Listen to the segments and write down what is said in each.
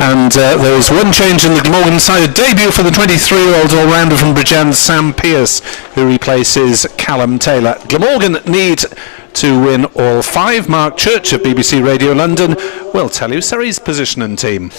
And there was one change in the Glamorgan side, a debut for the 23-year-old all-rounder from Bridgend, Sam Pearce, who replaces Callum Taylor. Glamorgan need to win all 5. Mark Church of BBC Radio London will tell you Surrey's position and team.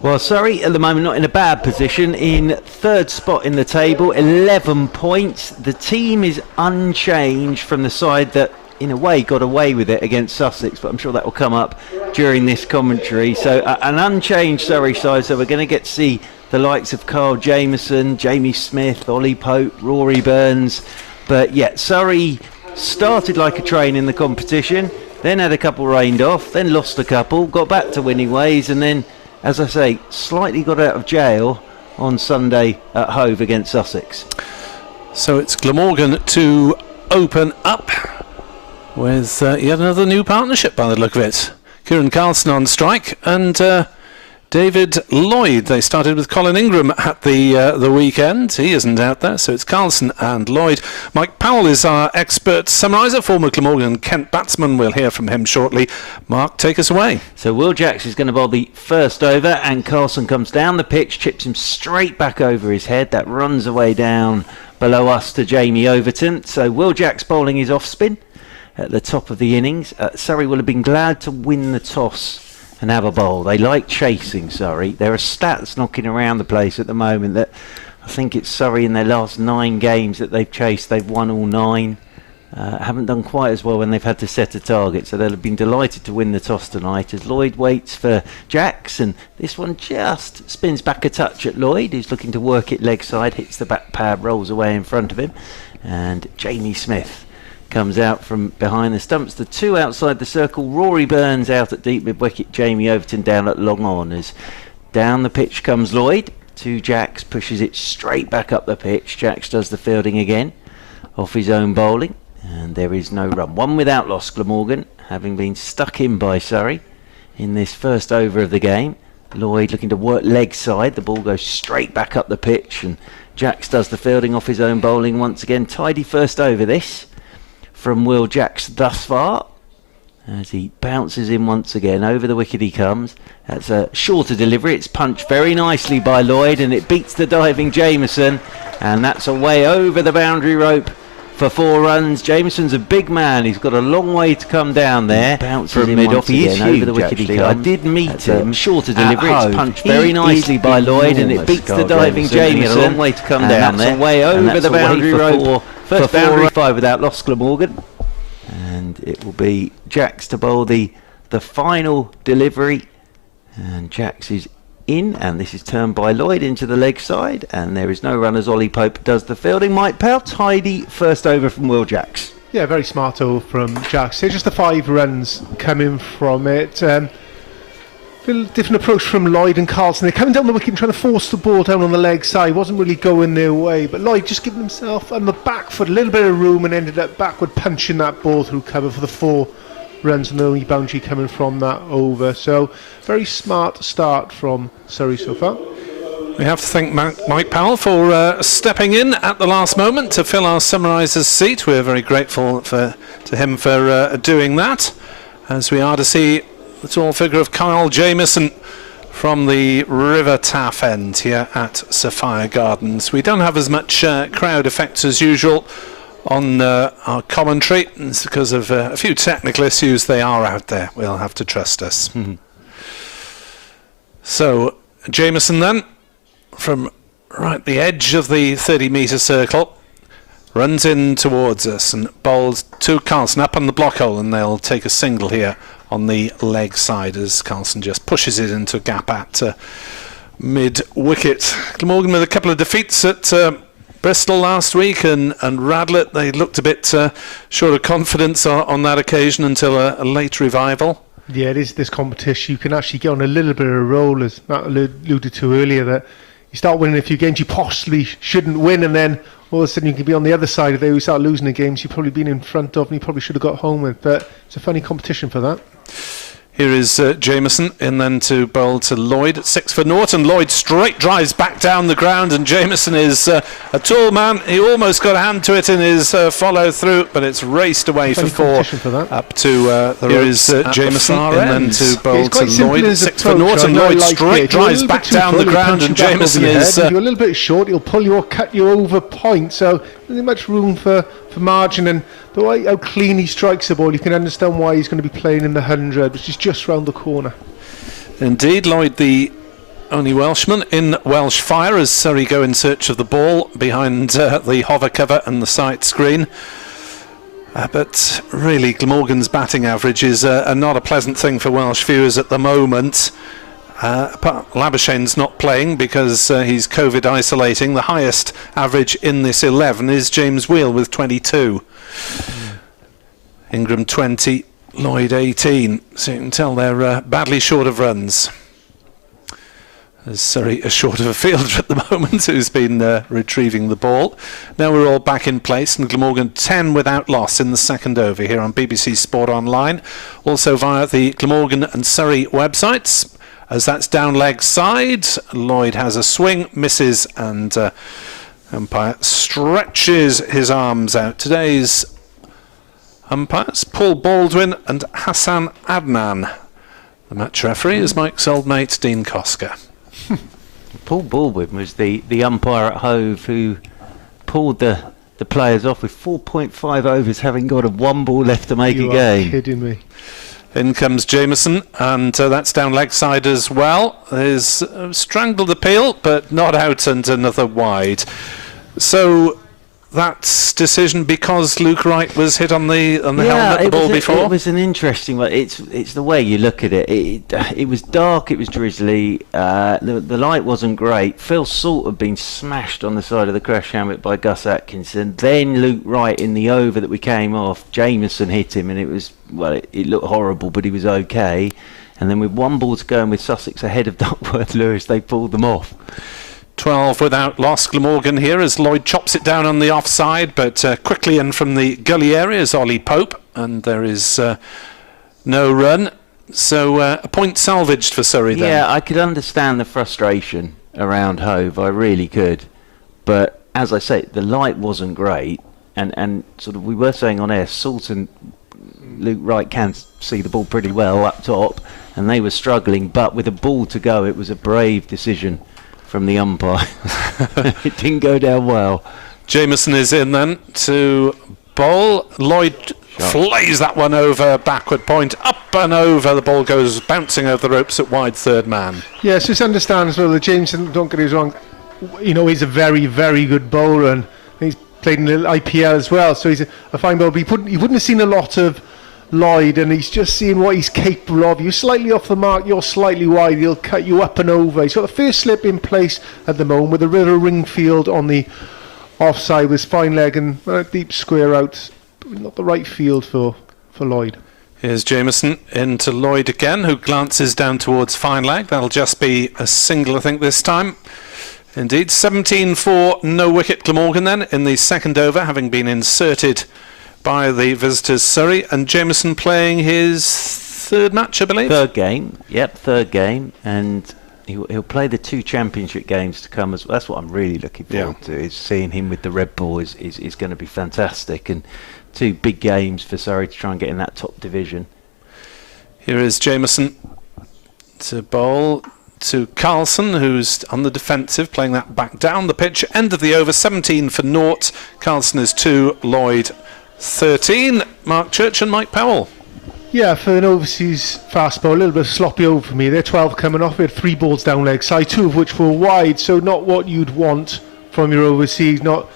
Well, Surrey at the moment not in a bad position, in 3rd spot in the table, 11 points. The team is unchanged from the side that in a way got away with it against Sussex, but I'm sure that will come up during this commentary. So an unchanged Surrey side, so we're going to get to see the likes of Carl Jamieson, Jamie Smith, Ollie Pope, Rory Burns. But yeah, Surrey started like a train in the competition, then had a couple rained off, then lost a couple, got back to winning ways, and then, as I say, slightly got out of jail on Sunday at Hove against Sussex. So it's Glamorgan to open up with yet another new partnership by the look of it. Kieran Carlson on strike, and David Lloyd. They started with Colin Ingram at the weekend. He isn't out there, so it's Carlson and Lloyd. Mike Powell is our expert summariser, former Glamorgan Kent batsman. We'll hear from him shortly. Mark, take us away. So Will Jacks is going to bowl the first over, and Carlson comes down the pitch, chips him straight back over his head. That runs away down below us to Jamie Overton. So Will Jacks bowling his off spin at the top of the innings. Surrey will have been glad to win the toss and have a bowl. They like chasing, Surrey. There are stats knocking around the place at the moment that I think it's Surrey in their last 9 games that they've chased, they've won all 9. Haven't done quite as well when they've had to set a target, so they'll have been delighted to win the toss tonight as Lloyd waits for Jacks, and this one just spins back a touch at Lloyd, who's looking to work it leg side, hits the back pad, rolls away in front of him, and Jamie Smith comes out from behind the stumps. The 2 outside the circle. Rory Burns out at deep mid wicket. Jamie Overton down at long on. As down the pitch comes Lloyd to Jacks, pushes it straight back up the pitch. Jacks does the fielding again off his own bowling, and there is no run. 1 without loss, Glamorgan, having been stuck in by Surrey in this first over of the game. Lloyd looking to work leg side. The ball goes straight back up the pitch, and Jacks does the fielding off his own bowling once again. Tidy first over this from Will Jacks thus far, as he bounces in once again. Over the wicket he comes. That's a shorter delivery. It's punched very nicely by Lloyd, and it beats the diving Jamieson, and that's away over the boundary rope for 4 runs. Jamieson's a big man. He's got a long way to come down there. Bounces from mid off. He is huge, over the wicket he comes. I did meet him. Shorter delivery. It's punched very nicely by Lloyd, and it beats the diving Jamieson. A long way to come down there. Away over the boundary rope. First boundary 5 without loss, Glamorgan, and it will be Jacks to bowl the final delivery, and Jacks is in, and this is turned by Lloyd into the leg side, and there is no run as Ollie Pope does the fielding. Mike Powell, tidy first over from Will Jacks. Yeah, very smart over from Jacks. So just the 5 runs coming from it. Little different approach from Lloyd and Carlson. They're coming down the wicket and trying to force the ball down on the leg side. Wasn't really going their way, but Lloyd just giving himself on the back foot a little bit of room and ended up backward punching that ball through cover for the 4 runs, and the only boundary coming from that over. So very smart start from Surrey so far. We have to thank Mike Powell for stepping in at the last moment to fill our summariser's seat. We're very grateful to him for doing that, as we are to see the tall figure of Kyle Jamieson from the River Taff end here at Sophia Gardens. We don't have as much crowd effects as usual on our commentary. It's because of a few technical issues. They are out there. We'll have to trust us. So Jamieson then, from right the edge of the 30-metre circle, runs in towards us and bowls to Carlson up on the block hole, and they'll take a single here on the leg side as Carlson just pushes it into a gap at mid-wicket. Glamorgan with a couple of defeats at Bristol last week and Radlett. They looked a bit short of confidence on that occasion until a late revival. Yeah, it is this competition. You can actually get on a little bit of a roll, as Matt alluded to earlier, that you start winning a few games you possibly shouldn't win, and then all of a sudden you can be on the other side of there. You start losing the games you've probably been in front of and you probably should have got home with. But it's a funny competition for that. Here is Jamieson in then to bowl to Lloyd at 6 for naught, and Lloyd straight drives back down the ground, and Jamieson is a tall man. He almost got a hand to it in his follow through, but it's raced away for 4 up to the here is Jamieson in then to bowl to Lloyd at 6 for naught, and Lloyd straight drives back down the ground, and Jamieson is you're a little bit short, he'll pull you or cut you over point, so there's much room for margin, and the way how clean he strikes the ball, you can understand why he's going to be playing in the 100, which is just round the corner. Indeed, Lloyd the only Welshman in Welsh fire as Surrey go in search of the ball behind the hover cover and the sight screen. But really, Glamorgan's batting average is not a pleasant thing for Welsh viewers at the moment. Labuschagne's not playing because he's COVID isolating. The highest average in this 11 is James Wheel with 22. Ingram 20, Lloyd 18. So you can tell they're badly short of runs. As Surrey are short of a fielder at the moment who's been retrieving the ball. Now we're all back in place, and Glamorgan 10 without loss in the second over here on BBC Sport Online. Also via the Glamorgan and Surrey websites. As that's down leg side, Lloyd has a swing, misses, and umpire stretches his arms out. Today's umpires, Paul Baldwin and Hassan Adnan. The match referee is Mike's old mate, Dean Koska. Paul Baldwin was the umpire at Hove who pulled the players off with 4.5 overs, having got a 1 ball left to make a game. You are kidding me. In comes Jamieson, and that's down leg side as well. There's strangled appeal, but not out, and another wide. So that's decision because Luke Wright was hit on the helmet the ball before. It was an interesting one. It's the way you look at it. It was dark. It was drizzly. The light wasn't great. Phil Salt had been smashed on the side of the crash helmet by Gus Atkinson. Then Luke Wright in the over that we came off, Jamieson hit him, and it was it looked horrible, but he was okay. And then with 1 ball to go and with Sussex ahead of Duckworth Lewis, they pulled them off. 12 without loss. Glamorgan here as Lloyd chops it down on the offside, but quickly in from the gully area is Ollie Pope, and there is no run. So a point salvaged for Surrey then. Yeah, I could understand the frustration around Hove, I really could. But as I say, the light wasn't great, and sort of we were saying on air, Salt and Luke Wright can see the ball pretty well up top, and they were struggling, but with a ball to go, it was a brave decision from the umpire. It didn't go down well. Jamieson is in then to bowl. Lloyd flays that one over backward point, up and over. The ball goes bouncing over the ropes at wide third man. Yes, just understand as well that Jamieson, don't get us wrong, he's a very, very good bowler, and he's played in the IPL as well, so he's a fine bowler. But you wouldn't have seen a lot of Lloyd, and he's just seeing what he's capable of. You're slightly off the mark, you're slightly wide, he'll cut you up and over. He's got the first slip in place at the moment with a River Ringfield on the offside with fine leg and a deep square out. Not the right field for Lloyd. Here's Jamieson into Lloyd again, who glances down towards fine leg. That'll just be a single, I think, this time. Indeed, 17 for no wicket Glamorgan then in the second over, having been inserted by the visitors Surrey, and Jamieson playing his third match, I believe. Third game, third game, and he'll play the 2 championship games to come as well. That's what I'm really looking forward to. Is seeing him with the Red Bull is going to be fantastic, and 2 big games for Surrey to try and get in that top division. Here is Jamieson to bowl to Carlson, who's on the defensive, playing that back down the pitch. End of the over, 17 for naught. Carlson is 2, Lloyd 13. Mark Church and Mike Powell. Yeah, for an overseas fast ball, a little bit sloppy over for me. They're 12 coming off. We had 3 balls down leg side, 2 of which were wide, so not what you'd want from your overseas, not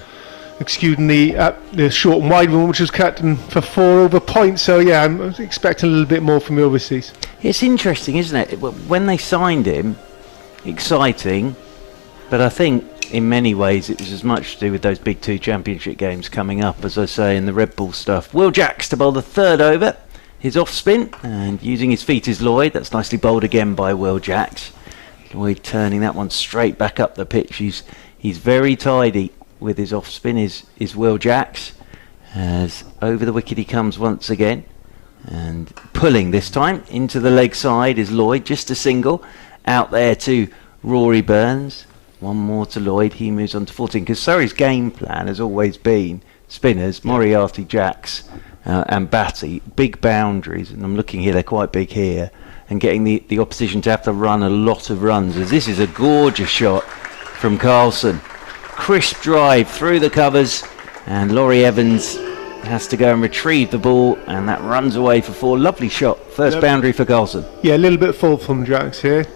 excluding the short and wide one, which was cut for 4 over points. So yeah, I'm expecting a little bit more from the overseas. It's interesting, isn't it? When they signed him, exciting, but I think in many ways it was as much to do with those big 2 championship games coming up, as I say, in the Red Bull stuff. Will Jacks to bowl the third over, his off spin, and using his feet is Lloyd. That's nicely bowled again by Will Jacks. Lloyd turning that one straight back up the pitch. He's very tidy with his off spin is Will Jacks, as over the wicket he comes once again, And pulling this time into the leg side is Lloyd, just a single. Out there to Rory Burns. One more to Lloyd. He moves on to 14. Because Surrey's game plan has always been spinners, Moriarty, Jacks and Batty. Big boundaries. And I'm looking here, they're quite big here. And getting the opposition to have to run a lot of runs. As this is a gorgeous shot from Carlson. Crisp drive through the covers. And Laurie Evans has to go and retrieve the ball, and that runs away for 4. Lovely shot. First boundary for Carlson. Yeah, a little bit full from Jacks here.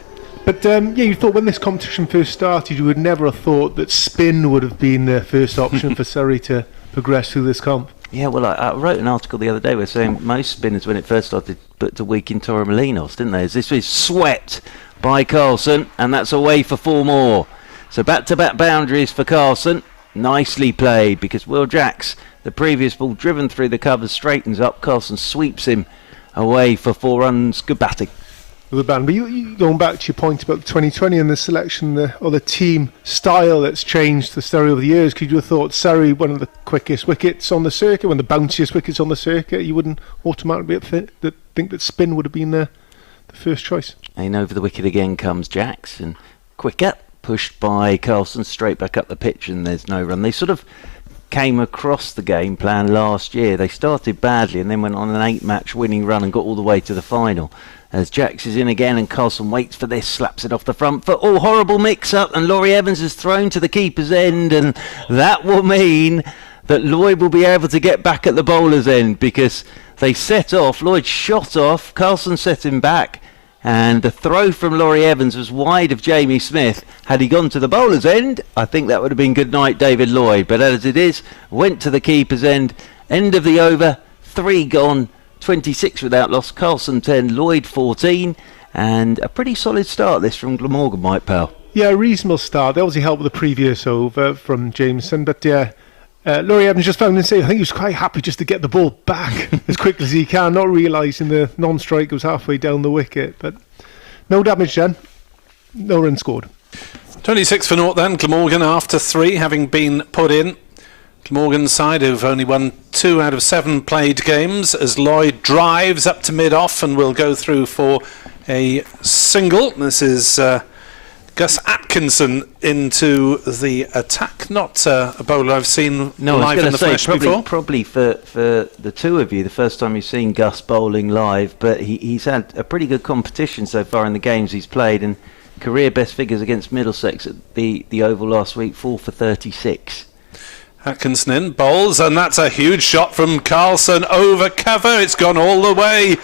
But you thought when this competition first started, you would never have thought that spin would have been the first option for Surrey to progress through this comp. Yeah, well, I wrote an article the other day where saying most spinners, when it first started, put to weak in Torremolinos, didn't they? As this was swept by Carlson, and that's away for 4 more. So back-to-back boundaries for Carlson. Nicely played, because Will Jacks, the previous ball driven through the covers, straightens up. Carlson sweeps him away for 4 runs. Good batting. Good batting. But you going back to your point about 2020 and the selection or the team style that's changed for Surrey over the years, could you have thought Surrey, one of the quickest wickets on the circuit, one of the bounciest wickets on the circuit, you wouldn't automatically think that spin would have been the first choice? And over the wicket again comes Jacks, and quicker, pushed by Carlson straight back up the pitch, and there's no run. They sort of came across the game plan last year. They started badly and then went on an 8-match winning run and got all the way to the final. As Jacks is in again and Carlson waits for this, slaps it off the front foot. Oh, horrible mix-up, and Laurie Evans is thrown to the keeper's end, and that will mean that Lloyd will be able to get back at the bowler's end, because they set off. Lloyd shot off, Carlson set him back, and the throw from Laurie Evans was wide of Jamie Smith. Had he gone to the bowler's end, I think that would have been good night David Lloyd. But as it is, went to the keeper's end. End of the over, 3 gone, 26 without loss. Carlson 10, Lloyd 14. And a pretty solid start this from Glamorgan, Mike Powell. Yeah, a reasonable start. They obviously helped with the previous over from Jamieson. But yeah, Laurie Evans just found himself, I think he was quite happy just to get the ball back as quickly as he can, not realising the non-strike was halfway down the wicket. But no damage done, no run scored. 26 for naught then, Glamorgan after 3 having been put in. Glamorgan's side have only won 2 out of 7 played games, as Lloyd drives up to mid-off and will go through for a single. This is Gus Atkinson into the attack. Not a bowler I've seen live in the flesh before. Probably for the two of you, the first time you've seen Gus bowling live, but he's had a pretty good competition so far in the games he's played, and career best figures against Middlesex at the Oval last week, 4 for 36. Atkinson in, bowls, and that's a huge shot from Carlson over cover. It's gone all the way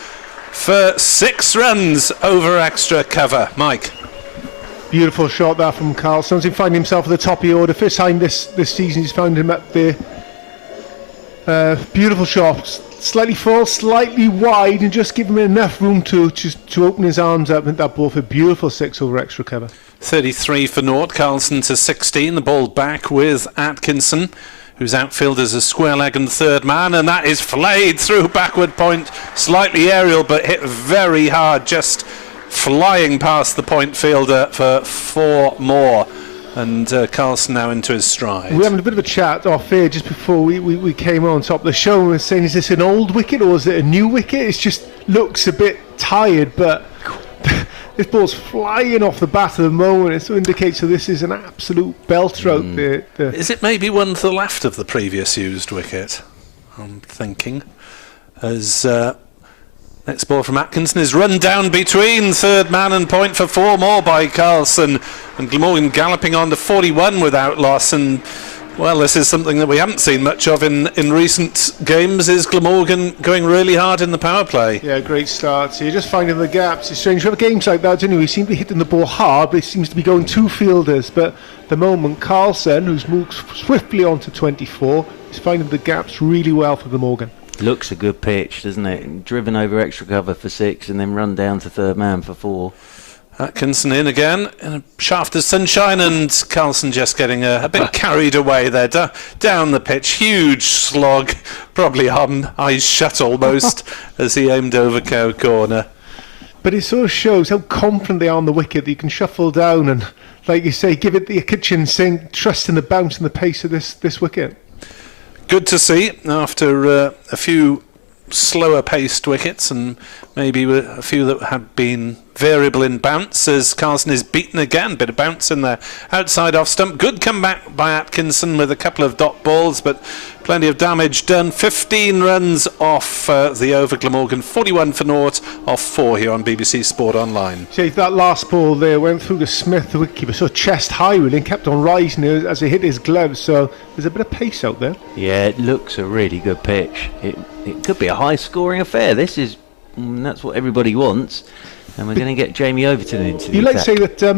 for 6 runs over extra cover. Mike. Beautiful shot there from Carlson. He's finding himself at the top of the order. First time this season he's found him up there. Beautiful shot. Slightly full, slightly wide, and just give him enough room to open his arms up and that ball for a beautiful 6 over extra cover. 33 for naught, Carlson to 16. The ball back with Atkinson, whose outfield is a square leg and third man, and that is flayed through backward point, slightly aerial but hit very hard, just flying past the point fielder for 4 more. And Carlson now into his stride. We're having a bit of a chat off here just before we came on top of the show, and we're saying, is this an old wicket or is it a new wicket? It just looks a bit tired, but this ball's flying off the bat at the moment. It indicates that this is an absolute belter out there. Is it maybe one to the left of the previous used wicket? I'm thinking. As next ball from Atkinson is run down between third man and point for 4 more by Carlson, and Glamorgan galloping on to 41 without loss. And well, this is something that we haven't seen much of in recent games, is Glamorgan going really hard in the power play. Yeah, great start. So you're just finding the gaps. It's strange. You have games like that, don't you? We seem to be hitting the ball hard, but it seems to be going 2 fielders. But at the moment, Carlson, who's moved swiftly on to 24, is finding the gaps really well for Glamorgan. Looks a good pitch, doesn't it? Driven over extra cover for 6 and then run down to third man for 4. Atkinson in again in a shaft of sunshine, and Carlson just getting a bit carried away there down the pitch. Huge slog, probably eyes shut almost as he aimed over cow corner. But it sort of shows how confident they are on the wicket that you can shuffle down and, like you say, give it the kitchen sink, trust in the bounce and the pace of this wicket. Good to see after a few slower paced wickets, and maybe a few that have been variable in bounce, as Carlson is beaten again. Bit of bounce in there. Outside off stump. Good comeback by Atkinson with a couple of dot balls, but plenty of damage done. 15 runs off the over Glamorgan. 41 for naught off 4 here on BBC Sport Online. See, that last ball there went through to Smith, the wicketkeeper, so chest high really, and kept on rising as it hit his gloves. So there's a bit of pace out there. Yeah, it looks a really good pitch. It could be a high-scoring affair. That's what everybody wants. And we're going to get Jamie Overton into the You like to attack. say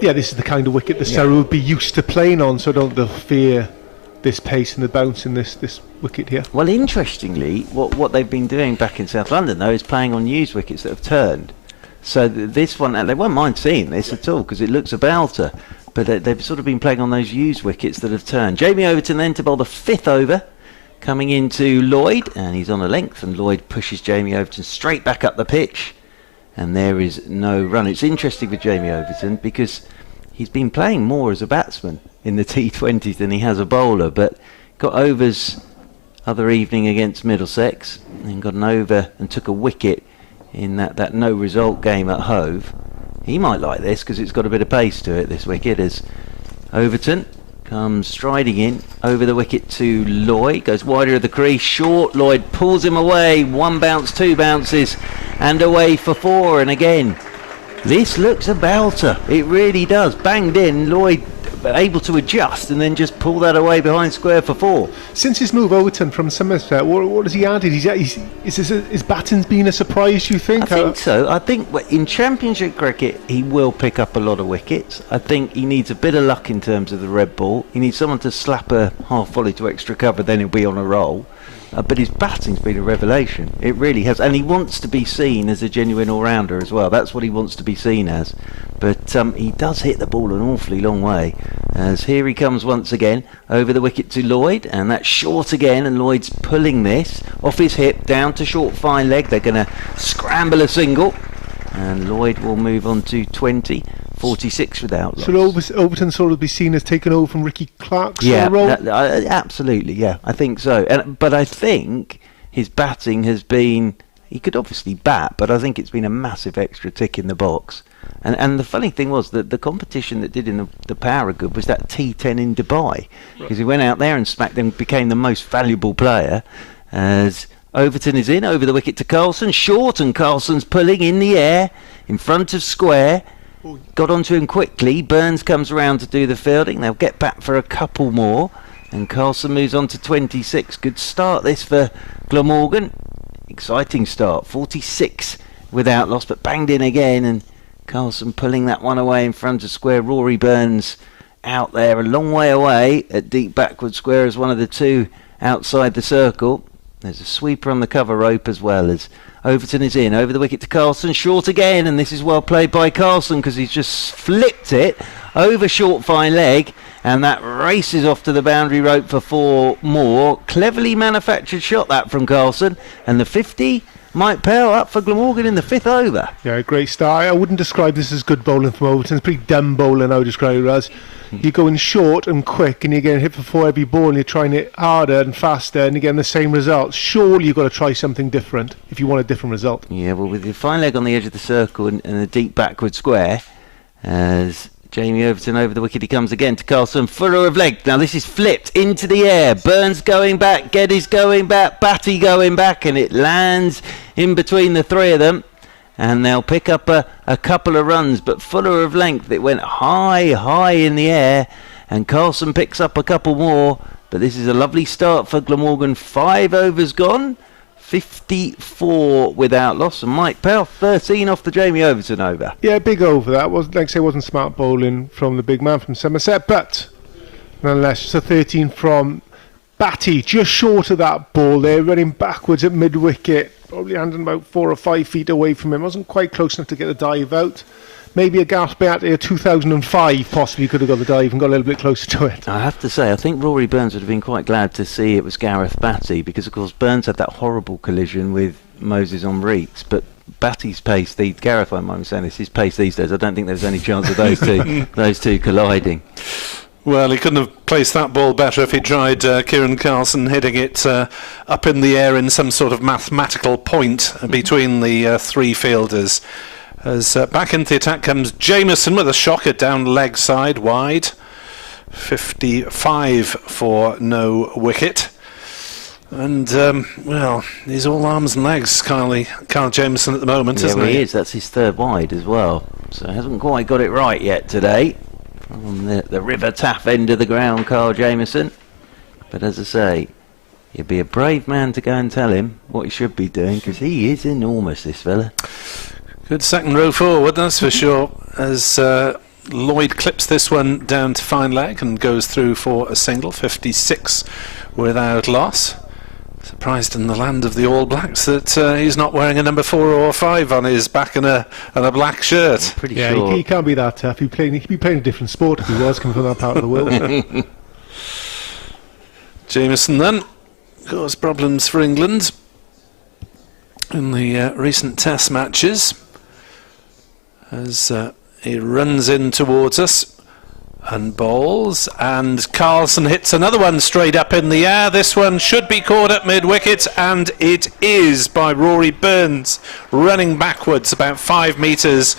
that, this is the kind of wicket the Surrey would be used to playing on, so don't fear this pace and the bounce in this wicket here. Well, interestingly, what they've been doing back in South London, though, is playing on used wickets that have turned. So this one, they won't mind seeing this at all, because it looks a belter. But they've sort of been playing on those used wickets that have turned. Jamie Overton then to bowl the 5th over, coming into Lloyd, and he's on a length, and Lloyd pushes Jamie Overton straight back up the pitch. And there is no run. It's interesting with Jamie Overton because he's been playing more as a batsman in the T20s than he has a bowler, but got overs other evening against Middlesex and got an over and took a wicket in that no result game at Hove. He might like this because it's got a bit of pace to it, this wicket, as Overton comes striding in over the wicket to Lloyd, goes wider of the crease, short. Lloyd pulls him away, 1 bounce, 2 bounces, and away for 4. And again, this looks a belter. It really does. Banged in, Lloyd able to adjust and then just pull that away behind square for 4. Since his move, Overton from Somerset, what has he added? Is batting's been a surprise, do you think? I think so. I think in Championship cricket he will pick up a lot of wickets. I think he needs a bit of luck in terms of the red ball. He needs someone to slap a half volley to extra cover, then he'll be on a roll. But his batting's been a revelation. It really has. And he wants to be seen as a genuine all-rounder as well. That's what he wants to be seen as. But he does hit the ball an awfully long way. As here he comes once again over the wicket to Lloyd. And that's short again. And Lloyd's pulling this off his hip down to short fine leg. They're going to scramble a single. And Lloyd will move on to 20. 46 without loss. Should Overton sort of be seen as taken over from Ricky Clark's role? Absolutely, yeah, I think so. But I think his batting has been... He could obviously bat, but I think it's been a massive extra tick in the box. And the funny thing was that the competition that did in the Power of Good was that T10 in Dubai, because he went out there and smacked them, became the most valuable player. As Overton is in over the wicket to Carlson, short, and Carlson's pulling in the air in front of square. Got onto him quickly. Burns comes around to do the fielding. They'll get back for a couple more, and Carlson moves on to 26. Good start this for Glamorgan. Exciting start. 46 without loss, but banged in again, and Carlson pulling that one away in front of square. Rory Burns out there a long way away at deep backward square as one of the 2 outside the circle. There's a sweeper on the cover rope as well, as Overton is in over the wicket to Carlson, short again, and this is well played by Carlson because he's just flipped it over short fine leg, and that races off to the boundary rope for 4 more. Cleverly manufactured shot that from Carlson, and the 50 might pair up for Glamorgan in the 5th over. Yeah, great start. I wouldn't describe this as good bowling from Overton. It's pretty dumb bowling, I would describe it as. You're going short and quick, and you're getting hit for 4 every ball, and you're trying it harder and faster, and you're getting the same result. Surely you've got to try something different if you want a different result. Yeah, well, with the fine leg on the edge of the circle and a deep backward square, as Jamie Overton over the wicket, he comes again to Carlson, furrow of leg. Now this is flipped into the air. Burns going back, Geddes going back, Batty going back, and it lands in between the 3 of them. And they'll pick up a couple of runs, but fuller of length. It went high in the air, and Carlson picks up a couple more. But this is a lovely start for Glamorgan. 5 overs gone, 54 without loss, and Mike Pell 13 off the Jamie Overton over. Yeah, big over that. Was, like I say, wasn't smart bowling from the big man from Somerset, but nonetheless, just a 13 from Batty, just short of that ball there, running backwards at mid-wicket. Probably landing about 4 or 5 feet away from him. Wasn't quite close enough to get the dive out. Maybe a Gareth Batty 2005 possibly could have got the dive and got a little bit closer to it. I have to say, I think Rory Burns would have been quite glad to see it was Gareth Batty, because of course Burns had that horrible collision with Moses on Reeks, but Batty's pace, Gareth, I might be saying this, his pace these days, I don't think there's any chance of those two colliding. Well, he couldn't have placed that ball better if he tried Kieran Carlson hitting it up in the air in some sort of mathematical point between the three fielders. As back into the attack comes Jamieson with a shocker down leg side wide. 55 for no wicket. And, well, he's all arms and legs, Carl Jamieson at the moment, isn't he? Yeah, he is. That's his third wide as well. So he hasn't quite got it right yet today. On the River Taff end of the ground, Carl Jamieson. But as I say, you'd be a brave man to go and tell him what he should be doing, because he is enormous, this fella. Good second row forward, that's for sure. As Lloyd clips this one down to fine leg and goes through for a single, 56 without loss. Surprised in the land of the All Blacks that he's not wearing a number 4 or 5 on his back and a black shirt. Pretty sure. He can't be that tough. He'd be playing a different sport if he was coming from that part of the world. Jamieson then caused problems for England in the recent Test matches as he runs in towards us and bowls, and Carlson hits another one straight up in the air. This one should be caught at mid-wicket, and it is by Rory Burns, running backwards about 5 metres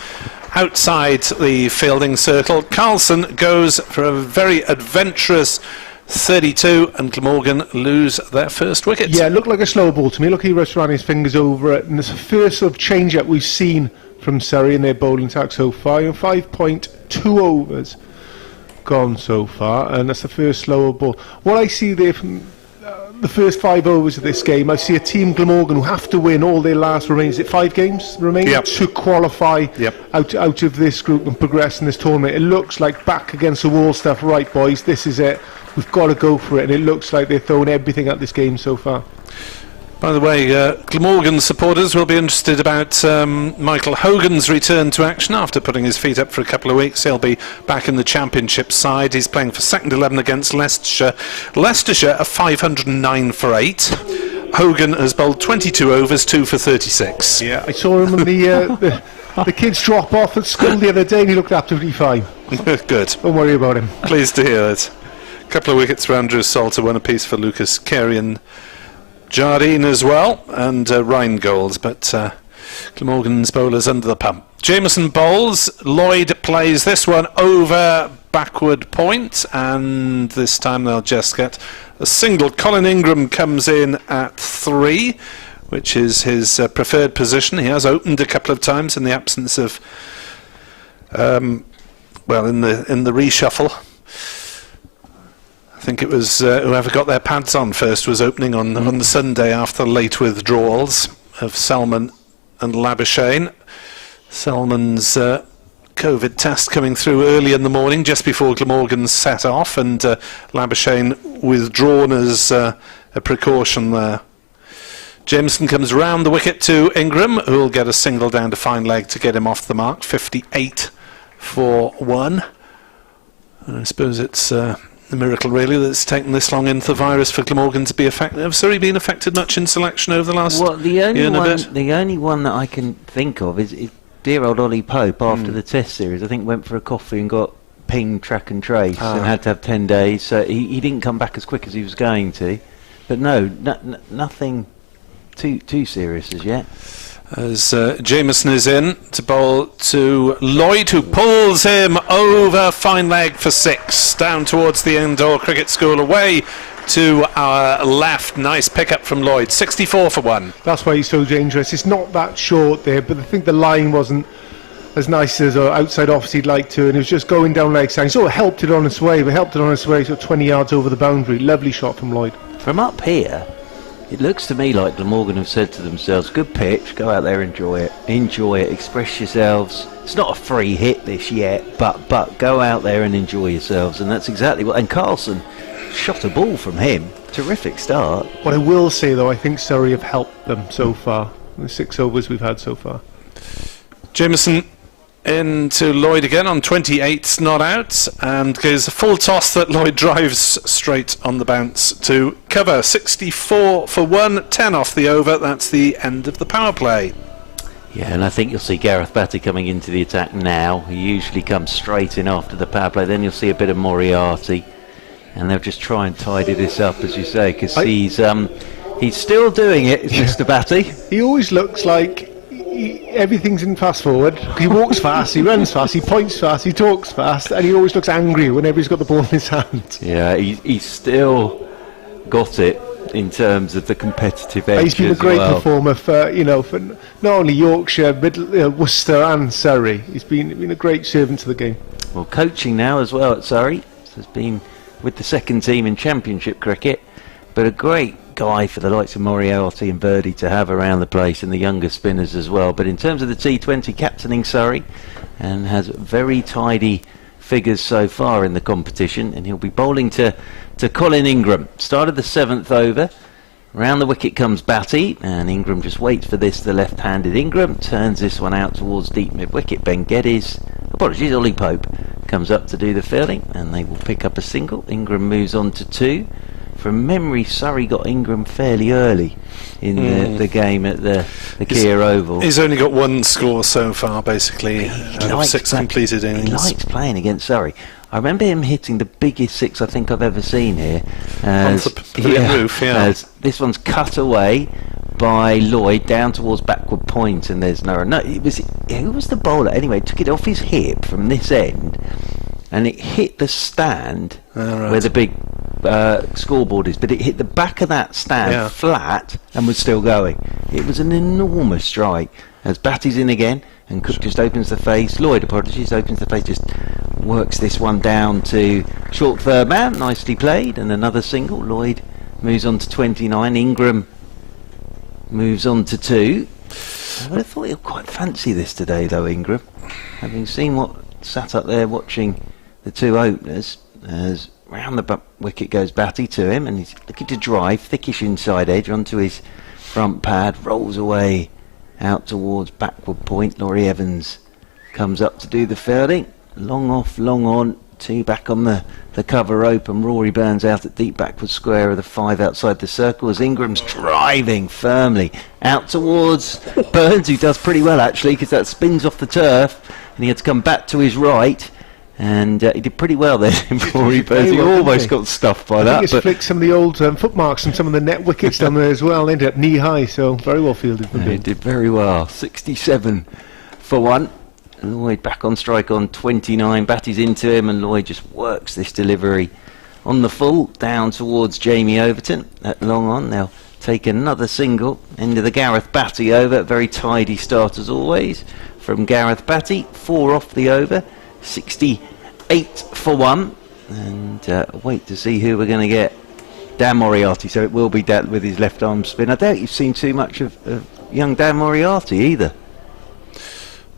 outside the fielding circle. Carlson goes for a very adventurous 32, and Glamorgan lose their first wicket. Yeah, it looked like a slow ball to me. Look, he just ran his fingers over it, and it's the first sort of change-up we've seen from Surrey in their bowling attack so far. 5.2 overs gone so far, and that's the first slower ball. What I see there from the first 5 overs of this game, I see a team Glamorgan who have to win all their last remaining, is it 5 games remaining, to qualify out of this group and progress in this tournament. It looks like back against the wall stuff. Right, boys, this is it. We've got to go for it, and it looks like they're throwing everything at this game so far. By the way, Glamorgan supporters will be interested about Michael Hogan's return to action after putting his feet up for a couple of weeks. He'll be back in the Championship side. He's playing for second 11 against Leicestershire. Leicestershire are 509 for 8. Hogan has bowled 22 overs, 2 for 36. Yeah, I saw him when the kids drop off at school the other day, and he looked absolutely fine. Good. Don't worry about him. Pleased to hear it. A couple of wickets for Andrew Salter, one apiece for Lucas Carey and Jardine as well, and Rheingold, but Glamorgan's bowlers under the pump. Jamieson bowls, Lloyd plays this one over backward point, and this time they'll just get a single. Colin Ingram comes in at 3, which is his preferred position. He has opened a couple of times in the absence of, in the reshuffle. I think it was whoever got their pads on first was opening on the Sunday after late withdrawals of Selman and Labuschagne. Selman's COVID test coming through early in the morning, just before Glamorgan set off, and Labuschagne withdrawn as a precaution there. Jamieson comes round the wicket to Ingram, who will get a single down to fine leg to get him off the mark. 58 for 1. And I suppose it's a miracle really that it's taken this long into the virus for Glamorgan to be affected. Have Surrey been affected much in selection over the last year and a bit? The only one that I can think of is dear old Ollie Pope after the Test series. I think went for a coffee and got pinged track and trace and had to have 10 days. So he didn't come back as quick as he was going to. But no, nothing too serious as yet. As Jamieson is in to bowl to Lloyd, who pulls him over fine leg for 6 down towards the indoor cricket school, away to our left. Nice pickup from Lloyd. 64 for 1. That's why he's so dangerous. It's not that short there, but I think the line wasn't as nice as outside office he'd like to, and it was just going down leg side. So it helped it on its way, so 20 yards over the boundary. Lovely shot from Lloyd. From up here, it looks to me like Glamorgan have said to themselves, good pitch, go out there, enjoy it, express yourselves. It's not a free hit this yet, but go out there and enjoy yourselves, and that's exactly what. And Carlson shot a ball from him. Terrific start. What I will say though, I think Surrey have helped them so far. The 6 overs we've had so far. Jamieson into Lloyd again on 28, not out, and goes a full toss that Lloyd drives straight on the bounce to cover. 64 for 1, 10 off the over. That's the end of the power play. Yeah, and I think you'll see Gareth Batty coming into the attack now. He usually comes straight in after the power play. Then you'll see a bit of Moriarty, and they'll just try and tidy this up, as you say, because he's still doing it, Mr. Batty. He always looks like everything's in fast forward. He walks fast, he runs fast, he points fast, he talks fast, and he always looks angry whenever he's got the ball in his hand. Yeah, he's still got it in terms of the competitive edge. He's been a great performer for not only Yorkshire, Worcester and Surrey. He's been a great servant to the game. Well, coaching now as well at Surrey. Has been with the second team in Championship cricket, but a great guy for the likes of Moriarty and Birdie to have around the place, and the younger spinners as well. But in terms of the T20, captaining Surrey, and has very tidy figures so far in the competition, and he'll be bowling to Colin Ingram. Started the 7th over. Round the wicket comes Batty, and Ingram just waits for this. The left-handed Ingram turns this one out towards deep mid-wicket. Ben Geddes, Ollie Pope comes up to do the fielding, and they will pick up a single. Ingram moves on to 2. From memory, Surrey got Ingram fairly early in the game at the Kia Oval. He's only got 1 score so far, basically, out of 6 completed innings. He likes playing against Surrey. I remember him hitting the biggest 6 I think I've ever seen here. On the pavilion roof, yeah. As this one's cut away by Lloyd down towards backward point, and there's who was the bowler? Anyway, took it off his hip from this end, and it hit the stand where the big scoreboard is, but it hit the back of that stand flat and was still going. It was an enormous strike. As Batty's in again, and Cook just opens the face. Lloyd, opens the face, just works this one down to short third man. Nicely played, and another single. Lloyd moves on to 29. Ingram moves on to 2. I would have thought he'll quite fancy this today, though, Ingram. Having seen what sat up there watching the 2 openers, as round the wicket goes Batty to him, and he's looking to drive, thickish inside edge onto his front pad, rolls away out towards backward point. Laurie Evans comes up to do the fielding. Long off, long on, 2 back on the cover open. Rory Burns out at deep backward square of the 5 outside the circle, as Ingram's driving firmly out towards Burns, who does pretty well actually, because that spins off the turf, and he had to come back to his right. And he did pretty well there. Rory Burns, he almost got stuffed by that. I think it's flicked some of the old footmarks and some of the net wickets down there as well. They ended up knee high, so very well fielded. He did very well. 67 for 1. Lloyd back on strike on 29. Batty's into him, and Lloyd just works this delivery on the full down towards Jamie Overton at long on. They'll take another single into the Gareth Batty over. Very tidy start as always from Gareth Batty. 4 off the over. 68 for 1, and wait to see who we're going to get. Dan Moriarty, so it will be that with his left arm spin. I doubt you've seen too much of young Dan Moriarty either.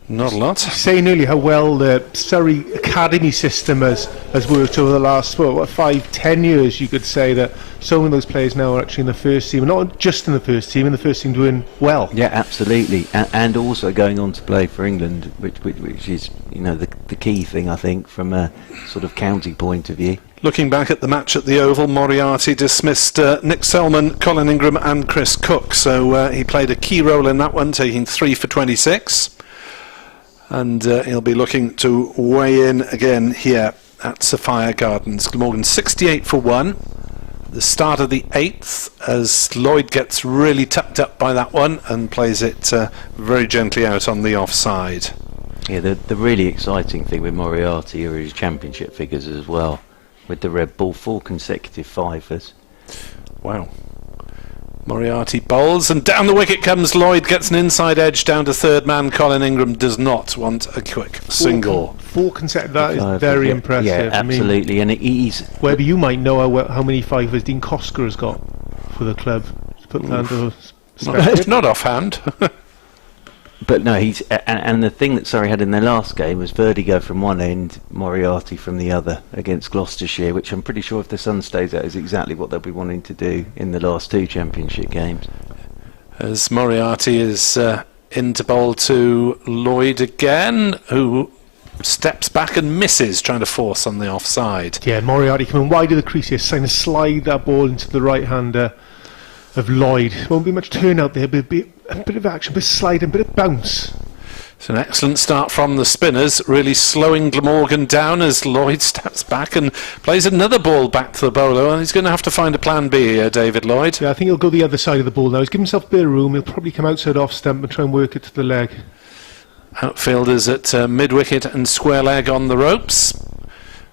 Not a lot. Saying earlier how well the Surrey academy system has worked over the last 5-10 years, you could say that so many of those players now are actually in the first team, and not just in the first team, doing well. Yeah, absolutely, and also going on to play for England, which is the key thing, I think, from a sort of county point of view. Looking back at the match at the Oval, Moriarty dismissed Nick Selman, Colin Ingram and Chris Cook, so he played a key role in that one, taking 3 for 26. And he'll be looking to weigh in again here at Sophia Gardens. Glamorgan 68 for 1. The start of the 8th, as Lloyd gets really tucked up by that one and plays it very gently out on the offside. Yeah, the really exciting thing with Moriarty are his championship figures as well, with the red ball, 4 consecutive fivers. Wow. Moriarty bowls, and down the wicket comes Lloyd, gets an inside edge down to third man. Colin Ingram does not want a quick single. 4 consecutive, that is very impressive. Yeah, absolutely. And he's... Whether you might know how many fivers Dean Kosker has got for the club. To put that into perspective. Not offhand. But no, and the thing that Surrey had in their last game was Vertigo from one end, Moriarty from the other against Gloucestershire, which I'm pretty sure if the sun stays out is exactly what they'll be wanting to do in the last 2 championship games. As Moriarty is in to bowl to Lloyd again, who steps back and misses, trying to force on the offside. Yeah, Moriarty coming wide of the crease here, trying to slide that ball into the right-hander. of Lloyd. Won't be much turnout there, but a bit of action, a bit of sliding, a bit of bounce. It's an excellent start from the spinners, really slowing Glamorgan down as Lloyd steps back and plays another ball back to the bowler. And he's going to have to find a plan B here, David Lloyd. Yeah, I think he'll go the other side of the ball now. He's given himself a bit of room. He'll probably come outside off stump and try and work it to the leg. Outfielders at mid-wicket and square leg on the ropes.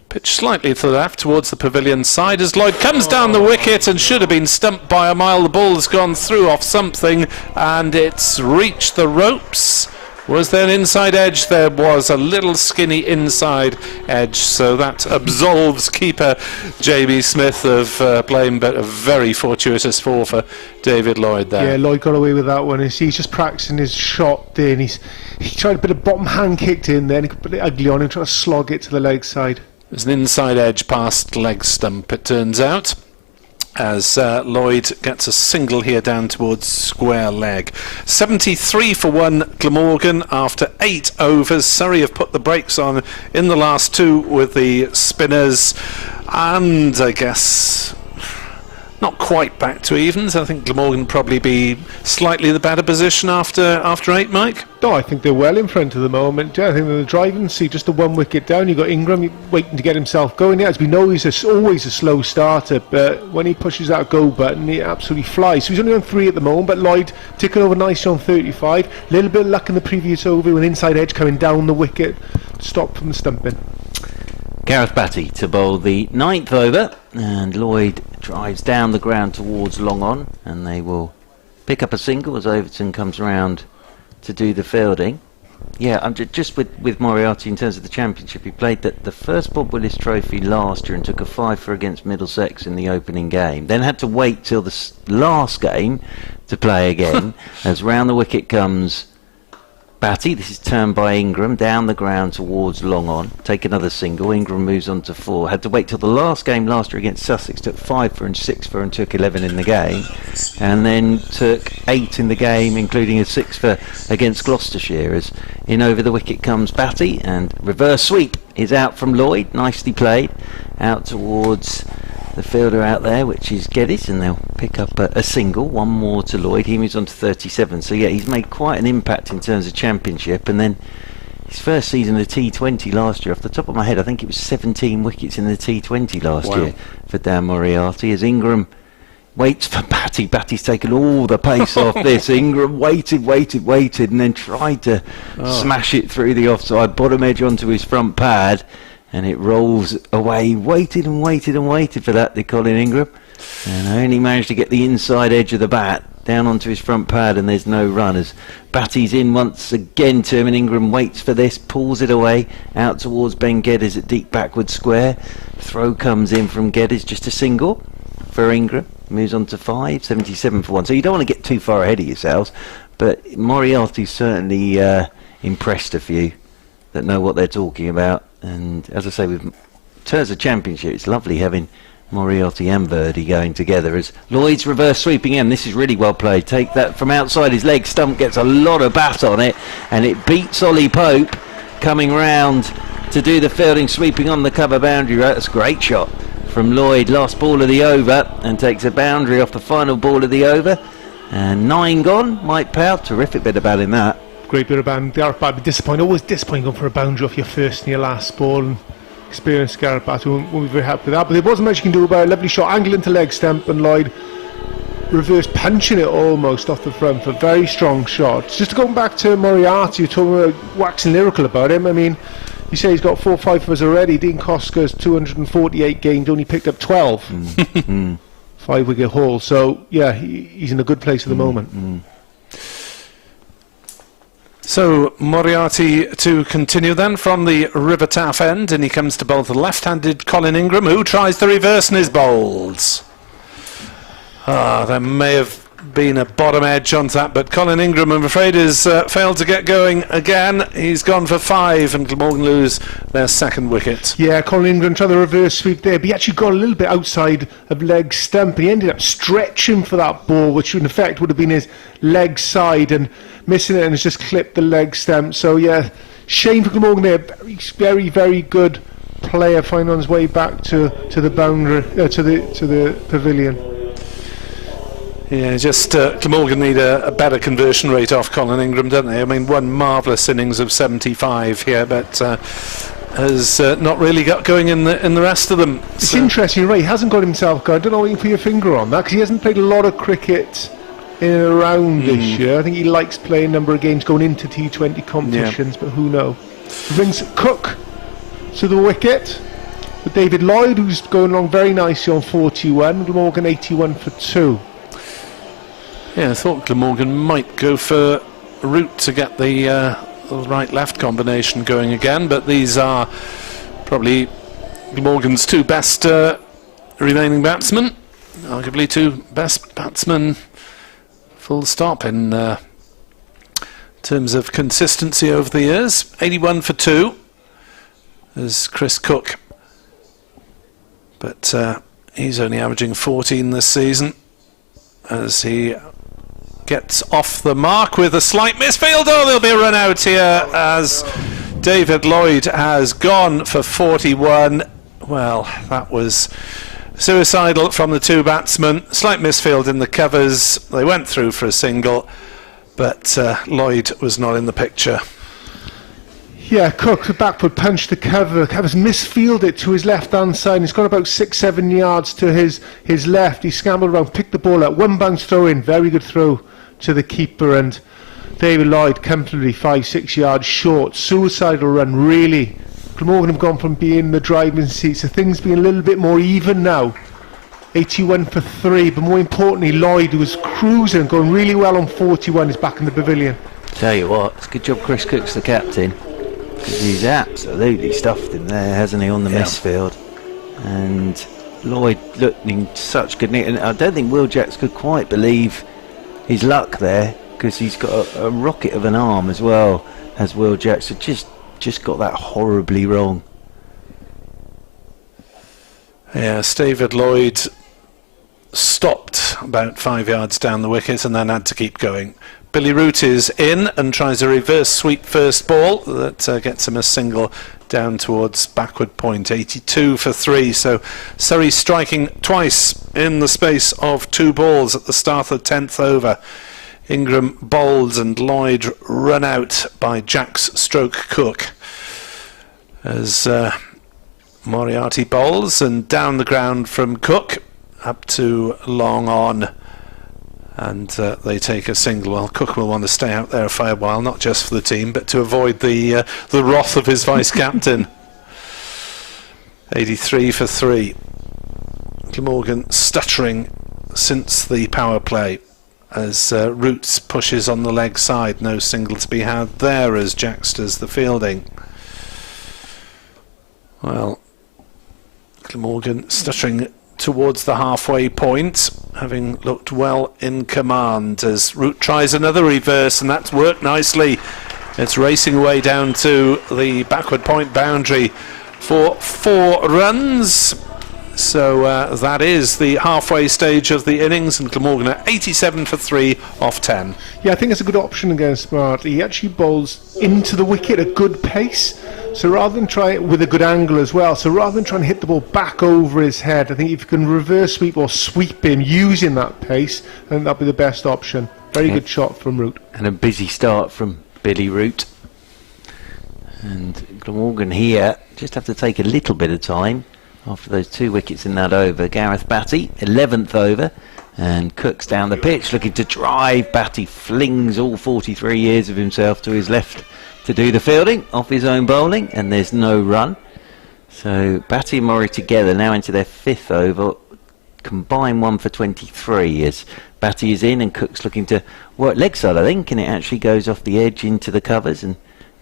Pitch slightly to the left towards the pavilion side as Lloyd comes down the wicket and should have been stumped by a mile. The ball's gone through off something and it's reached the ropes. Was there an inside edge? There was a little skinny inside edge, so that absolves keeper Jamie Smith of playing, but a very fortuitous four for David Lloyd there. Yeah, Lloyd got away with that one. He's just practicing his shot there, and he tried a bit of bottom hand kicked in there, and he could put it ugly on him, trying to slog it to the leg side. There's an inside edge past leg stump, it turns out, as Lloyd gets a single here down towards square leg. 73 for 1 Glamorgan after 8 overs. Surrey have put the brakes on in the last 2 with the spinners, and I guess not quite back to evens. I think Glamorgan probably be slightly the better position after 8, Mike. No, I think they're well in front at the moment. Yeah, I think they're the driving seat, just the 1 wicket down. You've got Ingram waiting to get himself going. Yeah, as we know, he's always a slow starter, but when he pushes that go button, he absolutely flies. So he's only on 3 at the moment, but Lloyd ticking over nicely on 35. A little bit of luck in the previous over with inside edge coming down the wicket, stopped from the stumping. Gareth Batty to bowl the 9th over, and Lloyd drives down the ground towards long on, and they will pick up a single as Overton comes round to do the fielding. Yeah, I'm just with Moriarty in terms of the championship. He played the first Bob Willis Trophy last year and took a 5-for against Middlesex in the opening game. Then had to wait till the last game to play again. As round the wicket comes Batty. This is turned by Ingram down the ground towards long on. Take another single. Ingram moves on to 4. Had to wait till the last game last year against Sussex. Took 5-for and 6-for and took 11 in the game. And then took 8 in the game, including a 6-for against Gloucestershire. As in over the wicket comes Batty, and reverse sweep is out from Lloyd. Nicely played. Out towards the fielder out there, which is Geddes, and they'll pick up a single. 1 more to Lloyd. He moves on to 37. So yeah, he's made quite an impact in terms of championship. And then his first season of the T20 last year, off the top of my head, I think it was 17 wickets in the T20 last year for Dan Moriarty. As Ingram waits for Batty. Batty's taken all the pace off this. Ingram waited, and then tried to smash it through the offside bottom edge onto his front pad. And it rolls away. Waited for that, did Colin Ingram. And only managed to get the inside edge of the bat down onto his front pad, and there's no run. As Batty's in once again to him, and Ingram waits for this, pulls it away, out towards Ben Geddes at deep backward square. Throw comes in from Geddes, just a single for Ingram. Moves on to 5, 77 for 1. So you don't want to get too far ahead of yourselves, but Moriarty's certainly impressed a few that know what they're talking about. And as I say, in terms of championship, it's lovely having Moriarty and Birdie going together. As Lloyd's reverse sweeping in, this is really well played. Take that from outside his leg stump, gets a lot of bat on it, and it beats Ollie Pope coming round to do the fielding, sweeping on the cover boundary. That's a great shot from Lloyd. Last ball of the over, and takes a boundary off the final ball of the over. And 9 gone. Mike Powell, terrific bit of batting that. Great bit of batting. Gareth Batty, disappointing. Always disappointing going for a boundary off your first and your last ball. And experienced Gareth Batty won't be very happy with that. But there wasn't much you can do about it. Lovely shot, angle into leg stump, and Lloyd reverse punching it almost off the front for very strong shots. Just going back to Moriarty, you're talking about waxing lyrical about him. I mean, you say he's got 4 or 5 of us already. Dean Koska's 248 games, only picked up 12. 5-wicket haul. So yeah, he's in a good place at the moment. So Moriarty to continue then from the River Taff end, and he comes to bowl the left-handed Colin Ingram, who tries the reverse and is bowled. There may have been a bottom edge onto that, but Colin Ingram, I'm afraid, has failed to get going again. He's gone for 5, and Glamorgan lose their 2nd wicket. Yeah, Colin Ingram tried the reverse sweep there, but he actually got a little bit outside of leg stump, and he ended up stretching for that ball, which in effect would have been his leg side, and missing it, and has just clipped the leg stump. So yeah, shame for Glamorgan there. Very, very good player, finding on his way back to the boundary, to the pavilion. Yeah, just Glamorgan need a better conversion rate off Colin Ingram, don't they? I mean, one marvellous innings of 75 here, but has not really got going in the rest of them. It's interesting, right? He hasn't got himself going. I don't know what you can put your finger on that, because he hasn't played a lot of cricket in and around this year. I think he likes playing a number of games going into T20 competitions, but who knows? He brings Cook to the wicket with David Lloyd, who's going along very nicely on 41. Glamorgan 81 for 2. Yeah, I thought Glamorgan might go for Root to get the right-left combination going again, but these are probably Glamorgan's two best remaining batsmen, arguably two best batsmen, full stop, in terms of consistency over the years. 81 for 2 is Chris Cook, but he's only averaging 14 this season as he gets off the mark with a slight misfield. Oh, there'll be a run out here as David Lloyd has gone for 41. Well, that was suicidal from the two batsmen. Slight misfield in the covers. They went through for a single, but Lloyd was not in the picture. Yeah, Cook, the backward punch to cover. Covers misfielded it to his left-hand side. He's got about 6-7 yards to his left. He scrambled around, picked the ball up. One bounce throw in. Very good throw to the keeper. And David Lloyd comfortably 5-6 yards short. Suicidal run, really. Glamorgan have gone from being in the driving seat to things being a little bit more even now. 81 for 3. But more importantly, Lloyd, who was cruising, going really well on 41, is back in the pavilion. Tell you what, it's a good job Chris Cook's the captain. Because he's absolutely stuffed him there, hasn't he, on the misfield. And Lloyd looking such good nick. And I don't think Will Jacks could quite believe his luck there, because he's got a rocket of an arm as well as Will Jacks. So just got that horribly wrong. Yes, David Lloyd stopped about 5 yards down the wicket and then had to keep going. Billy Root is in and tries a reverse sweep first ball that gets him a single down towards backward point. 82 for 3. So Surrey striking twice in the space of 2 balls at the start of the 10th over. Ingram bowls and Lloyd run out by Jacks stroke Cook as Moriarty bowls, and down the ground from Cook up to long on. And they take a single. Well, Cook will want to stay out there for a while, not just for the team, but to avoid the wrath of his vice-captain. 83 for 3. Glamorgan stuttering since the power play as Roots pushes on the leg side. No single to be had there as Jacks does the fielding. Well, Glamorgan stuttering towards the halfway point, having looked well in command as Root tries another reverse, and that's worked nicely. It's racing away down to the backward point boundary for 4 runs. So that is the halfway stage of the innings, and Glamorgan are 87 for 3 off 10. Yeah, I think it's a good option against Marty. He actually bowls into the wicket at a good pace. So rather than try it with a good angle as well, so rather than trying to hit the ball back over his head, I think if you can reverse sweep or sweep him using that pace, I think that'll be the best option. Very good shot from Root. And a busy start from Billy Root. And Glamorgan here just have to take a little bit of time after those 2 wickets in that over. Gareth Batty, 11th over, and Cook's down the pitch looking to drive. Batty flings all 43 years of himself to his left to do the fielding off his own bowling, and there's no run. So Batty and Murray together now into their 5th over, combined 1 for 23 as Batty is in and Cook's looking to work leg side, I think, and it actually goes off the edge into the covers, and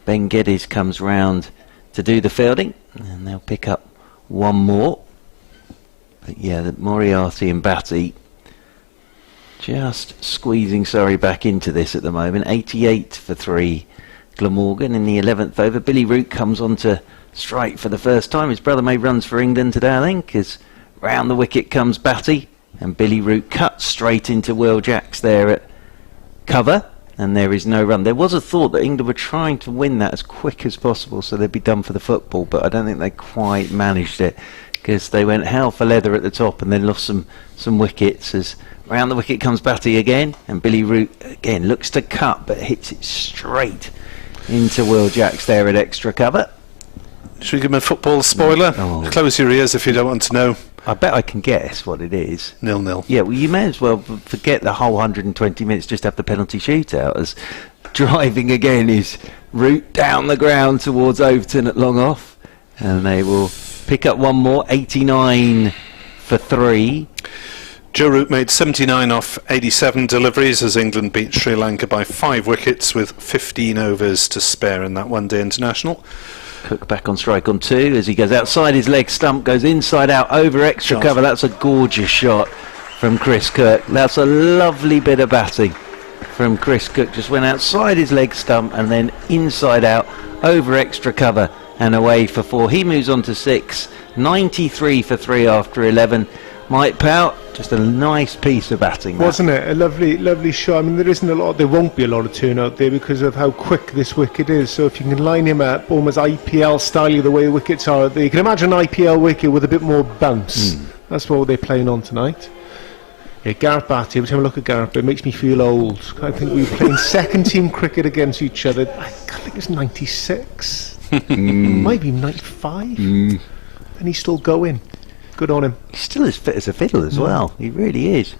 Ben Geddes comes round to do the fielding, and they'll pick up 1 more. But yeah, the Moriarty and Batty just squeezing Surrey back into this at the moment. 88 for 3 Glamorgan in the 11th over. Billy Root comes on to strike for the first time. His brother made runs for England today, I think, as round the wicket comes Batty, and Billy Root cuts straight into Will Jacks there at cover, and there is no run. There was a thought that England were trying to win that as quick as possible so they'd be done for the football, but I don't think they quite managed it, because they went hell for leather at the top and then lost some wickets as Round the wicket comes Batty again, and Billy Root again looks to cut, but hits it straight into Will Jacks there at extra cover. Should we give him a football spoiler? Oh. Close your ears if you don't want to know. I bet I can guess what it is. 0-0. Yeah, well, you may as well forget the whole 120 minutes, just have the penalty shootout, as driving again is Root down the ground towards Overton at long off, and they will pick up one more, 89 for 3. Joe Root made 79 off 87 deliveries as England beat Sri Lanka by 5 wickets with 15 overs to spare in that one-day international. Cook back on strike on 2 as he goes outside his leg stump, goes inside out over extra cover. That's a gorgeous shot from Chris Cook. That's a lovely bit of batting from Chris Cook. Just went outside his leg stump and then inside out over extra cover and away for 4. He moves on to 6. 93 for 3 after 11. Mike Pout, just a nice piece of batting. Wasn't it? A lovely shot. I mean, there won't be a lot of turnout there because of how quick this wicket is. So if you can line him up almost IPL style, the way the wickets are there, you can imagine an IPL wicket with a bit more bounce. That's what they're playing on tonight. Yeah, Gareth Batty, every time I look at Gareth, it makes me feel old. I think we were playing second team cricket against each other. I think it was 96. Maybe 95. And he's still going. Good on him. He's still as fit as a fiddle as well. He really is.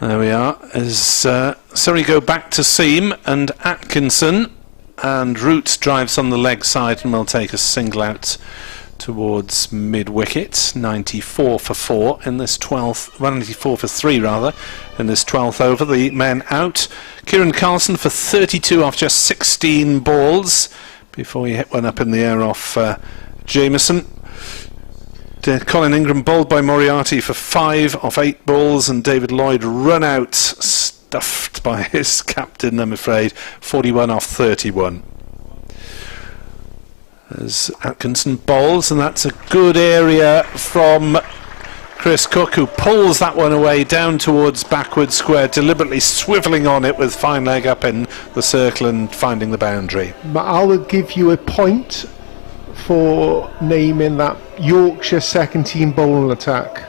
There we are. As Surrey go back to seam, and Atkinson and Root drives on the leg side and will take a single out towards mid-wicket. 94 for 4 in this 12th, 94 for 3 rather, in this 12th over. The men out. Kieran Carlson for 32 off just 16 balls before he hit one up in the air off Jamieson. Colin Ingram bowled by Moriarty for 5 off 8 balls, and David Lloyd run out, stuffed by his captain, I'm afraid. 41 off 31. As Atkinson bowls, and that's a good area from Chris Cook, who pulls that one away down towards backward square, deliberately swivelling on it with fine leg up in the circle and finding the boundary. I will give you a point for naming that Yorkshire second team bowling attack.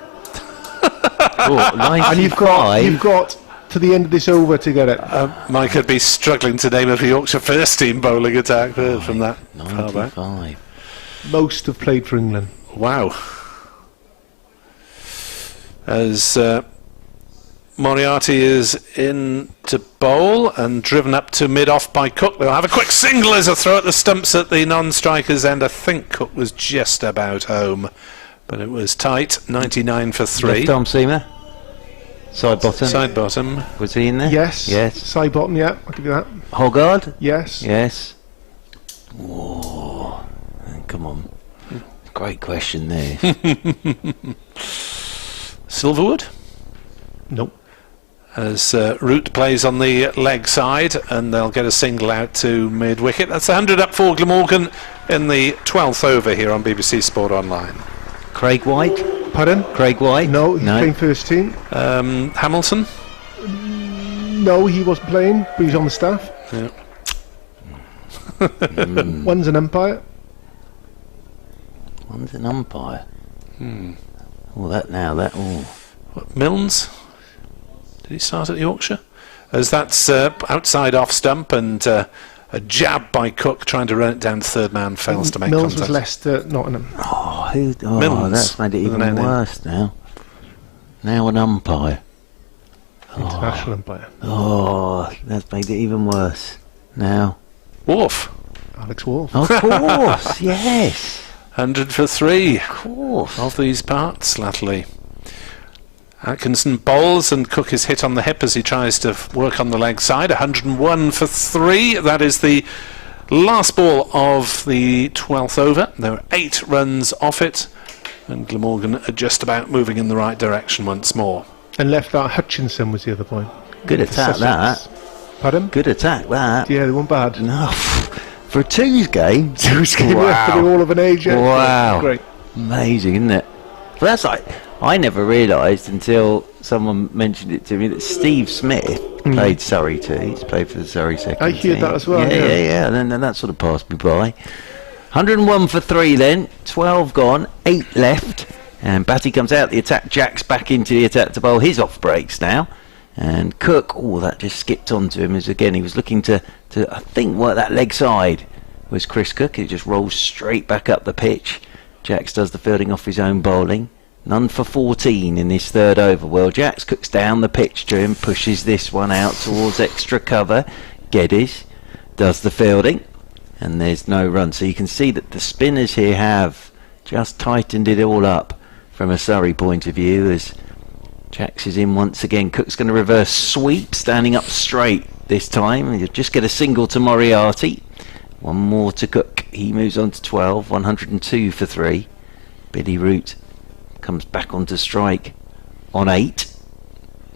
And you've got to the end of this over to get it. Mike would be struggling to name a Yorkshire first team bowling attack from that. 95. Most have played for England. Wow. As Moriarty is in to bowl and driven up to mid-off by Cook. They'll have a quick single as a throw at the stumps at the non-striker's end. I think Cook was just about home, but it was tight. 99 for 3. Left arm seamer. Side bottom. Side bottom. Was he in there? Yes. Yes. Side bottom, yeah. I'll give you that. Hoggard? Yes. Yes. Whoa. Come on. Great question there. Silverwood? Nope. As Root plays on the leg side, and they'll get a single out to mid-wicket. That's 100 up for Glamorgan in the 12th over here on BBC Sport Online. Craig White? Pardon? Craig White? No, he's playing first team. Hamilton? No, he wasn't playing, but he's on the staff. Yeah. One's an umpire. One's an umpire. Oh, What, Milnes? Did he start at Yorkshire? As that's outside off stump, and a jab by Cook trying to run it down, third man fails to make Milnes contact. was Leicester, Nottingham. Milnes. That's made it even worse now. Now an umpire. International umpire. Oh, that's made it even worse. Now. Wharf. Alex Wolf. Of course, yes. 100 for 3. Of course. Of these parts, latterly. Atkinson bowls, and Cook is hit on the hip as he tries to work on the leg side. 101 for 3. That is the last ball of the 12th over. There were 8 runs off it, and Glamorgan are just about moving in the right direction once more. And left out Hutchinson was the other point. Good attack, that. Pardon? Good attack, that. Yeah, they weren't bad. No. For a twos game. Wow. They're all of an age. Wow. Great. Amazing, isn't it? But that's like, I never realised until someone mentioned it to me that Steve Smith played Surrey too. He's played for the Surrey second I hear team. that as well. Yeah. And then that sort of passed me by. 101 for 3 then. 12 gone. 8 left. And Batty comes out the attack. Jack's back into the attack to bowl his off breaks now. And Cook, that just skipped onto him as again he was looking to I think work that leg side was Chris Cook. It just rolls straight back up the pitch. Jacks does the fielding off his own bowling. None for 14 in this third over. Well, Jacks Cook's down the pitch to him, pushes this one out towards extra cover. Geddes does the fielding, and there's no run. So you can see that the spinners here have just tightened it all up from a Surrey point of view as Jacks is in once again. Cook's going to reverse sweep, standing up straight this time. You'll just get a single to Moriarty. One more to Cook. He moves on to 12, 102 for 3. Billy Root comes back onto strike on 8.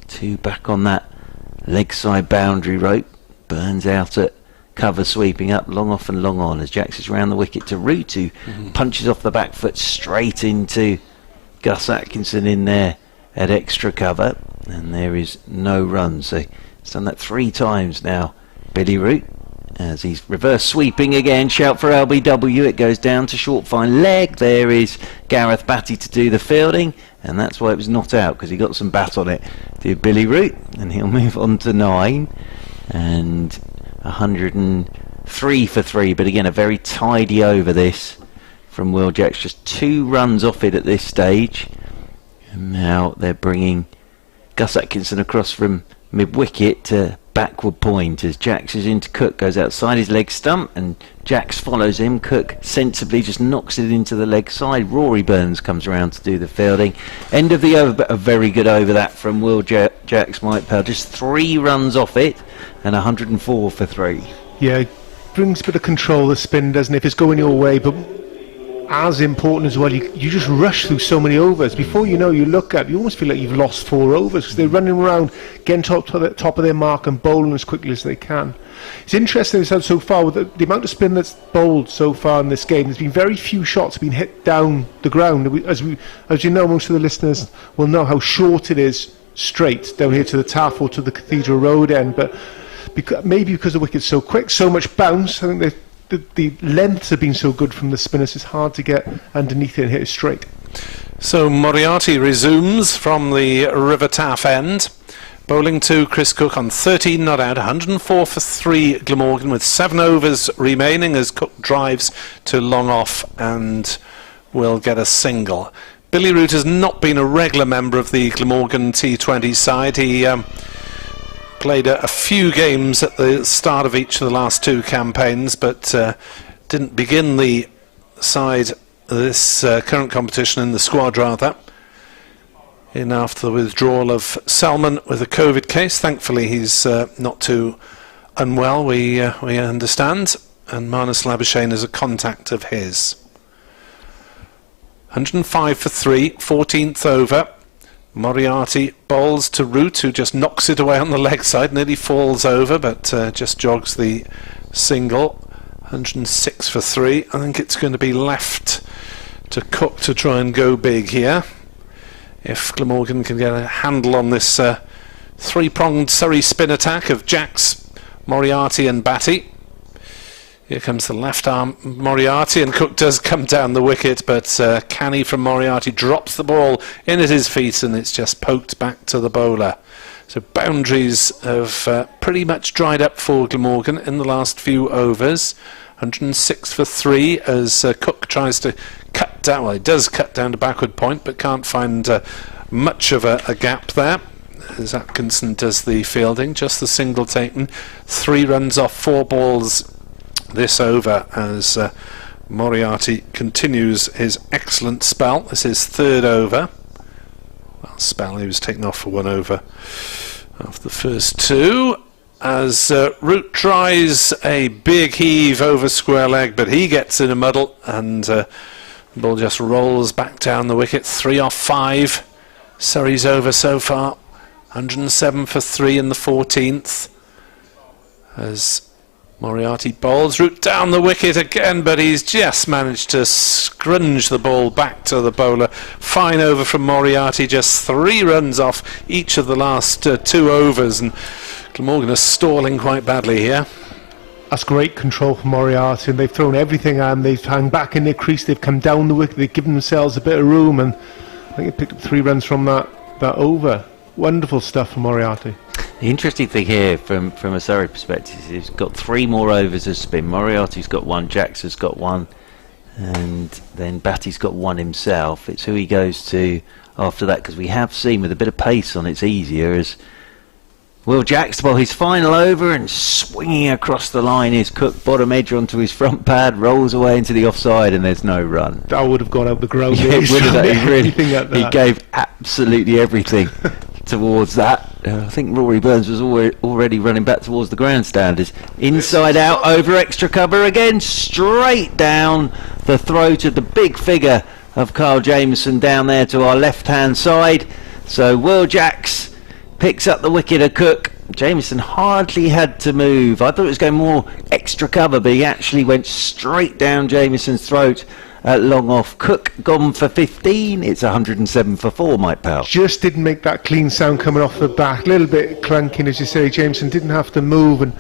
2 back on that leg side boundary rope. Burns out at cover, sweeping up long off and long on as Jacks is round the wicket to Root, who punches off the back foot straight into Gus Atkinson in there at extra cover, and there is no run. So he's done that 3 times now, Billy Root, as he's reverse sweeping again. Shout for LBW. It goes down to short fine leg. There is Gareth Batty to do the fielding, and that's why it was not out, because he got some bat on it to Billy Root, and he'll move on to 9 and 103 for 3. But again, a very tidy over this from Will Jacks. Just 2 runs off it at this stage, and now they're bringing Gus Atkinson across from mid-wicket to backward point as Jacks is into Cook, goes outside his leg stump, and Jacks follows him. Cook sensibly just knocks it into the leg side. Rory Burns comes around to do the fielding. End of the over, but a very good over that from Will Jacks, Mike Pell. Just 3 runs off it and 104 for 3. Yeah, it brings a bit of control, the spin, doesn't it, if it's going your way, but as important as well, you just rush through so many overs. Before you know, you almost feel like you've lost 4 overs because they're running around, getting top of their mark and bowling as quickly as they can. It's interesting so far with the amount of spin that's bowled so far in this game. There's been very few shots being hit down the ground. As you know, most of the listeners will know how short it is straight down here to the Taff or to the Cathedral Road end, but maybe because the wicket's so quick, so much bounce, I think the lengths have been so good from the spinners, it's hard to get underneath it and hit it straight. So Moriarty resumes from the River Taff end, bowling to Chris Cook on 13 not out, 104 for 3 Glamorgan with 7 overs remaining as Cook drives to long off and will get a single. Billy Root has not been a regular member of the Glamorgan T20 side. He played a few games at the start of each of the last 2 campaigns, but didn't begin the side this current competition in the squad rather, in after the withdrawal of Selman with a COVID case. Thankfully he's not too unwell, we understand, and Marnus Labuschagne is a contact of his. 105 for 3, 14th over. Moriarty bowls to Root, who just knocks it away on the leg side, nearly falls over, but just jogs the single. 106 for 3. I think it's going to be left to Cook to try and go big here. If Glamorgan can get a handle on this 3-pronged Surrey spin attack of Jacks, Moriarty and Batty. Here comes the left arm Moriarty, and Cook does come down the wicket, but canny from Moriarty drops the ball in at his feet, and it's just poked back to the bowler. So boundaries have pretty much dried up for Glamorgan in the last few overs. 106 for 3 as Cook tries to cut down. Well, he does cut down to backward point, but can't find much of a gap there as Atkinson does the fielding. Just the single taken. 3 runs off 4 balls this over as Moriarty continues his excellent spell. This is 3rd over. Well, spell, he was taken off for 1 over after the first 2 as Root tries a big heave over square leg, but he gets in a muddle and the ball just rolls back down the wicket. 3 off 5. Surrey's over so far. 107 for 3 in the 14th as Moriarty bowls. Root down the wicket again, but he's just managed to scrunch the ball back to the bowler. Fine over from Moriarty, just 3 runs off each of the last 2 overs, and Glamorgan is stalling quite badly here. That's great control from Moriarty, and they've thrown everything and they've hung back in their crease, they've come down the wicket, they've given themselves a bit of room, and I think he picked up 3 runs from that over. Wonderful stuff from Moriarty. The interesting thing here from a Surrey perspective is he's got 3 more overs of spin. Moriarty's got 1, Jacks has got 1, and then Batty's got 1 himself. It's who he goes to after that, because we have seen with a bit of pace on it's easier, as Will Jacks bowl his final over and swinging across the line is Cook, bottom edge onto his front pad, rolls away into the offside, and there's no run. That would have gone out the ground. Yeah, it would have. He gave absolutely everything towards that. I think Rory Burns was already running back towards the grandstanders. Inside out, over extra cover again, straight down the throat of the big figure of Carl Jamieson down there to our left-hand side. So Will Jacks picks up the wicket of Cook. Jamieson hardly had to move. I thought it was going more extra cover, but he actually went straight down Jamieson's throat at long off. Cook gone for 15. It's 107 for 4, Mike Powell. Just didn't make that clean sound coming off the back. A little bit clunking, as you say. Jamieson didn't have to move. And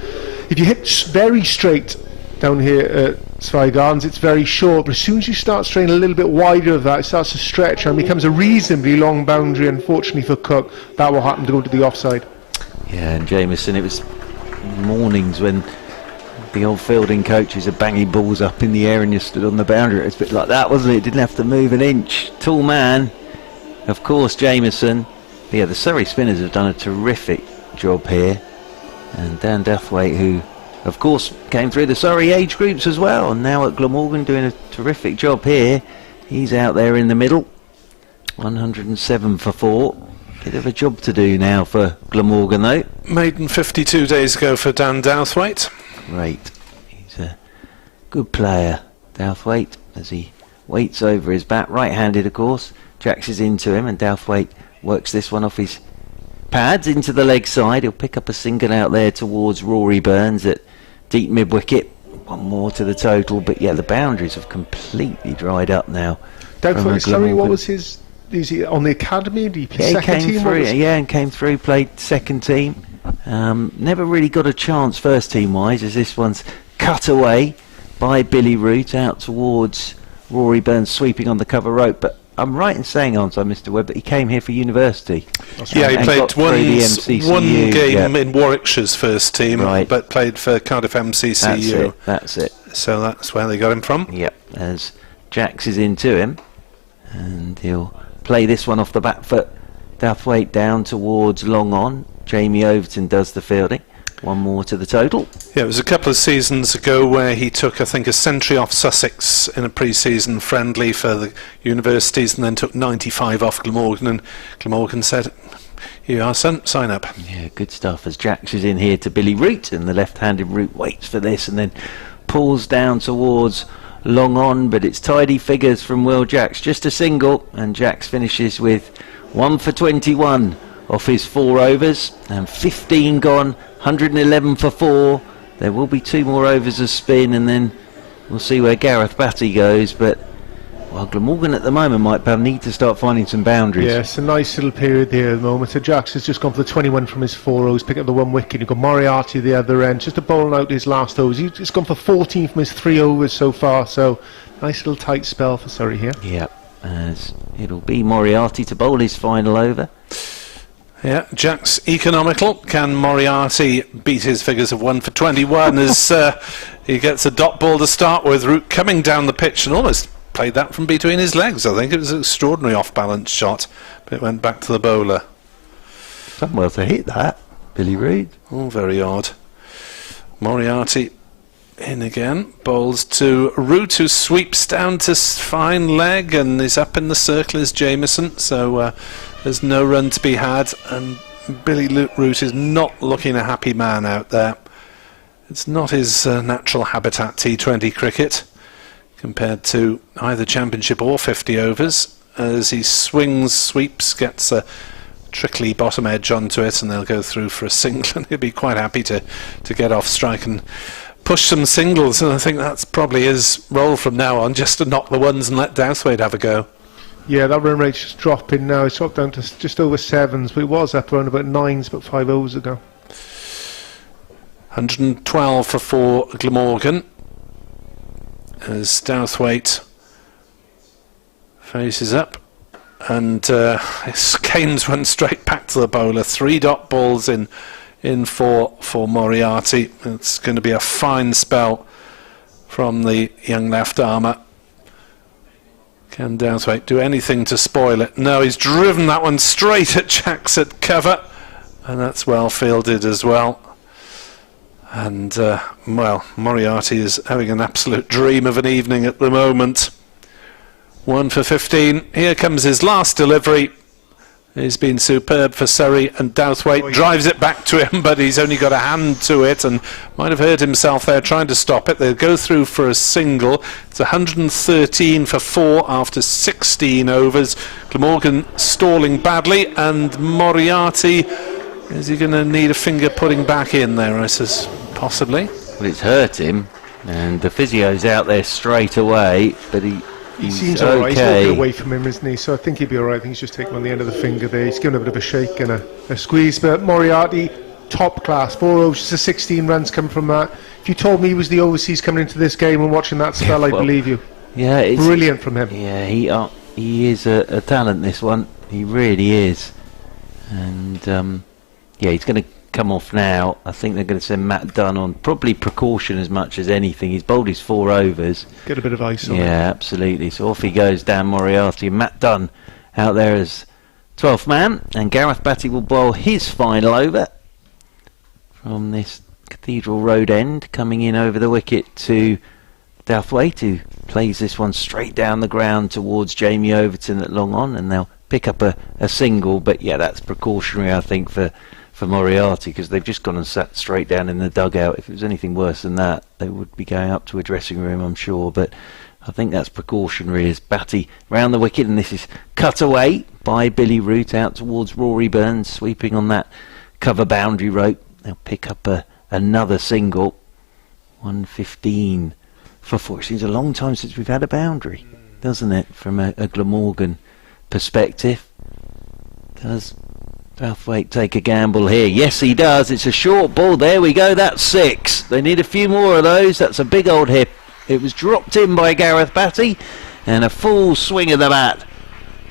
if you hit very straight down here at Sophia Gardens, it's very short. But as soon as you start straying a little bit wider of that, it starts to stretch and becomes a reasonably long boundary. Unfortunately for Cook, that will happen to go to the offside. Yeah, and Jamieson, it was mornings when the old fielding coaches are banging balls up in the air and you stood on the boundary. It was a bit like that, wasn't it? Didn't have to move an inch. Tall man, of course, Jamieson. But yeah, the Surrey spinners have done a terrific job here. And Dan Duthwaite, who, of course, came through the Surrey age groups as well, and now at Glamorgan doing a terrific job here. He's out there in the middle. 107 for 4. Bit of a job to do now for Glamorgan, though. Maiden 52 days ago for Dan Douthwaite. Great. He's a good player, Douthwaite, as he waits over his bat. Right-handed, of course. Jacks is into him, and Douthwaite works this one off his pads into the leg side. He'll pick up a single out there towards Rory Burns at deep mid-wicket. 1 more to the total, but yeah, the boundaries have completely dried up now. Douthwaite, sorry, what was his... Is he on the academy? Did he play second team? And came through, played second team. Never really got a chance first team wise, as this one's cut away by Billy Root out towards Rory Burns sweeping on the cover rope. But I'm right in saying, aren't I, Mr. Webb, that he came here for university? Yeah, he played one game in Warwickshire's first team, but played for Cardiff MCCU. That's it. So that's where they got him from. Yep, as Jacks is into him, and he'll play this one off the back foot. Douthwaite down towards long on. Jamie Overton does the fielding. 1 more to the total. Yeah, it was a couple of seasons ago where he took, I think, a century off Sussex in a pre-season friendly for the universities, and then took 95 off Glamorgan, and Glamorgan said, "Here you are, son, sign up." Yeah, good stuff. As Jacks is in here to Billy Root, and the left-handed Root waits for this and then pulls down towards long on, but it's tidy figures from Will Jacks. Just a single, and Jacks finishes with 1 for 21 off his 4 overs, and 15 gone, 111 for 4. There will be 2 more overs of spin, and then we'll see where Gareth Batty goes. But well, Glamorgan at the moment might need to start finding some boundaries. Yeah, it's a nice little period there at the moment. So Jacks has just gone for the 21 from his 4 overs, picking up the 1 wicket. You've got Moriarty the other end, just to bowl out his last overs. He's just gone for 14 from his 3 overs so far. So nice little tight spell for Surrey here. Yeah, as it'll be Moriarty to bowl his final over. Yeah, Jacks economical. Can Moriarty beat his figures of 1 for 21 as he gets a dot ball to start with? Root coming down the pitch and almost played that from between his legs. I think it was an extraordinary off-balance shot, but it went back to the bowler. Done well to hit that, Billy Root. Oh, very odd. Moriarty in again, bowls to Root, who sweeps down to fine leg and is up in the circle as Jamieson. So there's no run to be had, and Billy Root is not looking a happy man out there. It's not his natural habitat, T20 cricket, compared to either championship or 50 overs. As he swings, sweeps, gets a trickly bottom edge onto it, and they'll go through for a single, and he'll be quite happy to get off strike and push some singles. And I think that's probably his role from now on, just to knock the ones and let Douthwaite have a go. Yeah, that run rate's just dropping now. It's dropped down to just over 7s, but it was up around about 9s about 5 overs ago. 112 for 4 Glamorgan, as Douthwaite faces up And Keynes went straight back to the bowler. 3-dot balls in for Moriarty. It's going to be a fine spell from the young left armour. Can Douthwaite do anything to spoil it? No, he's driven that one straight at Jacks at cover, and that's well fielded as well. And well, Moriarty is having an absolute dream of an evening at the moment. 1 for 15. Here comes his last delivery. He's been superb for Surrey, and Douthwaite drives it back to him, but he's only got a hand to it and might have hurt himself there trying to stop it. They'll go through for a single. It's 113 for 4 after 16 overs. Glamorgan stalling badly, and Moriarty, is he going to need a finger putting back in there, I suppose? Possibly. Well, it's hurt him, and the physio's out there straight away, but he seems all right. He's walking away from him, isn't he? So I think he'll be all right. I think he's just taking on the end of the finger there. He's given a bit of a shake and a squeeze. But Moriarty, top class. 4 overs, just 16 runs come from that. If you told me he was the overseas coming into this game and watching that spell, I'd believe you. Yeah, it's brilliant from him. Yeah, he is a talent, this one. He really is. And yeah, he's going to come off now. I think they're going to send Matt Dunn on, probably precaution as much as anything. He's bowled his 4 overs. Get a bit of ice on it. Yeah, absolutely. So off he goes, Dan Moriarty. Matt Dunn out there as 12th man, and Gareth Batty will bowl his final over from this Cathedral Road end, coming in over the wicket to Douthwaite, who plays this one straight down the ground towards Jamie Overton at long on, and they'll pick up a single. But yeah, that's precautionary, I think, for Moriarty, because they've just gone and sat straight down in the dugout. If it was anything worse than that, they would be going up to a dressing room, I'm sure. But I think that's precautionary as Batty round the wicket, and this is cut away by Billy Root out towards Rory Burns, sweeping on that cover boundary rope. They'll pick up another single. 115 for 4. It seems a long time since we've had a boundary, doesn't it, from a Glamorgan perspective. Does Douthwaite take a gamble here? Yes, he does. It's a short ball. There we go. That's 6. They need a few more of those. That's a big old hip. It was dropped in by Gareth Batty, and a full swing of the bat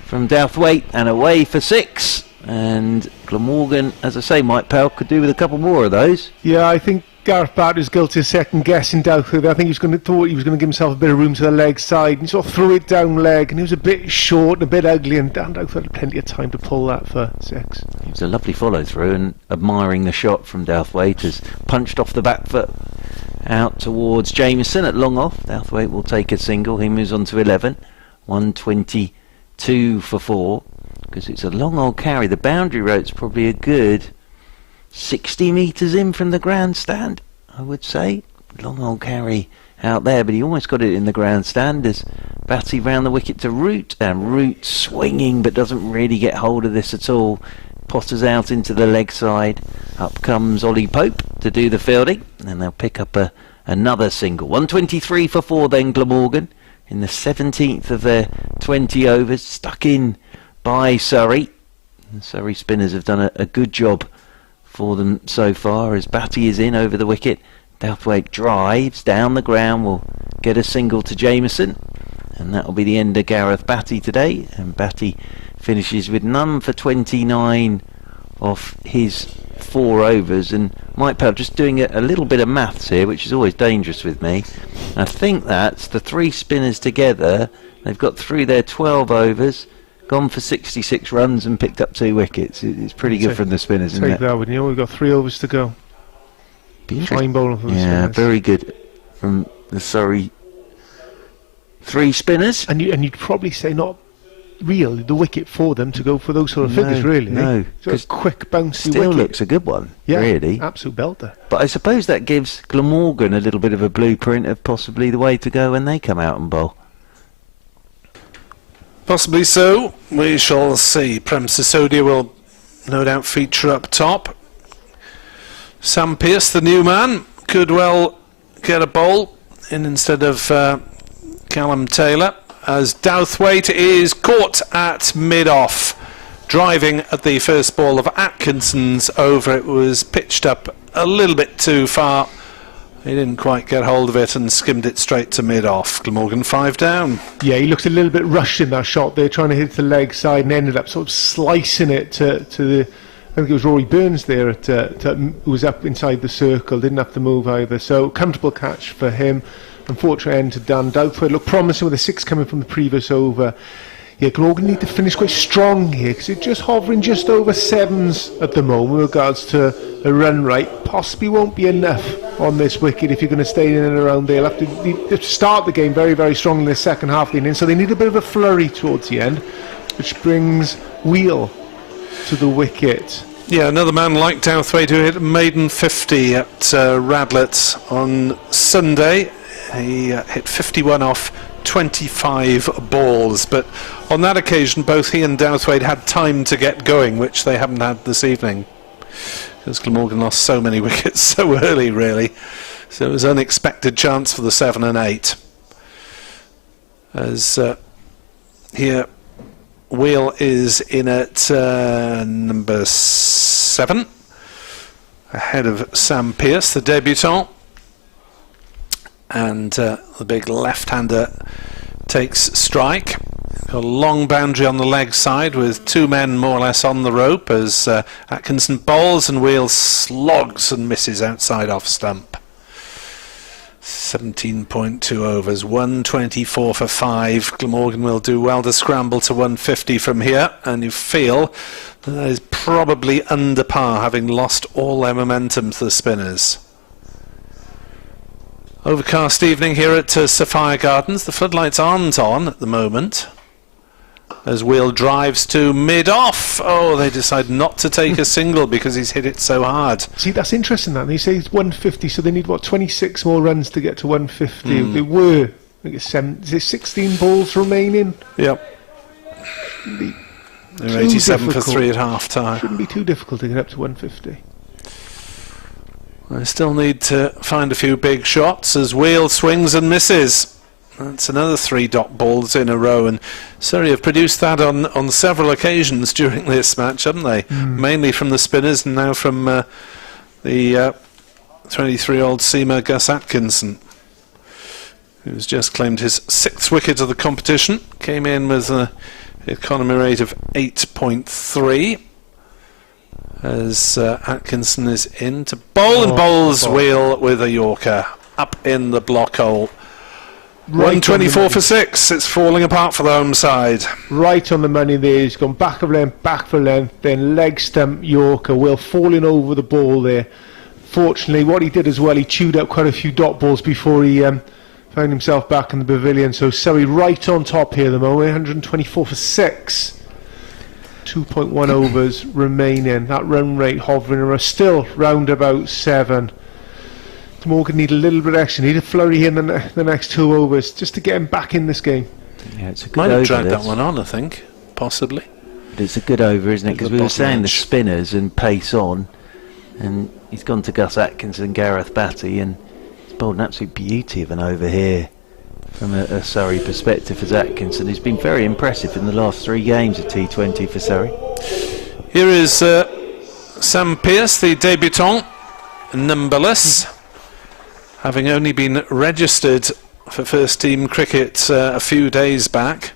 from Douthwaite, and away for 6. And Glamorgan, as I say, Mike Powell could do with a couple more of those. Yeah, I think Gareth Batty was guilty of second guessing Douthwaite. I think thought he was going to give himself a bit of room to the leg side, and he sort of threw it down leg, and he was a bit short and a bit ugly, and Dan Douthwaite had plenty of time to pull that for 6. It was a lovely follow through, and admiring the shot from Douthwaite, has punched off the back foot out towards Jamieson at long off. Douthwaite will take a single. He moves on to 11. 122 for 4, because it's a long old carry. The boundary rope's probably a good 60 metres in from the grandstand, I would say. Long old carry out there, but he almost got it in the grandstand as Batty round the wicket to Root, and Root swinging but doesn't really get hold of this at all. Potters out into the leg side. Up comes Ollie Pope to do the fielding, and they'll pick up another single. 123 for 4 then, Glamorgan, in the 17th of their 20 overs, stuck in by Surrey. The Surrey spinners have done a good job for them so far, as Batty is in over the wicket. Douthwaite drives down the ground, will get a single to Jamieson, and that will be the end of Gareth Batty today. And Batty finishes with none for 29 off his 4 overs. And Mike Powell just doing a little bit of maths here, which is always dangerous with me. I think that's the 3 spinners together. They've got through their 12 overs, gone for 66 runs and picked up 2 wickets. It's pretty good from the spinners, isn't it? Take that, wouldn't you? We've got 3 overs to go. Fine bowling from the spinners. Very good from the Surrey 3 spinners. And you'd probably say not real the wicket for them to go for those sort of figures, really. No, because quick bouncy still wicket looks a good one. Yeah, really, absolute belter. But I suppose that gives Glamorgan a little bit of a blueprint of possibly the way to go when they come out and bowl. Possibly so. We shall see. Prem Sisodia will no doubt feature up top. Sam Pearce, the new man, could well get a bowl in instead of Callum Taylor, as Douthwaite is caught at mid-off, driving at the first ball of Atkinson's over. It was pitched up a little bit too far, He didn't quite get hold of it and skimmed it straight to mid-off. Glamorgan 5 down. Yeah, he looked a little bit rushed in that shot there, trying to hit the leg side, and ended up sort of slicing it to the... I think it was Rory Burns there who was up inside the circle, didn't have to move either. So, comfortable catch for him. Unfortunate end to Dan Doubtford. Looked promising with a 6 coming from the previous over. Yeah, Glamorgan need to finish quite strong here, because it's just hovering just over 7s at the moment with regards to a run rate. Possibly won't be enough on this wicket if you're going to stay in and around there. They'll have to start the game very, very strong in the second half of the innings, so they need a bit of a flurry towards the end, which brings Wheel to the wicket. Yeah, another man like Douthwaite who hit a maiden 50 at Radlett on Sunday. He hit 51 off 25 balls, but on that occasion both he and Douthwaite had time to get going, which they haven't had this evening, because Glamorgan lost so many wickets so early, really. So it was an unexpected chance for the 7 and 8. As here Wheel is in at number 7, ahead of Sam Pearce, the debutant. And the big left-hander takes strike. Got a long boundary on the leg side with 2 men more or less on the rope as Atkinson bowls and Wheel slogs and misses outside off stump. 17.2 overs, 124 for 5. Glamorgan will do well to scramble to 150 from here, and you feel that is probably under par, having lost all their momentum to the spinners. Overcast evening here at Sophia Gardens. The floodlights aren't on at the moment as Wheel drives to mid-off. Oh, they decide not to take a single because he's hit it so hard. See, that's interesting, that. They say it's 150, so they need, 26 more runs to get to 150. They were, I think it's 16 balls remaining. Yep. They're 87 for 3 at half-time. Shouldn't be too difficult to get up to 150. I still need to find a few big shots as Wheel swings and misses. That's another 3 dot balls in a row, and Surrey have produced that on several occasions during this match, haven't they? Mainly from the spinners and now from the 23-year-old seamer Gus Atkinson, who's just claimed his 6th wicket of the competition. Came in with an economy rate of 8.3. As Atkinson is in to bowl and bowls Wheel with a Yorker up in the block hole. 124 for 6. It's falling apart for the home side. Right on the money there. He's gone back of length, back for length, then leg stump Yorker. Wheel falling over the ball there. Fortunately, what he did as well, he chewed up quite a few dot balls before he found himself back in the pavilion. So Surrey right on top here at the moment. 124 for 6. 2.1 overs remaining. That run rate hovering around, still round about 7. Morgan need a little bit of action. Need a flurry here in the next 2 overs just to get him back in this game. Yeah, it's a good Might over. Have dragged that one on, I think, possibly. But it's a good over, isn't it? Because we were saying the spinners and pace on, and he's gone to Gus Atkinson, Gareth Batty, and he's bowled an absolute beauty of an over here from a Surrey perspective as Atkinson. He's been very impressive in the last 3 games of T20 for Surrey. Here is Sam Pearce, the debutant, numberless, having only been registered for first team cricket a few days back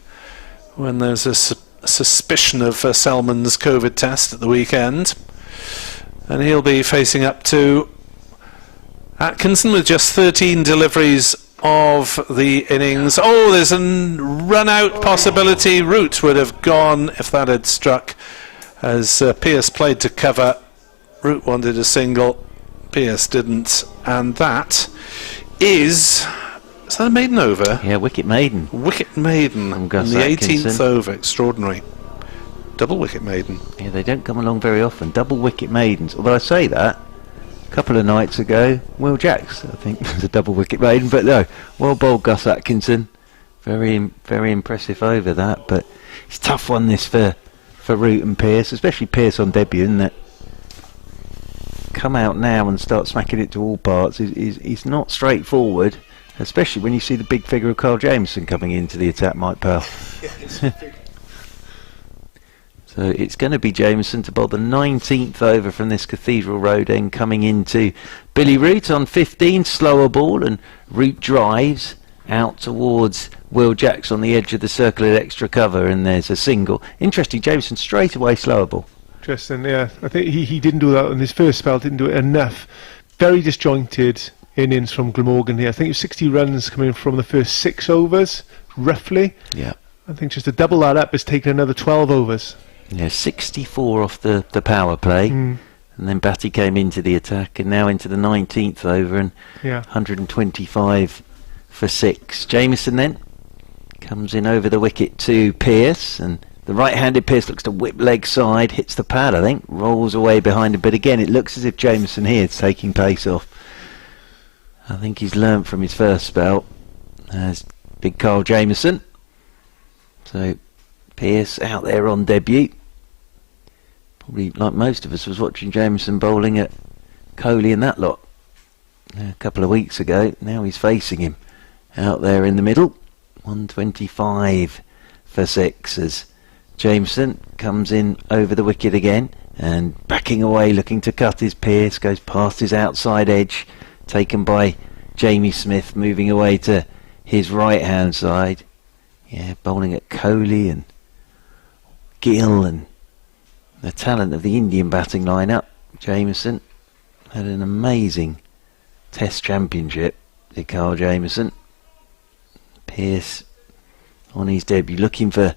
when there's a suspicion of Selman's COVID test at the weekend. And he'll be facing up to Atkinson with just 13 deliveries of the innings. Oh, there's a run-out possibility. Root would have gone if that had struck, as Pearce played to cover. Root wanted a single, Pearce didn't, and that is that a maiden over? Yeah, wicket maiden. Wicket maiden in the 18th over. Extraordinary. Double wicket maiden. Yeah, they don't come along very often. Double wicket maidens. Although I say that, a couple of nights ago, Will Jacks, I think, was a double wicket maiden. But no, well bowled Gus Atkinson. Very, very impressive over that. But it's a tough one this for Root and Pearce, especially Pearce on debut, isn't it? Come out now and start smacking it to all parts. He's not straightforward, especially when you see the big figure of Carl Jamieson coming into the attack, Mike Powell. So So it's going to be Jamieson to bowl the 19th over from this Cathedral Road end, coming into Billy Root on 15, slower ball, and Root drives out towards Will Jacks on the edge of the circle at extra cover, and there's a single. Interesting, Jamieson straight away slower ball. Interesting, yeah. I think he didn't do that in his first spell, didn't do it enough. Very disjointed innings from Glamorgan here. I think it was 60 runs coming from the first 6 overs, roughly. Yeah. I think just to double that up has taken another 12 overs. Yeah, 64 off the power play. And then Batty came into the attack, and now into the 19th over, and 125 for 6. Jamieson then comes in over the wicket to Pearce, and the right-handed Pearce looks to whip leg side, hits the pad, I think, rolls away behind him, but again it looks as if Jamieson here is taking pace off. I think he's learnt from his first spell as big Carl Jamieson. So Pearce out there on debut. Probably, like most of us, was watching Jamieson bowling at Coley and that lot a couple of weeks ago. Now he's facing him out there in the middle. 125 for 6 as Jamieson comes in over the wicket again and backing away, looking to cut his Pearce, goes past his outside edge, taken by Jamie Smith, moving away to his right hand side. Yeah, bowling at Coley and Gill and the talent of the Indian batting lineup. Jamieson had an amazing Test Championship, did Carl Jamieson. Pearce on his debut, looking for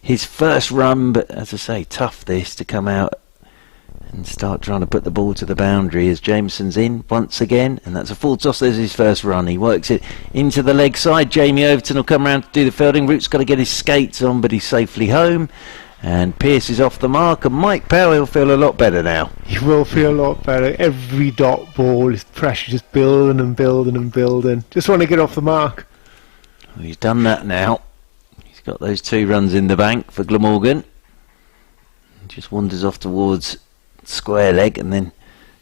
his first run, but as I say, tough this to come out and start trying to put the ball to the boundary as Jamieson's in once again, and that's a full toss. There's his first run. He works it into the leg side. Jamie Overton will come around to do the fielding. Root's got to get his skates on, but he's safely home. And Pearce is off the mark, and Mike Powell will feel a lot better now. He will feel a lot better. Every dot ball, his pressure just building and building and building. Just want to get off the mark. Well, he's done that now. He's got those 2 runs in the bank for Glamorgan. Just wanders off towards square leg and then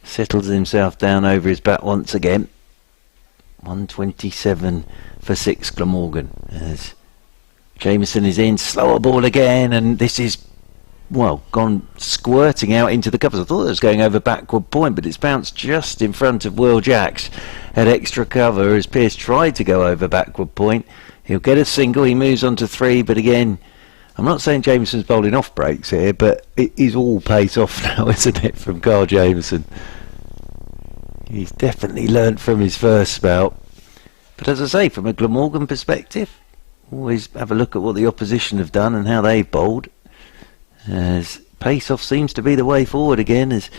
settles himself down over his bat once again. 127 for 6 Glamorgan as Jamieson is in, slower ball again, and this is, well, gone squirting out into the covers. I thought it was going over backward point, but it's bounced just in front of Will Jacks at extra cover as Pearce tried to go over backward point. He'll get a single, he moves on to 3, but again, I'm not saying Jamieson's bowling off breaks here, but it is all pace off now, isn't it, from Carl Jamieson? He's definitely learnt from his first spell. But as I say, from a Glamorgan perspective, always have a look at what the opposition have done and how they've bowled. As pace off seems to be the way forward again as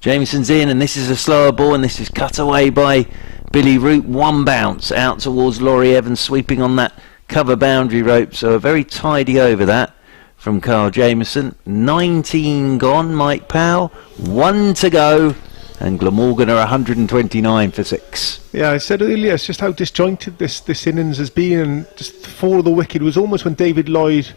Jamieson's in, and this is a slower ball, and this is cut away by Billy Root. 1 bounce out towards Laurie Evans, sweeping on that cover boundary rope, so a very tidy over that from Carl Jamieson. 19 gone, Mike Powell, 1 to go, and Glamorgan are 129 for 6. Yeah, I said earlier, it's just how disjointed this innings has been, and just for the wicket was almost when David Lloyd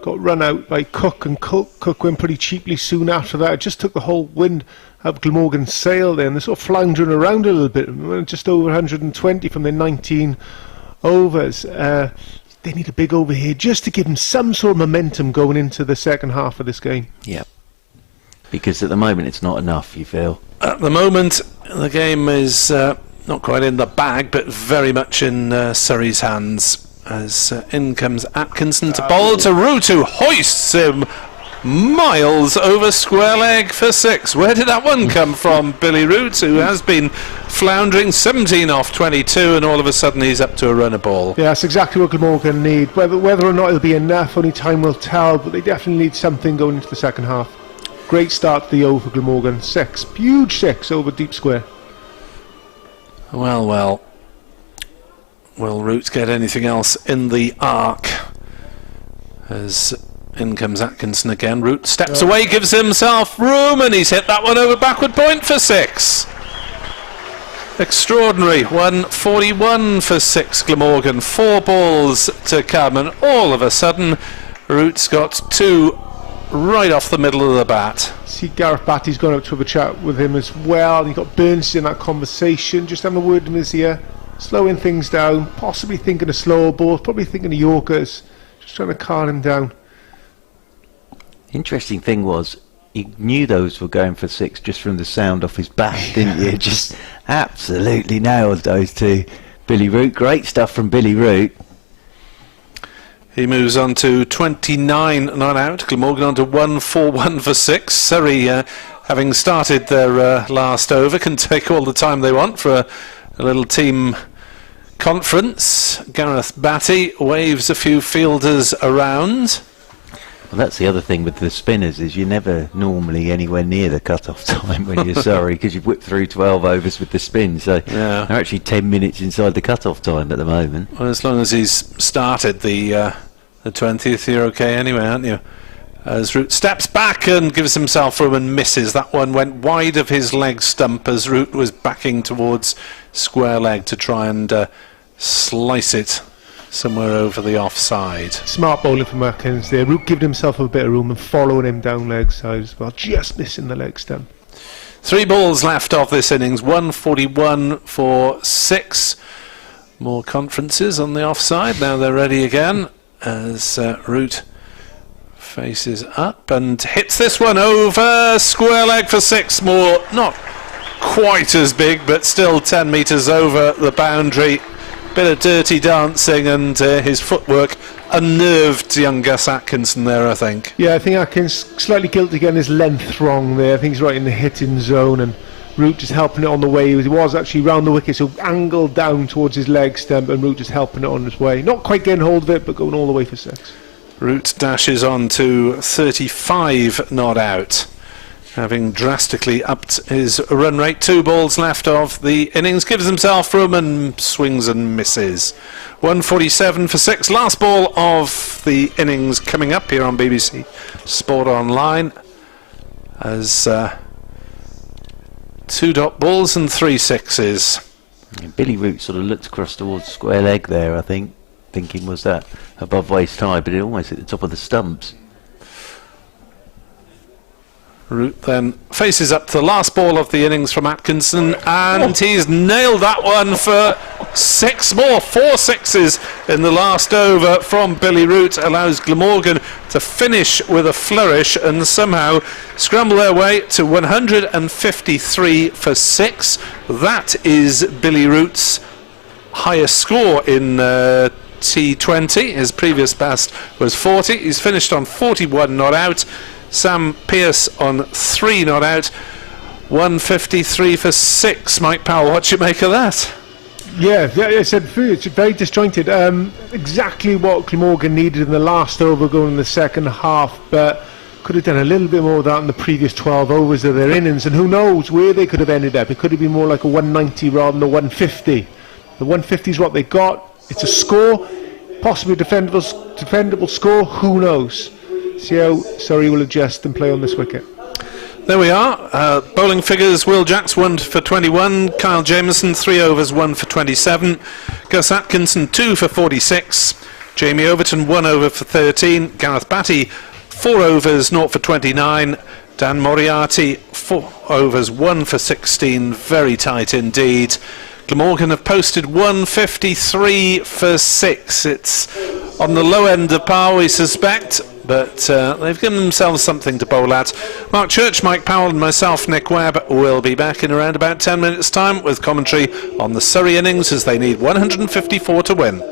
got run out by Cook, and Cook went pretty cheaply soon after that. It just took the whole wind of Glamorgan's sail there, and they're sort of floundering around a little bit, just over 120 from their 19 overs. They need a big over here just to give them some sort of momentum going into the second half of this game. Yeah, because at the moment it's not enough, you feel? At the moment, the game is not quite in the bag, but very much in Surrey's hands. As in comes Atkinson to bowl to Root, who hoists him miles over square leg for 6. Where did that one come from? Billy Root, who has been floundering, 17 off 22, and all of a sudden he's up to a run a ball. Yeah, that's exactly what Glamorgan need. Whether or not it'll be enough, only time will tell, but they definitely need something going into the second half. Great start to the over for Glamorgan. 6, huge 6 over deep square. Well, will Root get anything else in the arc? As in comes Atkinson again. Root steps away, gives himself room, and he's hit that one over backward point for 6. Extraordinary. 141 for 6 Glamorgan. 4 balls to come, and all of a sudden Root's got 2 right off the middle of the bat. See, Gareth Batty's gone up to have a chat with him as well. You've got Burns in that conversation, just having a word in his ear, slowing things down, possibly thinking of slower balls, probably thinking of Yorkers, just trying to calm him down. Interesting thing was, you knew those were going for 6 just from the sound off his back, didn't you? Just absolutely nailed those two. Billy Root, great stuff from Billy Root. He moves on to 29 not out. Glamorgan on to 1-4-1 for 6. Surrey, having started their last over, can take all the time they want for a little team conference. Gareth Batty waves a few fielders around. Well, that's the other thing with the spinners, is you're never normally anywhere near the cut-off time when you're Surrey, because you've whipped through 12 overs with the spin, so yeah. they're actually 10 minutes inside the cut-off time at the moment. Well, as long as he's started the 20th, you're okay anyway, aren't you? As Root steps back and gives himself room and misses. That one went wide of his leg stump as Root was backing towards square leg to try and slice it somewhere over the offside. Smart bowling from Atkins there. Root giving himself a bit of room and following him down leg side as well, just missing the leg stump. 3 balls left of this innings, 141 for 6. More conferences on the offside. Now they're ready again as Root faces up and hits this one over square leg for 6 more. Not quite as big, but still 10 metres over the boundary. Bit of dirty dancing, and his footwork unnerved young Gus Atkinson there, I think. Yeah, I think Atkins slightly guilty getting his length wrong there. I think he's right in the hitting zone, and Root just helping it on the way. He was actually round the wicket, so angled down towards his leg stump, and Root just helping it on his way. Not quite getting hold of it, but going all the way for 6. Root dashes on to 35 not out, having drastically upped his run rate. 2 balls left of the innings, gives himself room and swings and misses. 147 for 6. Last ball of the innings coming up here on BBC Sport Online as 2 dot balls and 3 sixes. Yeah, Billy Root sort of looked across towards square leg there, I think, thinking was that above waist high, but it almost hit the top of the stumps. Root then faces up to the last ball of the innings from Atkinson, and he's nailed that one for 6 more. 4 sixes in the last over from Billy Root allows Glamorgan to finish with a flourish and somehow scramble their way to 153 for 6. That is Billy Root's highest score in T20. His previous best was 40. He's finished on 41 not out. Sam Pearce on 3 not out. 153 for 6. Mike Powell, what do you make of that? Yeah, I said it's very disjointed. Exactly what Glamorgan needed in the last over going in the second half, but could have done a little bit more of that in the previous 12 overs of their innings, and who knows where they could have ended up. It could have been more like a 190 rather than a 150. The 150 is what they got. It's a score, possibly a defendable score, who knows. See how Surrey will adjust and play on this wicket. There we are. Bowling figures: Will Jacks 1 for 21, Kyle Jamieson 3 overs 1 for 27, Gus Atkinson 2 for 46, Jamie Overton 1 over for 13, Gareth Batty 4 overs 0 for 29, Dan Moriarty 4 overs 1 for 16. Very tight indeed. Glamorgan have posted 153 for 6. It's on the low end of par, we suspect, but they've given themselves something to bowl at. Mark Church, Mike Powell and myself, Nick Webb, will be back in around about 10 minutes' time with commentary on the Surrey innings as they need 154 to win.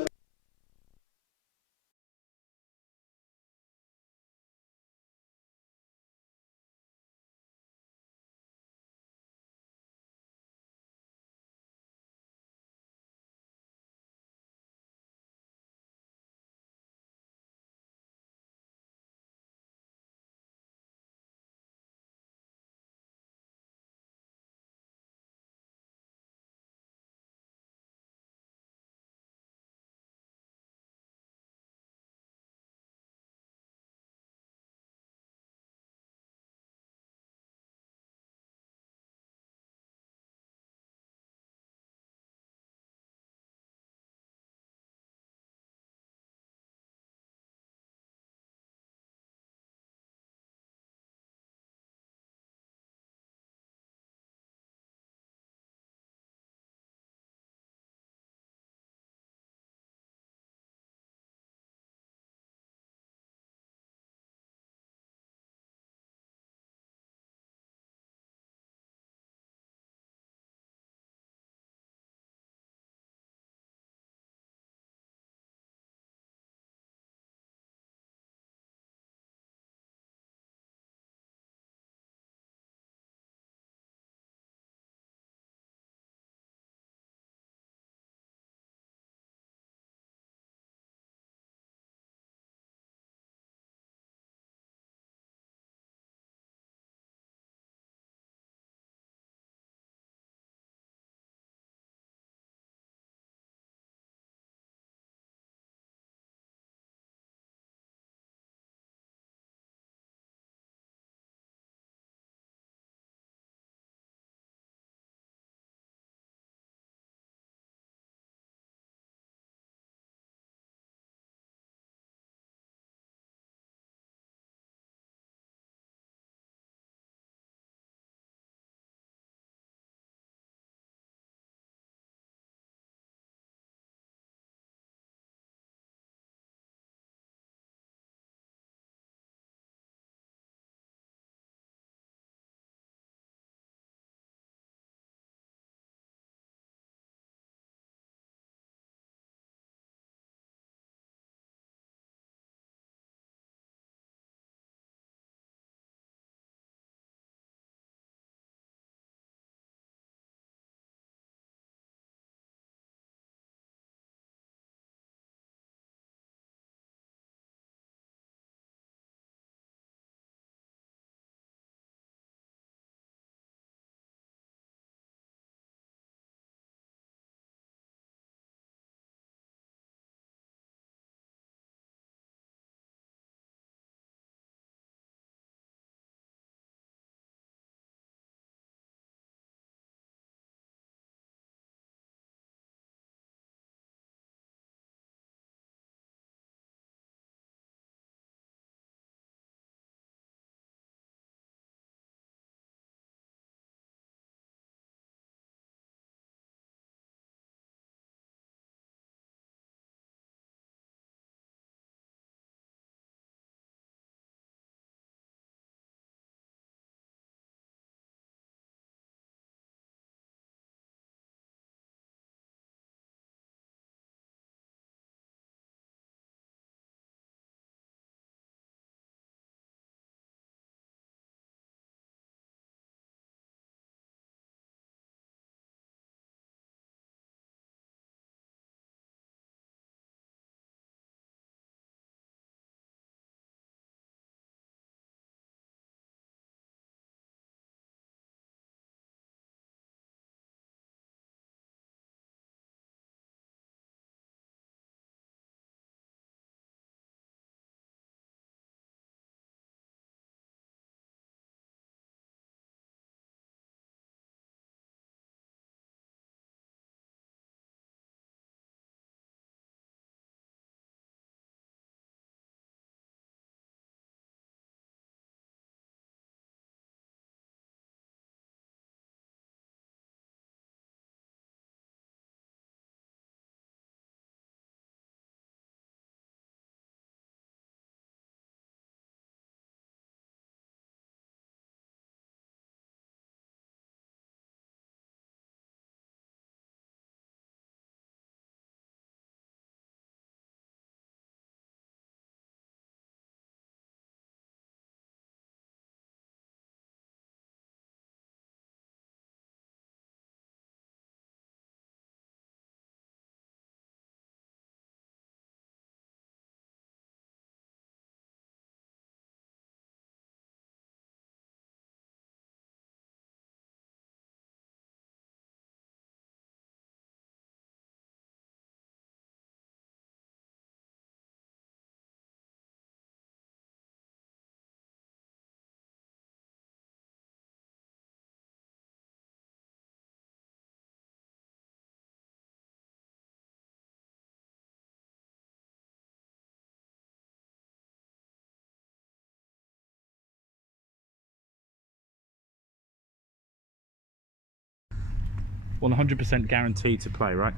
100% guaranteed to play, right?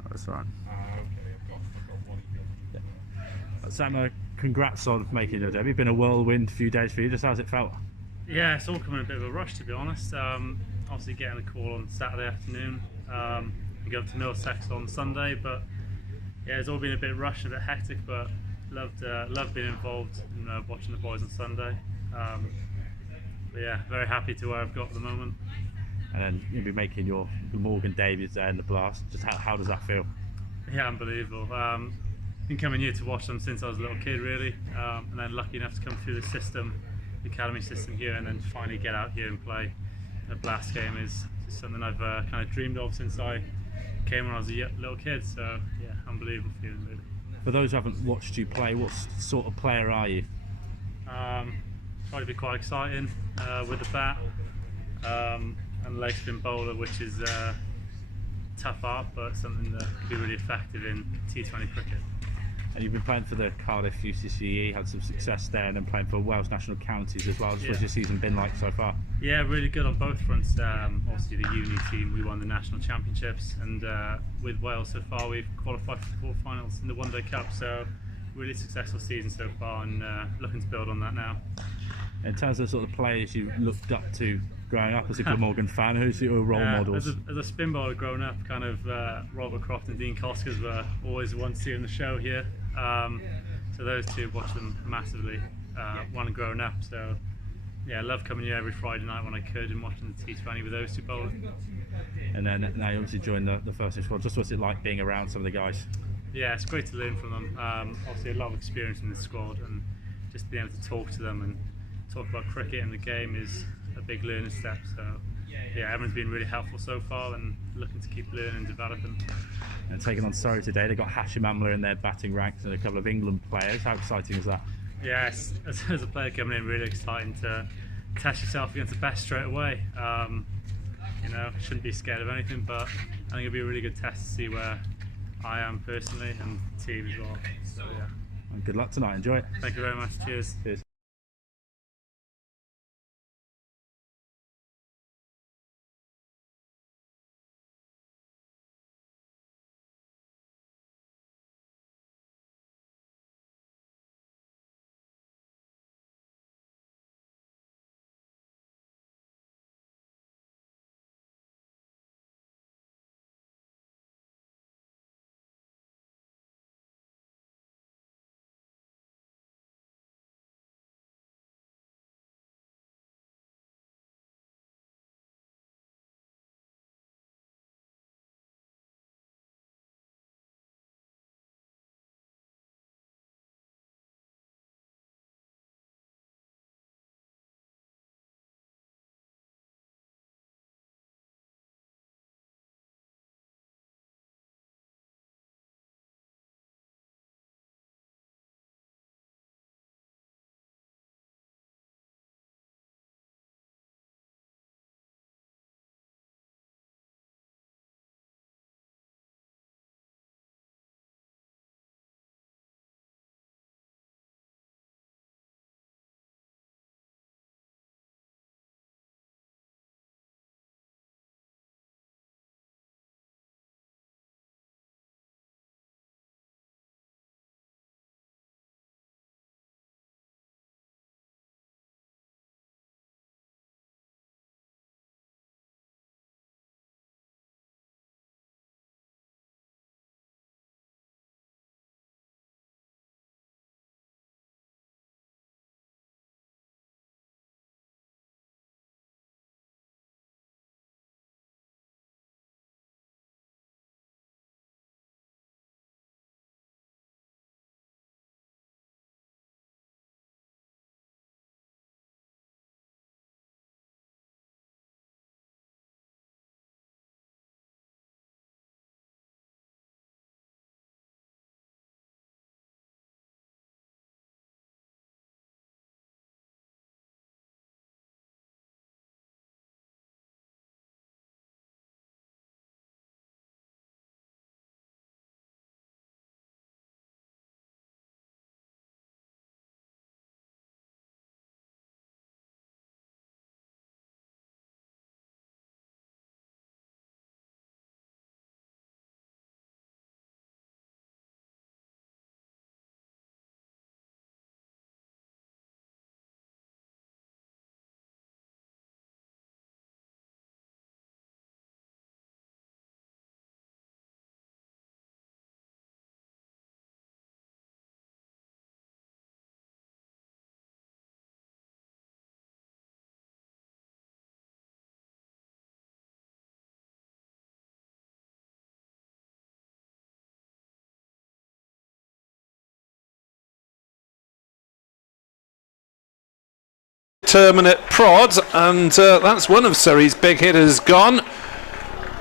Oh, that's right. Sam, congrats on making your debut. Been a whirlwind few days for you. Just how's it felt? Yeah, it's all coming a bit of a rush, to be honest. Obviously getting a call on Saturday afternoon. We go up to Middlesex on Sunday, but yeah, it's all been a bit rushed, a bit hectic, but loved being involved in watching the boys on Sunday. But yeah, very happy to where I've got at the moment. And then you'll be making your Glamorgan debut there in the Blast. Just how does that feel? Yeah, unbelievable. Been coming here to watch them since I was a little kid, really, and then lucky enough to come through the system, the academy system here, and then finally get out here and play a Blast game is something I've kind of dreamed of since I came when I was a little kid. So yeah, unbelievable feeling, really. For those who haven't watched you play, what sort of player are you? Try to be quite exciting with the bat, and leg spin bowler, which is tough art, but something that can be really effective in T20 cricket. And you've been playing for the Cardiff UCCE, had some success there, and then playing for Wales national counties as well. What's your season been like so far? Yeah, really good on both fronts. Obviously the uni team, we won the national championships, and with Wales so far we've qualified for the quarterfinals in the One Day Cup, so really successful season so far, and looking to build on that now. In terms of sort of players you looked up to growing up as a Glamorgan fan, who's your role models? As a spin bowler growing up, kind of Robert Croft and Dean Koskers were always the ones to see in the show here. So those two, watched them massively when growing up. So yeah, I love coming here every Friday night when I could and watching the T20 with those two bowlers. And then now you obviously joined the first team squad. Just what's it like being around some of the guys? Yeah, it's great to learn from them. Obviously a lot of experience in the squad, and just being able to talk to them and talk about cricket and the game is a big learning step. So yeah, everyone's been really helpful so far, and looking to keep learning and developing. And taking on Surrey today, they've got Hashim Amla in their batting ranks and a couple of England players. How exciting is that? Yeah, as a player coming in, really exciting to test yourself against the best straight away. You know, shouldn't be scared of anything, but I think it'll be a really good test to see where I am personally and the team as well. So yeah. And good luck tonight. Enjoy it. Thank you very much. Cheers. Cheers. Terminate prod, and that's one of Surrey's big hitters gone.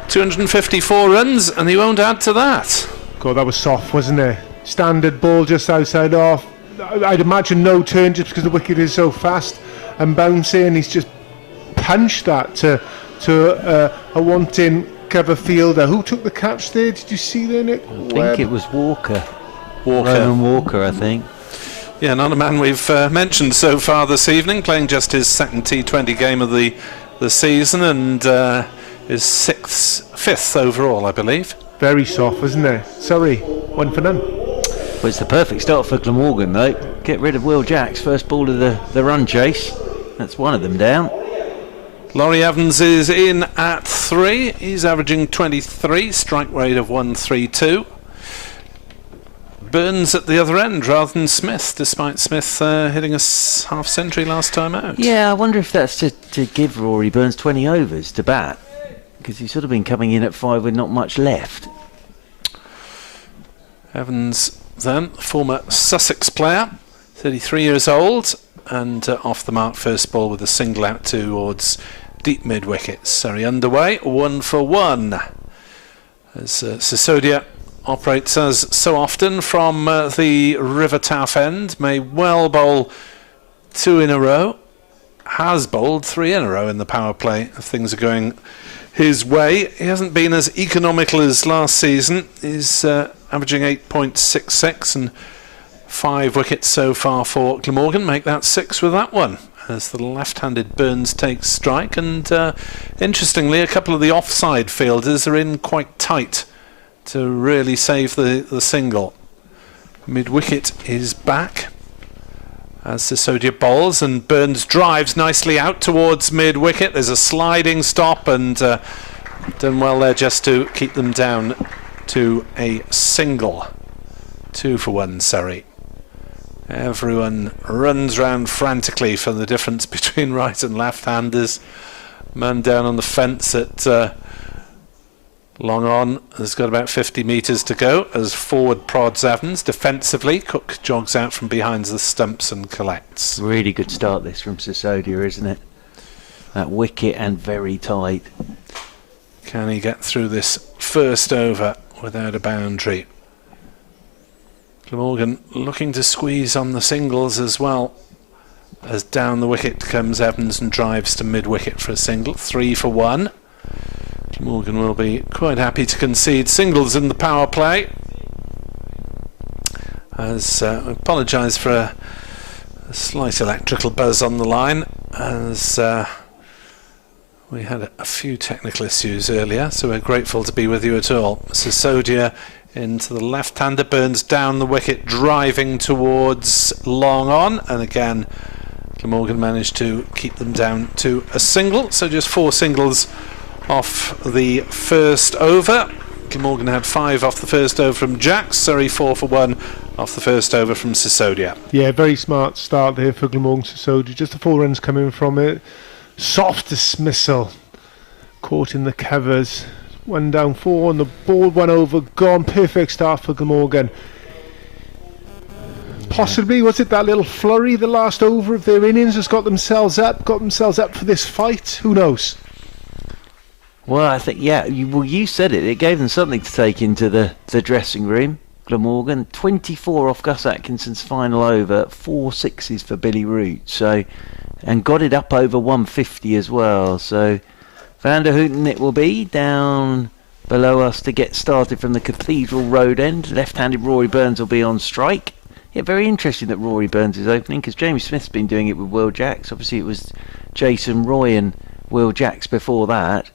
254 runs, and he won't add to that. God, that was soft, wasn't it? Standard ball just outside off. I'd imagine no turn just because the wicket is so fast and bouncing. He's just punched that to a wanting cover fielder. Who took the catch there? Did you see there, Nick? I think it was Walker. Roman Walker, I think. Yeah, not a man we've mentioned so far this evening, playing just his second T20 game of the season, and his fifth overall, I believe. Very soft, isn't it? Sorry, 1 for none. Well, it's the perfect start for Glamorgan, though. Get rid of Will Jacks, first ball of the run chase. That's one of them down. Laurie Evans is in at 3. He's averaging 23, strike rate of 132. Burns at the other end rather than Smith, despite Smith hitting a half century last time out. Yeah, I wonder if that's to give Rory Burns 20 overs to bat, because he's sort of been coming in at 5 with not much left. Evans then, former Sussex player, 33 years old, and off the mark first ball with a single out towards deep mid wicket. Surrey underway, 1 for 1. As Sisodia operates as so often from the River Taff end, may well bowl 2 in a row, has bowled 3 in a row in the power play if things are going his way. He hasn't been as economical as last season. He's averaging 8.66 and 5 wickets so far for Glamorgan. Make that 6 with that one, as the left-handed Burns takes strike. And interestingly, a couple of the offside fielders are in quite tight to really save the single. Mid-wicket is back as Sisodia bowls, and Burns drives nicely out towards mid-wicket. There's a sliding stop, and done well there just to keep them down to a single. 2 for 1 Surrey. Everyone runs round frantically for the difference between right and left-handers. Man down on the fence at long on has got about 50 metres to go as forward prods Evans. Defensively, Cook jogs out from behind the stumps and collects. Really good start this from Sisodia, isn't it? That wicket and very tight. Can he get through this first over without a boundary? Glamorgan looking to squeeze on the singles as well, as down the wicket comes Evans and drives to mid-wicket for a single. 3 for 1. Morgan will be quite happy to concede singles in the power play. As I apologise for a slight electrical buzz on the line, as we had a few technical issues earlier, so we're grateful to be with you at all. Sisodia into the left-hander, Burns down the wicket, driving towards long on, and again Glamorgan managed to keep them down to a single, so just 4 singles off the first over. Glamorgan had 5 off the first over from Jacks. Surrey 4 for 1 off the first over from Sisodia. Yeah, very smart start there for Glamorgan Sisodia. Just the 4 runs coming from it. Soft dismissal. Caught in the covers. 1 down, 4 on the ball, 1 over, gone. Perfect start for Glamorgan. Possibly, was it that little flurry, the last over of their innings, has got themselves up for this fight? Who knows? Well, I think, yeah, you said it. It gave them something to take into the dressing room. Glamorgan, 24 off Gus Atkinson's final over, 4 sixes for Billy Root, and got it up over 150 as well. So Van der Houten it will be, down below us to get started from the Cathedral Road end. Left-handed Rory Burns will be on strike. Yeah, very interesting that Rory Burns is opening, because Jamie Smith's been doing it with Will Jacks. Obviously it was Jason Roy and Will Jacks before that.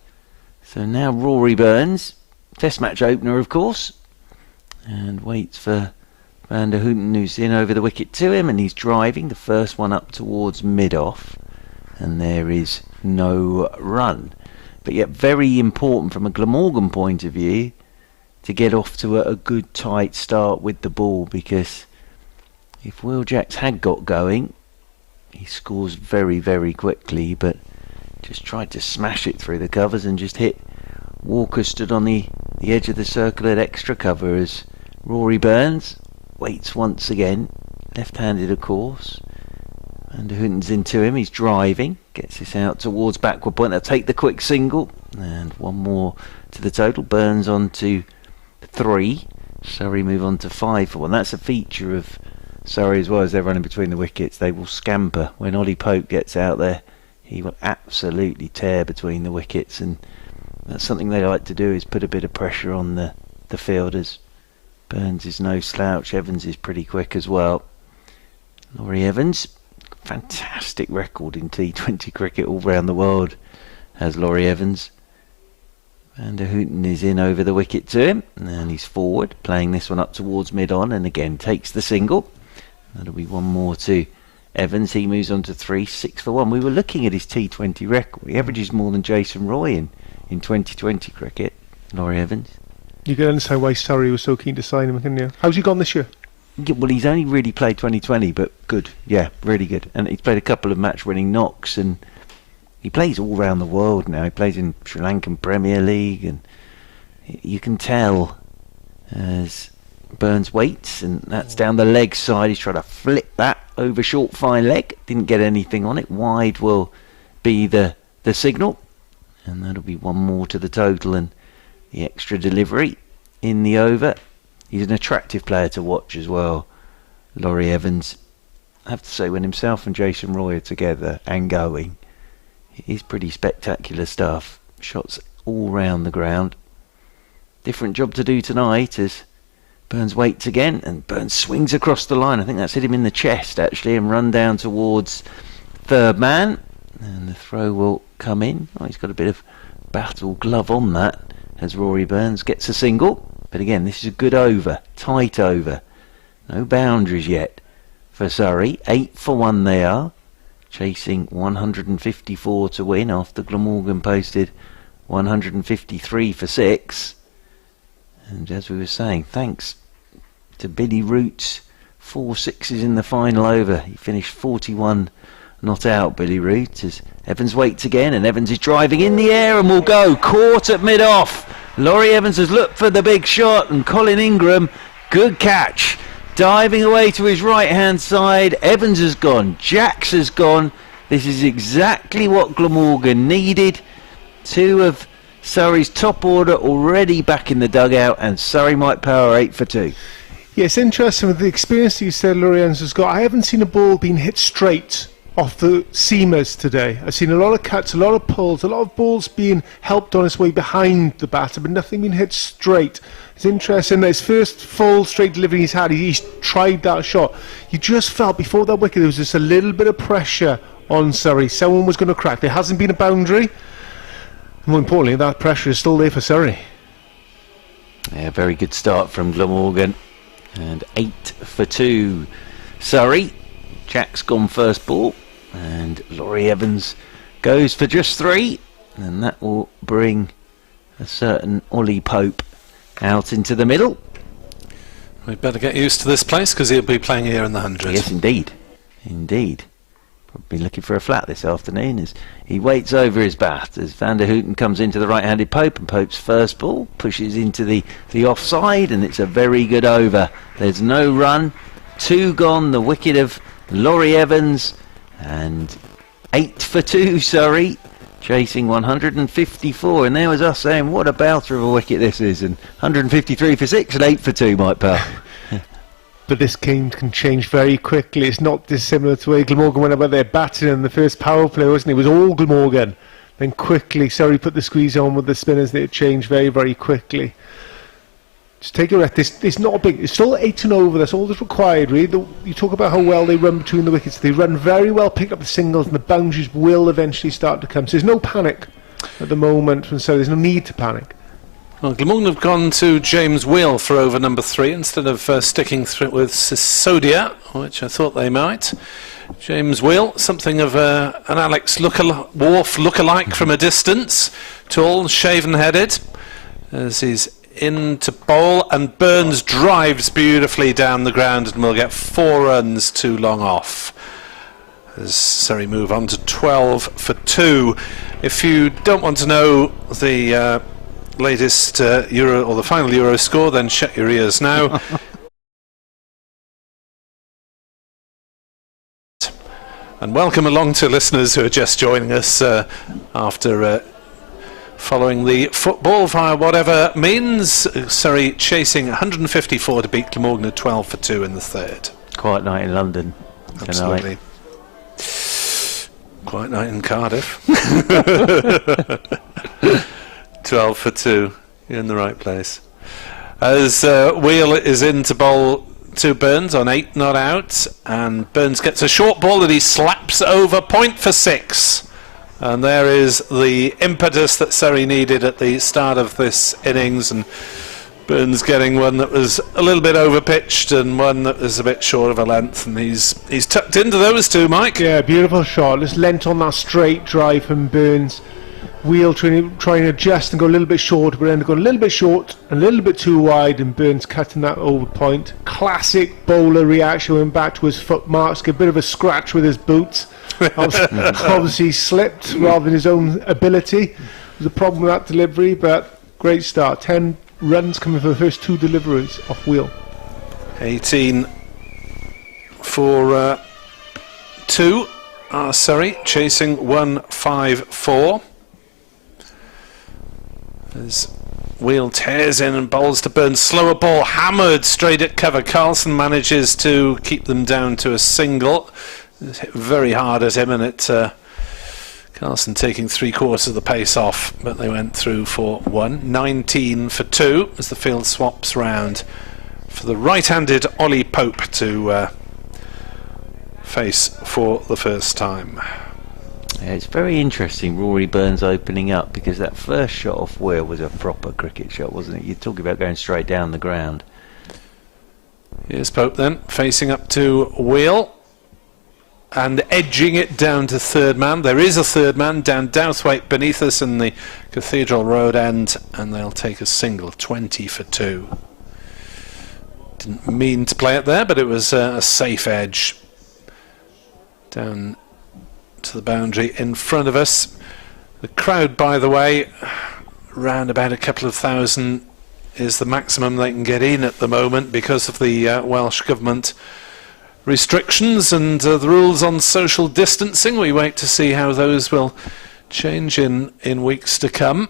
So now Rory Burns, test match opener of course, and waits for Van der Houten, who's in over the wicket to him, and he's driving the first one up towards mid-off, and there is no run. But yet very important from a Glamorgan point of view to get off to a good tight start with the ball, because if Will Jacks had got going, he scores very, very quickly, but just tried to smash it through the covers and just hit. Walker stood on the edge of the circle at extra cover as Rory Burns waits once again, left-handed of course, Van der Hooten's into him, he's driving, gets this out towards backward point. They'll take the quick single, and one more to the total. Burns on to 3. Surrey move on to 5 for 1. That's a feature of Surrey as well, as they're running between the wickets. They will scamper. When Ollie Pope gets out there, he will absolutely tear between the wickets, and that's something they like to do, is put a bit of pressure on the fielders. Burns is no slouch. Evans is pretty quick as well. Laurie Evans, fantastic record in T20 cricket all round the world, has Laurie Evans. Van der Hooten is in over the wicket to him, and he's forward, playing this one up towards mid-on, and again takes the single. That'll be one more to Evans. He moves on to 3, 6 for 1. We were looking at his T20 record. He averages more than Jason Roy in 2020 cricket, Laurie Evans. You can understand why Surrey was so keen to sign him, can you? How's he gone this year? Yeah, well, he's only really played 2020, but good. Yeah, really good. And he's played a couple of match-winning knocks, and he plays all around the world now. He plays in Sri Lankan Premier League, and you can tell as Burns waits, and that's down the leg side. He's trying to flip that over short fine leg. Didn't get anything on it. Wide will be the signal, and that'll be one more to the total, and the extra delivery in the over. He's an attractive player to watch as well, Laurie Evans. I have to say, when himself and Jason Roy are together and going, it is pretty spectacular stuff. Shots all round the ground. Different job to do tonight as Burns waits again, and Burns swings across the line. I think that's hit him in the chest actually, and run down towards third man, and the throw will come in. Oh, he's got a bit of battle glove on that as Rory Burns gets a single. But again, this is a good over, tight over. No boundaries yet for Surrey. 8 for 1 they are, chasing 154 to win after Glamorgan posted 153 for 6. And as we were saying, thanks to Billy Root's 4 sixes in the final over. He finished 41 not out, Billy Root, as Evans waits again, and Evans is driving in the air and will go. Caught at mid-off. Laurie Evans has looked for the big shot, and Colin Ingram, good catch. Diving away to his right-hand side. Evans has gone. Jacks has gone. This is exactly what Glamorgan needed. 2 of Surrey's top order already back in the dugout, and Surrey might power 8 for 2. Yeah, it's interesting with the experience you said Laurie Evans has got. I haven't seen a ball being hit straight off the seamers today. I've seen a lot of cuts, a lot of pulls, a lot of balls being helped on its way behind the batter, but nothing being hit straight. It's interesting that his first full straight delivery he's had, he's tried that shot. You just felt before that wicket there was just a little bit of pressure on Surrey. Someone was going to crack. There hasn't been a boundary. More importantly, that pressure is still there for Surrey. Yeah, very good start from Glamorgan. And 8 for 2. Surrey. Jack's gone first ball, and Laurie Evans goes for just 3, and that will bring a certain Ollie Pope out into the middle. We'd better get used to this place, because he'll be playing here in the 100. Yes, indeed. Indeed. Probably looking for a flat this afternoon as he waits over his bat as Van der Hooten comes into the right-handed Pope, and Pope's first ball pushes into the offside, and it's a very good over. There's no run. 2 gone, the wicket of Laurie Evans, and 8 for 2 Surrey, chasing 154, and there was us saying what a belter of a wicket this is, and 153 for 6 and 8 for 2, Mike Pell. But this game can change very quickly. It's not dissimilar to the way Glamorgan went about their batting in the first power play, wasn't it? It was all Glamorgan. Then quickly Surrey put the squeeze on with the spinners, and it changed very, very quickly. Just take a rest. It's not a big. It's still 8 and over. That's all that's required, really. You talk about how well they run between the wickets. They run very well, pick up the singles, and the boundaries will eventually start to come. So there's no panic at the moment, and so there's no need to panic. Well, Glamorgan have gone to James Wheel for over number 3 instead of sticking with Sisodia, which I thought they might. James Wheel, something of an Alex Worf look-alike from a distance, tall, shaven-headed, as he's in to bowl, and Burns drives beautifully down the ground and will get 4 runs too long off as Surrey move on to 12 for 2. If you don't want to know the latest Euro or the final Euro score, then shut your ears now. And welcome along to listeners who are just joining us after following the football via whatever means. Surrey chasing 154 to beat Glamorgan at 12 for 2 in the third. Quiet night in London tonight. Absolutely. Quiet night in Cardiff. 12 for 2. You're in the right place. As Wheel is in to bowl to Burns on 8 not out, and Burns gets a short ball that he slaps over, point for 6. And there is the impetus that Surrey needed at the start of this innings, and Burns getting one that was a little bit over pitched and one that was a bit short of a length, and he's tucked into those two, Mike. Yeah, beautiful shot. Just lent on that straight drive from Burns. Wheel trying to adjust and go a little bit short, but then go a little bit short, a little bit too wide, and Burns cutting that over point. Classic bowler reaction, went back to his foot marks, get a bit of a scratch with his boots. Obviously slipped rather than his own ability. There's a problem with that delivery, but great start. 10 runs coming for the first 2 deliveries off Wheel. 18 for 2. Surrey chasing 154. As Wheel tears in and bowls to Burns, slower ball hammered straight at cover. Carlson manages to keep them down to a single. It hit very hard at him, and it Carlson taking 3/4 of the pace off, but they went through for 1. 19 for 2 as the field swaps round for the right-handed Ollie Pope to face for the first time. Yeah, it's very interesting, Rory Burns opening up, because that first shot off Wheel was a proper cricket shot, wasn't it? You're talking about going straight down the ground. Here's Pope then, facing up to Wheel and edging it down to third man. There is a third man down Douthwaite beneath us in the Cathedral Road end, and they'll take a single. 20 for 2. Didn't mean to play it there, but it was a safe edge down to the boundary in front of us. The crowd, by the way, round about a couple of thousand is the maximum they can get in at the moment because of the Welsh Government restrictions and the rules on social distancing. We wait to see how those will change in weeks to come.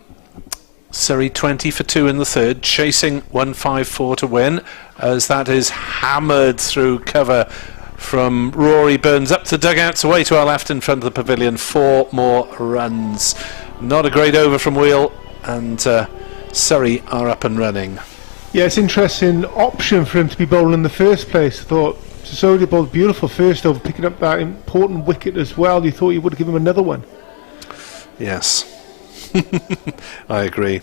Surrey 20 for 2 in the third, chasing 154 to win, as that is hammered through cover from Rory Burns up to the dugouts, away to our left in front of the pavilion. 4 more runs. Not a great over from Wheel, and Surrey are up and running. Yeah, it's an interesting option for him to be bowling in the first place. I thought Sisodi bowled beautiful first over, picking up that important wicket as well. You thought you would give him another one. Yes, I agree.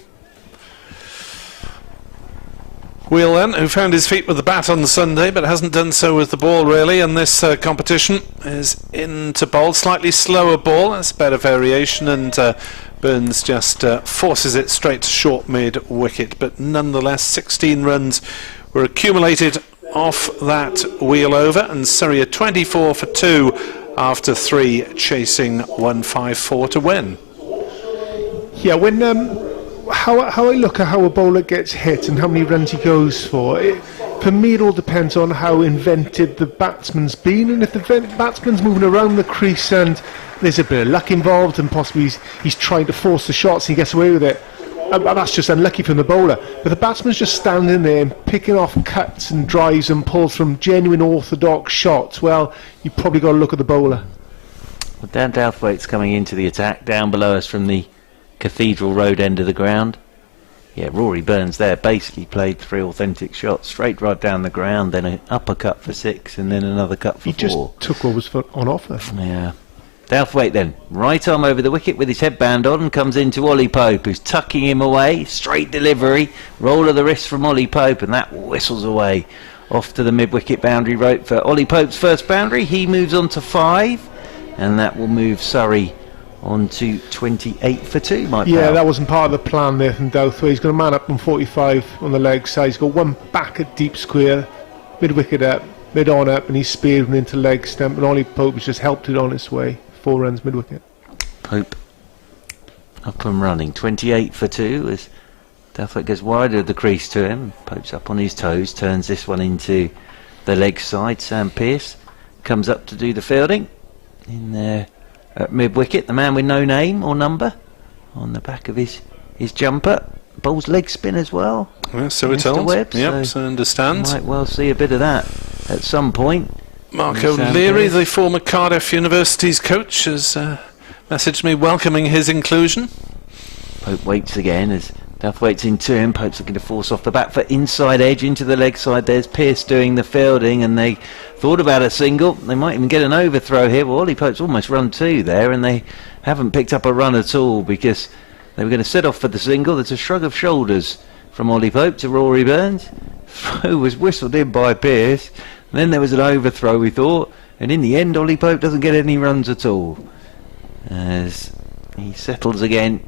Wheel then, who found his feet with the bat on Sunday but hasn't done so with the ball really in this competition, is in to bowl. Slightly slower ball, that's better variation, and Burns just forces it straight to short mid wicket, but nonetheless 16 runs were accumulated off that Wheel over, and Surrey are 24 for 2 after 3, chasing 154 to win. Yeah, when how I look at how a bowler gets hit and how many runs he goes for, for me it all depends on how inventive the batsman's been, and if the batsman's moving around the crease and there's a bit of luck involved and possibly he's trying to force the shots and he gets away with it, that's just unlucky from the bowler. But the batsman's just standing there and picking off cuts and drives and pulls from genuine orthodox shots, well, you've probably got to look at the bowler. Well, Dan Douthwaite's coming into the attack down below us from the Cathedral Road end of the ground. Yeah, Rory Burns there basically played 3 authentic shots, straight right down the ground, then an uppercut for 6 and then another cut for 4. He just took what was on offer. Yeah. Douthwaite then, right arm over the wicket with his headband on, comes into Ollie Pope, who's tucking him away. Straight delivery, roll of the wrist from Ollie Pope, and that whistles away off to the mid-wicket boundary rope for Ollie Pope's first boundary. He moves on to 5, and that will move Surrey on to 28 for 2, Mike. Yeah, Powell. that wasn't part of the plan there from Douthwaite. He's got a man up on 45 on the leg side. He's got one back at deep square, mid-wicket up, mid-on up, and he's speared into leg stump, and Ollie Pope has just helped it on its way. 4 runs mid-wicket. Pope up and running. 28 for 2 as Douthwaite goes wider of the crease to him. Pope's up on his toes, turns this one into the leg side. Sam Pearce comes up to do the fielding. in there at mid-wicket. The man with no name or number on the back of his jumper. Ball's leg spin as well. Well, so we're Mr. told. Webb, Yep, so understand. Might well see a bit of that at some point. Mark Yes, O'Leary, Andrew. the former Cardiff University's coach, has messaged me welcoming his inclusion. Pope waits again as Duff waits into him. Pope's looking to force off the back for inside edge into the leg side. There's Pearce doing the fielding, and they thought about a single. They might even get an overthrow here. Well, Ollie Pope's almost run two there, and they haven't picked up a run at all because they were going to set off for the single. There's a shrug of shoulders from Ollie Pope to Rory Burns. Throw was whistled in by Pearce. And then there was an overthrow, we thought, and in the end Ollie Pope doesn't get any runs at all as he settles again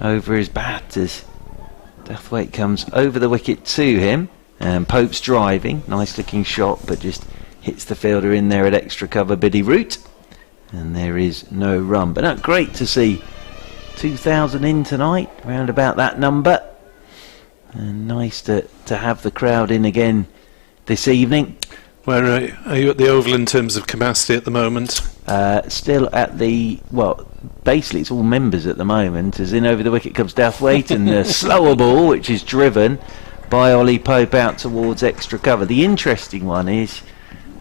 over his bat as Duthwaite comes over the wicket to him, and Pope's driving. Nice looking shot, but just hits the fielder in there at extra cover Biddy Root, and there is no run. But no, great to see 2,000 in tonight, round about that number, and nice to have the crowd in again this evening. Where are you at the Oval in terms of capacity at the moment? Still at the, well, basically it's all members at the moment, as in over the wicket comes Duthwaite, and the slower ball, which is driven by Ollie Pope out towards extra cover. The interesting one is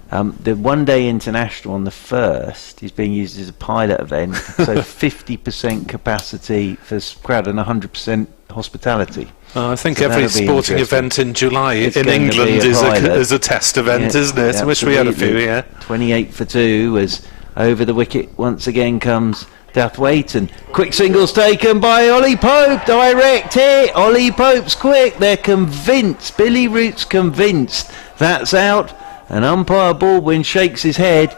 the one-day international on the 1st is being used as a pilot event, so 50% capacity for crowd and 100% hospitality. I think So every that'll be sporting interesting. event in July It's in going to be England a is pilot. a test event, Yeah, isn't it? I wish we had a few, absolutely. yeah. 28 for 2 as over the wicket once again comes Duthwaite, and quick singles taken by Ollie Pope. Direct hit. Ollie Pope's quick. They're convinced. Billy Root's convinced that's out. And umpire Baldwin shakes his head,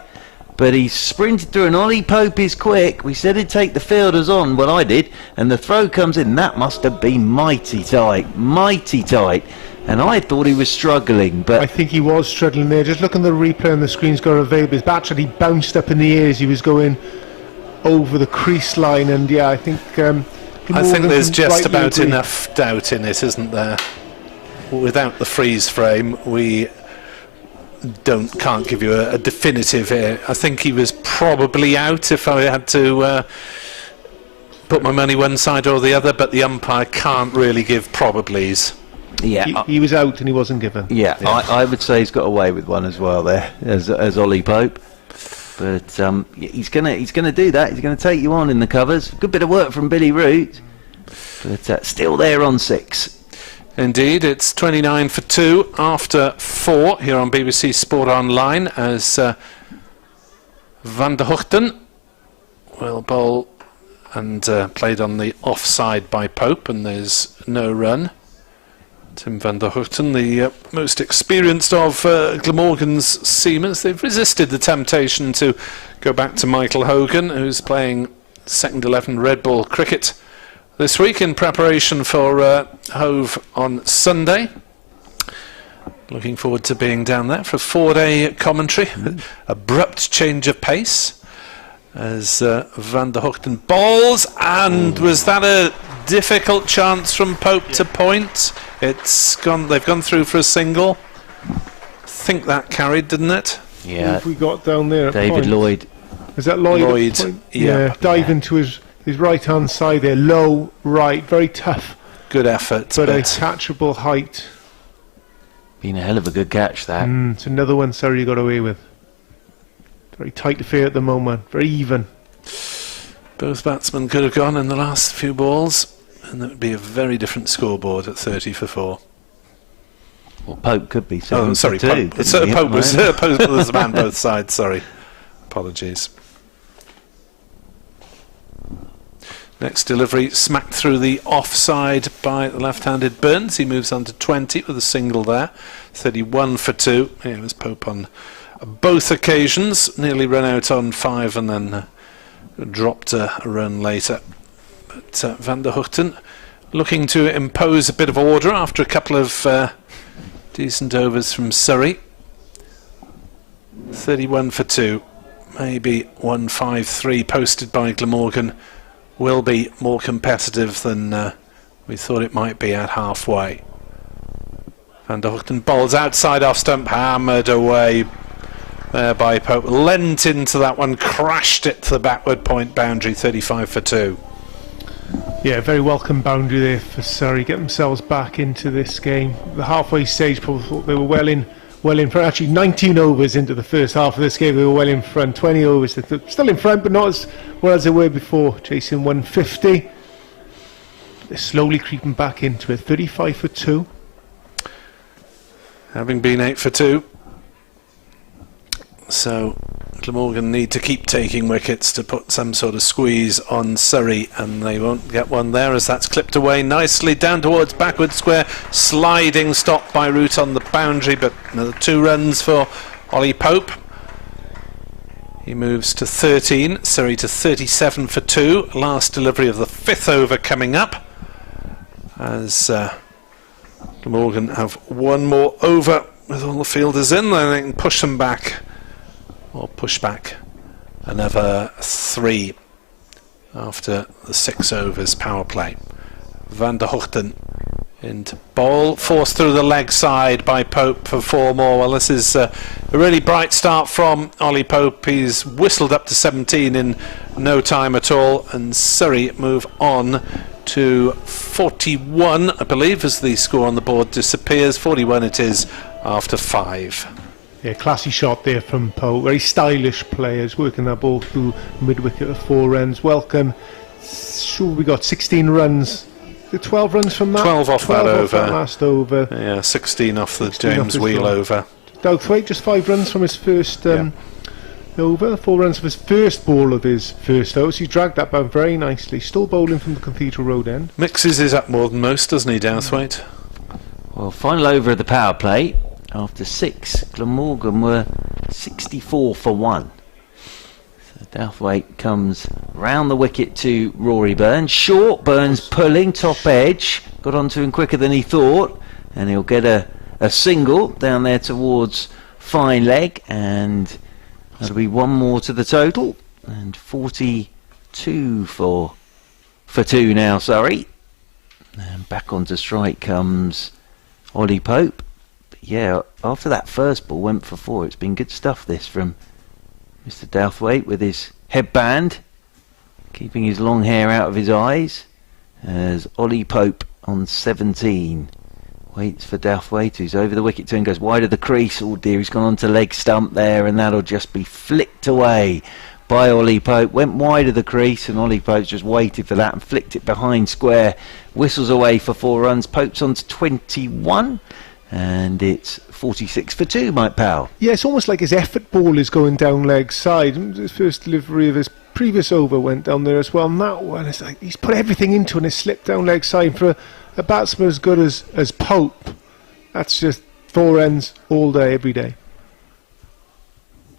but he's sprinted through, and Ollie Pope is quick. We said he'd take the fielders on. Well, I did. And the throw comes in. That must have been mighty tight. Mighty tight. And I thought he was struggling, but I think he was struggling there. Just look on the replay on the screen's got available. His bat actually bounced up in the air as he was going over the crease line, and yeah, I think There's just rightly about agree. enough doubt in it, isn't there? Without the freeze frame, we can't give you a definitive here. I think he was probably out if I had to put my money one side or the other, but the umpire can't really give probablys. yeah, He was out and he wasn't given. yeah, I would say he's got away with one as well there, as Ollie Pope. But he's gonna do that. He's gonna take you on in the covers. Good bit of work from Billy Root, but still there on 6. Indeed, it's 29 for 2 after 4 here on BBC Sport Online as Van der Hoogten will bowl and played on the offside by Pope, and there's no run. Tim van der Hoogten, the most experienced of Glamorgan's seamers. They've resisted the temptation to go back to Michael Hogan, who's playing second 11 red ball cricket this week in preparation for Hove on Sunday. Looking forward to being down there for a 4-day commentary. Abrupt change of pace as Van der Hoogten bowls, and was that a difficult chance from Pope to point? It's gone. They've gone through for a single. I think that carried, didn't it? Who Yeah, have we got down there at David point? Lloyd. Is that Lloyd? at Lloyd, point? yeah. Diving to his right hand side there, low right, very tough, Good effort, but a but catchable height. Been a hell of a good catch that. It's another one Surrey got away with. Very tight affair at the moment, very even. both batsmen could have gone in the last few balls, and that would be a very different scoreboard at 30 for 4. Well, Pope could be. Oh, sorry, Pope. Pope was a man both sides. Sorry, apologies. Next delivery smacked through the offside by the left-handed Burns. He moves on to 20 with a single there. 31 for 2. Here was Pope on both occasions. Nearly run out on 5 and then dropped a run later. But Van der Hoogten looking to impose a bit of order after a couple of decent overs from Surrey. 31 for 2. Maybe 153 posted by Glamorgan will be more competitive than we thought it might be at halfway. Van der Hoogten bowls outside off stump, hammered away there by Pope. Lent into that one, crashed it to the backward point boundary, 35 for 2. Yeah, very welcome boundary there for Surrey. Get themselves back into this game. The halfway stage, probably thought they were well in front. Actually, 19 overs into the first half of this game, they were well in front. 20 overs, they're still in front, but not as well as they were before. Chasing 150. They're slowly creeping back into it. 35 for 2. Having been 8 for 2. So Glamorgan need to keep taking wickets to put some sort of squeeze on Surrey, and they won't get one there as that's clipped away nicely down towards backward square. Sliding stop by Root on the boundary, but another 2 runs for Ollie Pope. He moves to 13, Surrey to 37 for 2. Last delivery of the 5th over coming up, as Glamorgan have one more over with all the fielders in. Then they can push them back, or push back another 3 after the 6 overs power play. Van der Hoogten into bowl, forced through the leg side by Pope for 4 more. Well, this is a really bright start from Ollie Pope. He's whistled up to 17 in no time at all, and Surrey move on to 41, I believe, as the score on the board disappears. 41 it is after 5. Yeah, classy shot there from Pope. Very stylish players working that ball through mid-wicket at 4 runs. Welcome. Sure, we got 16 runs. 12 runs from that? 12 off that over. That last over. Yeah, 16 off the James Wheel over. Douthwaite, just 5 runs from his first over. 4 runs from his first ball of his first over. So he dragged that back very nicely. Still bowling from the Cathedral Road end. Mixes his up more than most, doesn't he, Douthwaite? Well, final over of the power play. After 6, Glamorgan were 64 for 1. So Douthwaite comes round the wicket to Rory Burns. Short, Burns pulling, top edge. Got onto him quicker than he thought. And he'll get a single down there towards fine leg. And that'll be 1 more to the total. And 42 for 2 now, sorry. And back onto strike comes Ollie Pope. Yeah, after that first ball went for 4, it's been good stuff this from Mr. Douthwaite with his headband, keeping his long hair out of his eyes, as Ollie Pope on 17 waits for Douthwaite, who's over the wicket to him, goes wide of the crease. Oh dear, he's gone onto leg stump there, and that'll just be flicked away by Ollie Pope. Went wide of the crease, and Ollie Pope just waited for that and flicked it behind square. Whistles away for 4 runs. Pope's on to 21. And it's 46 for 2, Mike Powell. Yeah, it's almost like his effort ball is going down leg side. His first delivery of his previous over went down there as well. And that one, it's like he's put everything into it and it's slipped down leg side. For a batsman as good as Pope, that's just 4 ends all day, every day.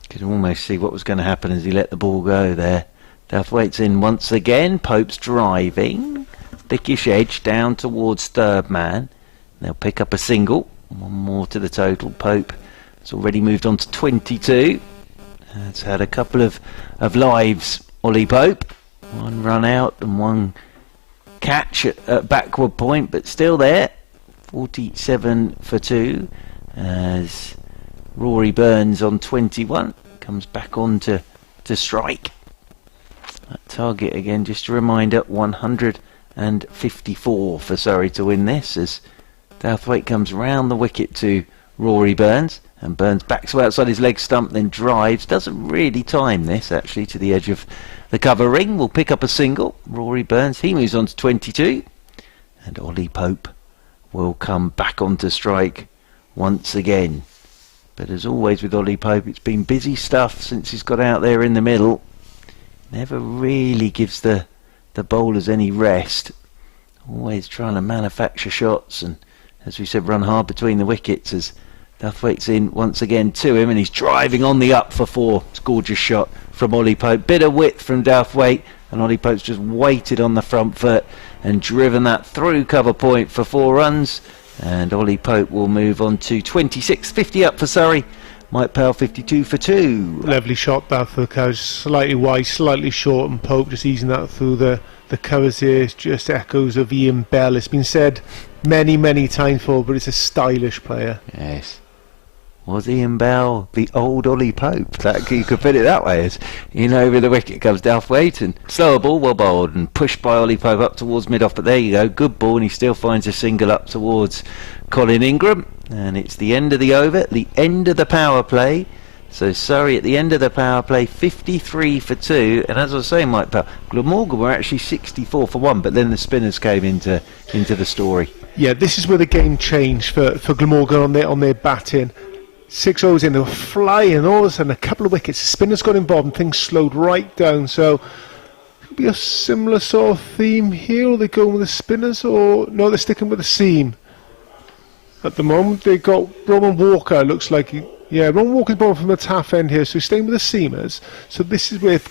Could almost see what was going to happen as he let the ball go there. Douthwaite's in once again. Pope's driving. Thickish edge down towards third man. They'll pick up a single. 1 more to the total. Pope has already moved on to 22. Has had a couple of lives, Ollie Pope. 1 run out and 1 catch at backward point, but still there. 47 for 2 as Rory Burns on 21 comes back on to strike. That target again, just a reminder, 154 for Surrey to win this, as Douthwaite comes round the wicket to Rory Burns, and Burns backs to outside his leg stump, then drives. Doesn't really time this, actually, to the edge of the cover ring. Will pick up a single. Rory Burns, he moves on to 22. And Ollie Pope will come back onto strike once again. But as always with Ollie Pope, it's been busy stuff since he's got out there in the middle. Never really gives the bowlers any rest. Always trying to manufacture shots, and as we said, run hard between the wickets as Douthwaite's in once again to him, and he's driving on the up for 4. It's a gorgeous shot from Ollie Pope. Bit of width from Douthwaite, and Ollie Pope's just waited on the front foot and driven that through cover point for 4 runs. And Ollie Pope will move on to 26. 50 up for Surrey. Mike Powell 52 for 2. Lovely shot that for the covers. Slightly wide, slightly short, and Pope just easing that through the covers here. It's just echoes of Ian Bell. It's been said many times before, but it's a stylish player. Yes. Was Ian Bell the old Ollie Pope? That you could put it that way. As in over the wicket comes Dalthwaite, slower ball, well bowled, and pushed by Ollie Pope up towards mid-off. But there you go, good ball, and he still finds a single up towards Colin Ingram. And it's the end of the over, the end of the power play. So Surrey at the end of the power play, 53 for 2. And as I was saying, Mike Powell, Glamorgan were actually 64 for 1, but then the spinners came into the story. Yeah, this is where the game changed for Glamorgan on their batting. 6 overs in, they were flying, and all of a sudden a couple of wickets, the spinners got involved and things slowed right down. So could be a similar sort of theme here. Are they going with the spinners, or no, they're sticking with the seam at the moment? They got Roman Walker, looks like Roman Walker's bowling from the taff end here, so he's staying with the seamers. So this is where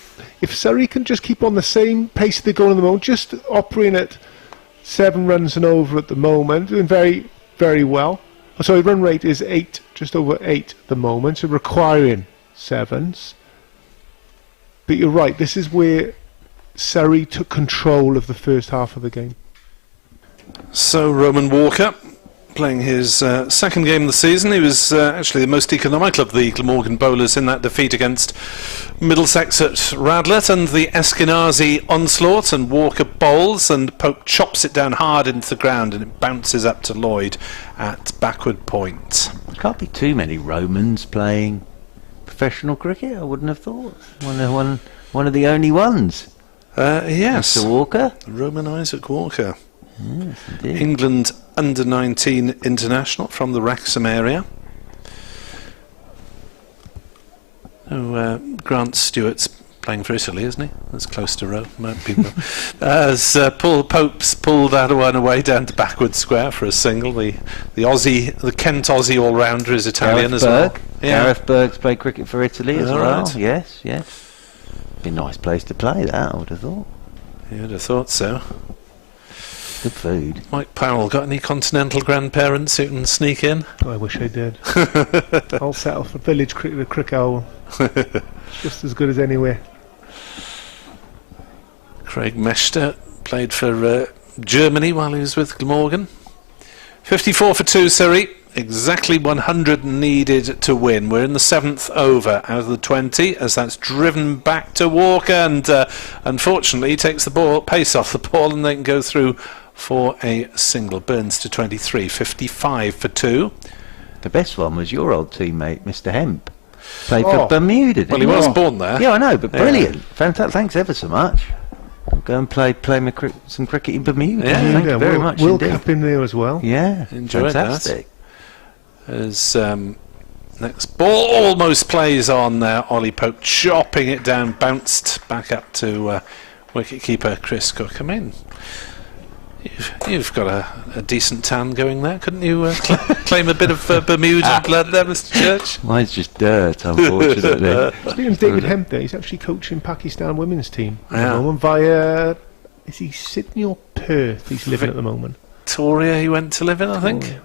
if Surrey can just keep on the same pace they're going at the moment, just operating at 7 runs and over at the moment, doing very, very well. Sorry, run rate is 8, just over 8 at the moment, so requiring 7s. But you're right, this is where Surrey took control of the first half of the game. So Roman Walker playing his second game of the season. He was actually the most economical of the Glamorgan bowlers in that defeat against Middlesex at Radlett, and the Eskenazi onslaught, and Walker bowls and Pope chops it down hard into the ground, and it bounces up to Lloyd at backward point. Can't be too many Romans playing professional cricket, I wouldn't have thought. One of the only ones. Yes. Mr. Walker. Roman Isaac Walker. Yes, indeed. England under-19 international from the Wrexham area. Grant Stewart's playing for Italy, isn't he? That's close to Rome. Might be as Paul Pope's pulled that one away down to backward square for a single. The Kent Aussie all-rounder is Italian Gareth as well. Berg. Yeah. Gareth Berg's played cricket for Italy as All well. right. Yes. Be a nice place to play that, I would have thought. You'd have thought so. Good food. Mike Powell, got any continental grandparents who can sneak in? Oh, I wish I did. I'll settle for village cricket with Crick Owl. Just as good as anywhere. Craig Mester played for Germany while he was with Glamorgan. 54 for 2, Surrey. Exactly 100 needed to win. We're in the 7th over out of the 20, as that's driven back to Walker, and unfortunately he takes the pace off the ball, and they can go through for a single. Burns to 23. 55 for 2. The best one was your old teammate, Mr. Hemp. Played for Bermuda, didn't Well, he was born there. Yeah, I know, but brilliant. Fantastic. Thanks ever so much. I'll go and play some cricket in Bermuda. Yeah. Thank you very much World indeed. Cup in there as well. Yeah, Enjoyed fantastic. As next ball almost plays on Ollie Pope, chopping it down, bounced back up to wicketkeeper Chris Cook. I mean, you've got a decent tan going there. Couldn't you claim a bit of Bermuda blood there, Mr. Church? Mine's just dirt, unfortunately. Speaking of David Hemp there, he's actually coaching Pakistan women's team at Yeah. the moment via, is he Sydney or Perth he's living at the moment? Victoria he went to live in, I think.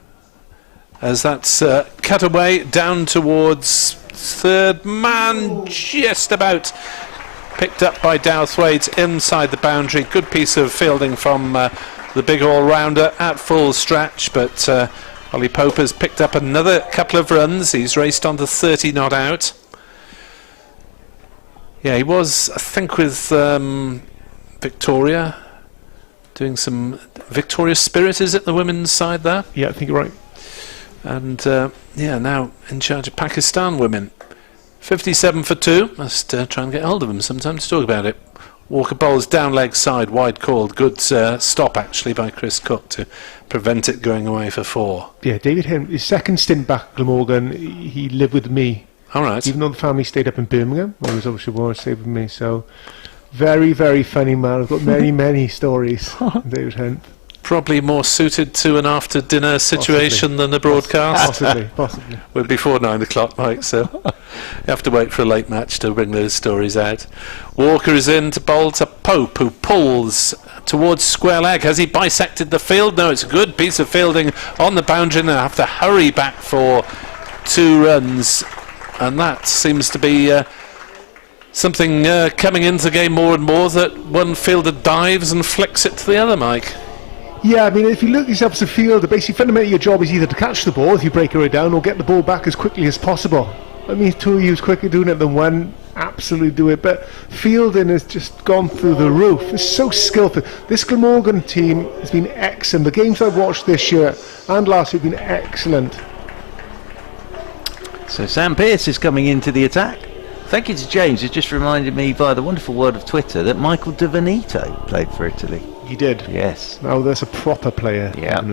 As that's cut away down towards third man, just about picked up by Douthwaite inside the boundary. Good piece of fielding from the big all-rounder at full stretch, but Ollie Pope has picked up another couple of runs. He's raced on to 30 not out. Yeah, he was, I think, with Victoria, doing some Victoria Spirit, is it, the women's side there? Yeah, I think you're right. And now in charge of Pakistan women. 57 for 2. Must try and get hold of him sometime to talk about it. Walker bowls down leg side, wide called. Good stop actually by Chris Cook to prevent it going away for 4. Yeah, David Hemp, his second stint back at Glamorgan, he lived with me. All right. Even though the family stayed up in Birmingham, where he was obviously born, stayed with me. So, very, very funny man. I've got many, many stories. David Hemp. Probably more suited to an after-dinner situation than a broadcast. Possibly. We're before 9 o'clock, Mike, so you have to wait for a late match to bring those stories out. Walker is in to bowl to Pope, who pulls towards square leg. Has he bisected the field? No, it's a good piece of fielding on the boundary, and they have to hurry back for 2 runs. And that seems to be something coming into the game more and more, that one fielder dives and flicks it to the other, Mike. Yeah, I mean, if you look yourself as a fielder, basically fundamentally your job is either to catch the ball if you break it down or get the ball back as quickly as possible. I mean, two of you is quicker doing it than one, absolutely do it, but fielding has just gone through the roof. It's so skillful. This Glamorgan team has been excellent. The games I've watched this year and last year have been excellent. So Sam Pearce is coming into the attack. Thank you to James, who just reminded me via the wonderful world of Twitter that Michael De Venito played for Italy. He did. Yes. Now that's a proper player. Yeah.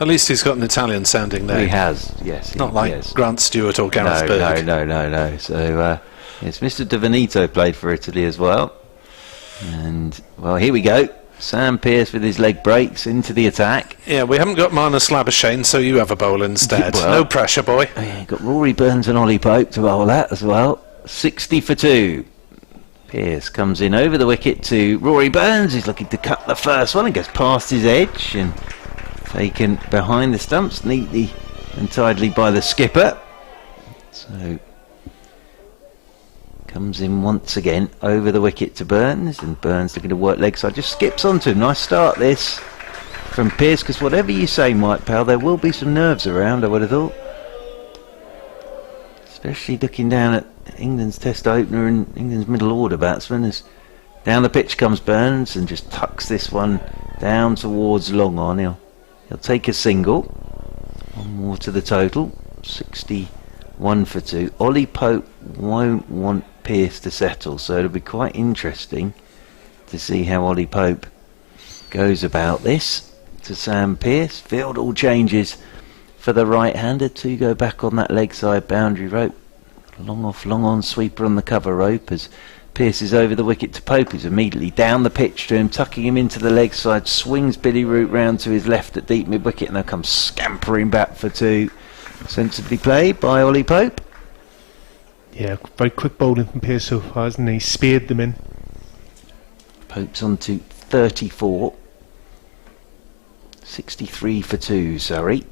At least he's got an Italian sounding name. He has, yes. Not like yes. Grant Stewart or Gareth Berg. No. So, yes, Mr. De Venito played for Italy as well. And, well, here we go. Sam Pearce with his leg breaks into the attack. Yeah, we haven't got Marnus Labuschagne, so you have a bowl instead. Well, no pressure, boy. Yeah, got Rory Burns and Ollie Pope to bowl that as well. 60 for 2. Pearce comes in over the wicket to Rory Burns. He's looking to cut the first one and goes past his edge and taken behind the stumps neatly and tidily by the skipper. So comes in once again over the wicket to Burns, and Burns looking to work leg side, just skips onto him. Nice start this from Pearce, because whatever you say, Mike Powell, there will be some nerves around, I would have thought. Especially looking down at England's test opener and England's middle order batsman. As down the pitch comes Burns and just tucks this one down towards long on. He'll take a single. One more to the total. 61 for 2. Ollie Pope won't want Pearce to settle, so it'll be quite interesting to see how Ollie Pope goes about this. To Sam Pearce. Field all changes for the right-hander. Two go back on that leg side boundary rope. Long off, long on sweeper on the cover rope as Pearce is over the wicket to Pope, who's immediately down the pitch to him, tucking him into the leg side, swings Billy Root round to his left at deep mid-wicket, and they'll come scampering back for 2. Sensibly played by Ollie Pope. Yeah, very quick bowling from Pearce so far, hasn't he? Speared them in. Pope's on to 34. 63 for 2, Surrey.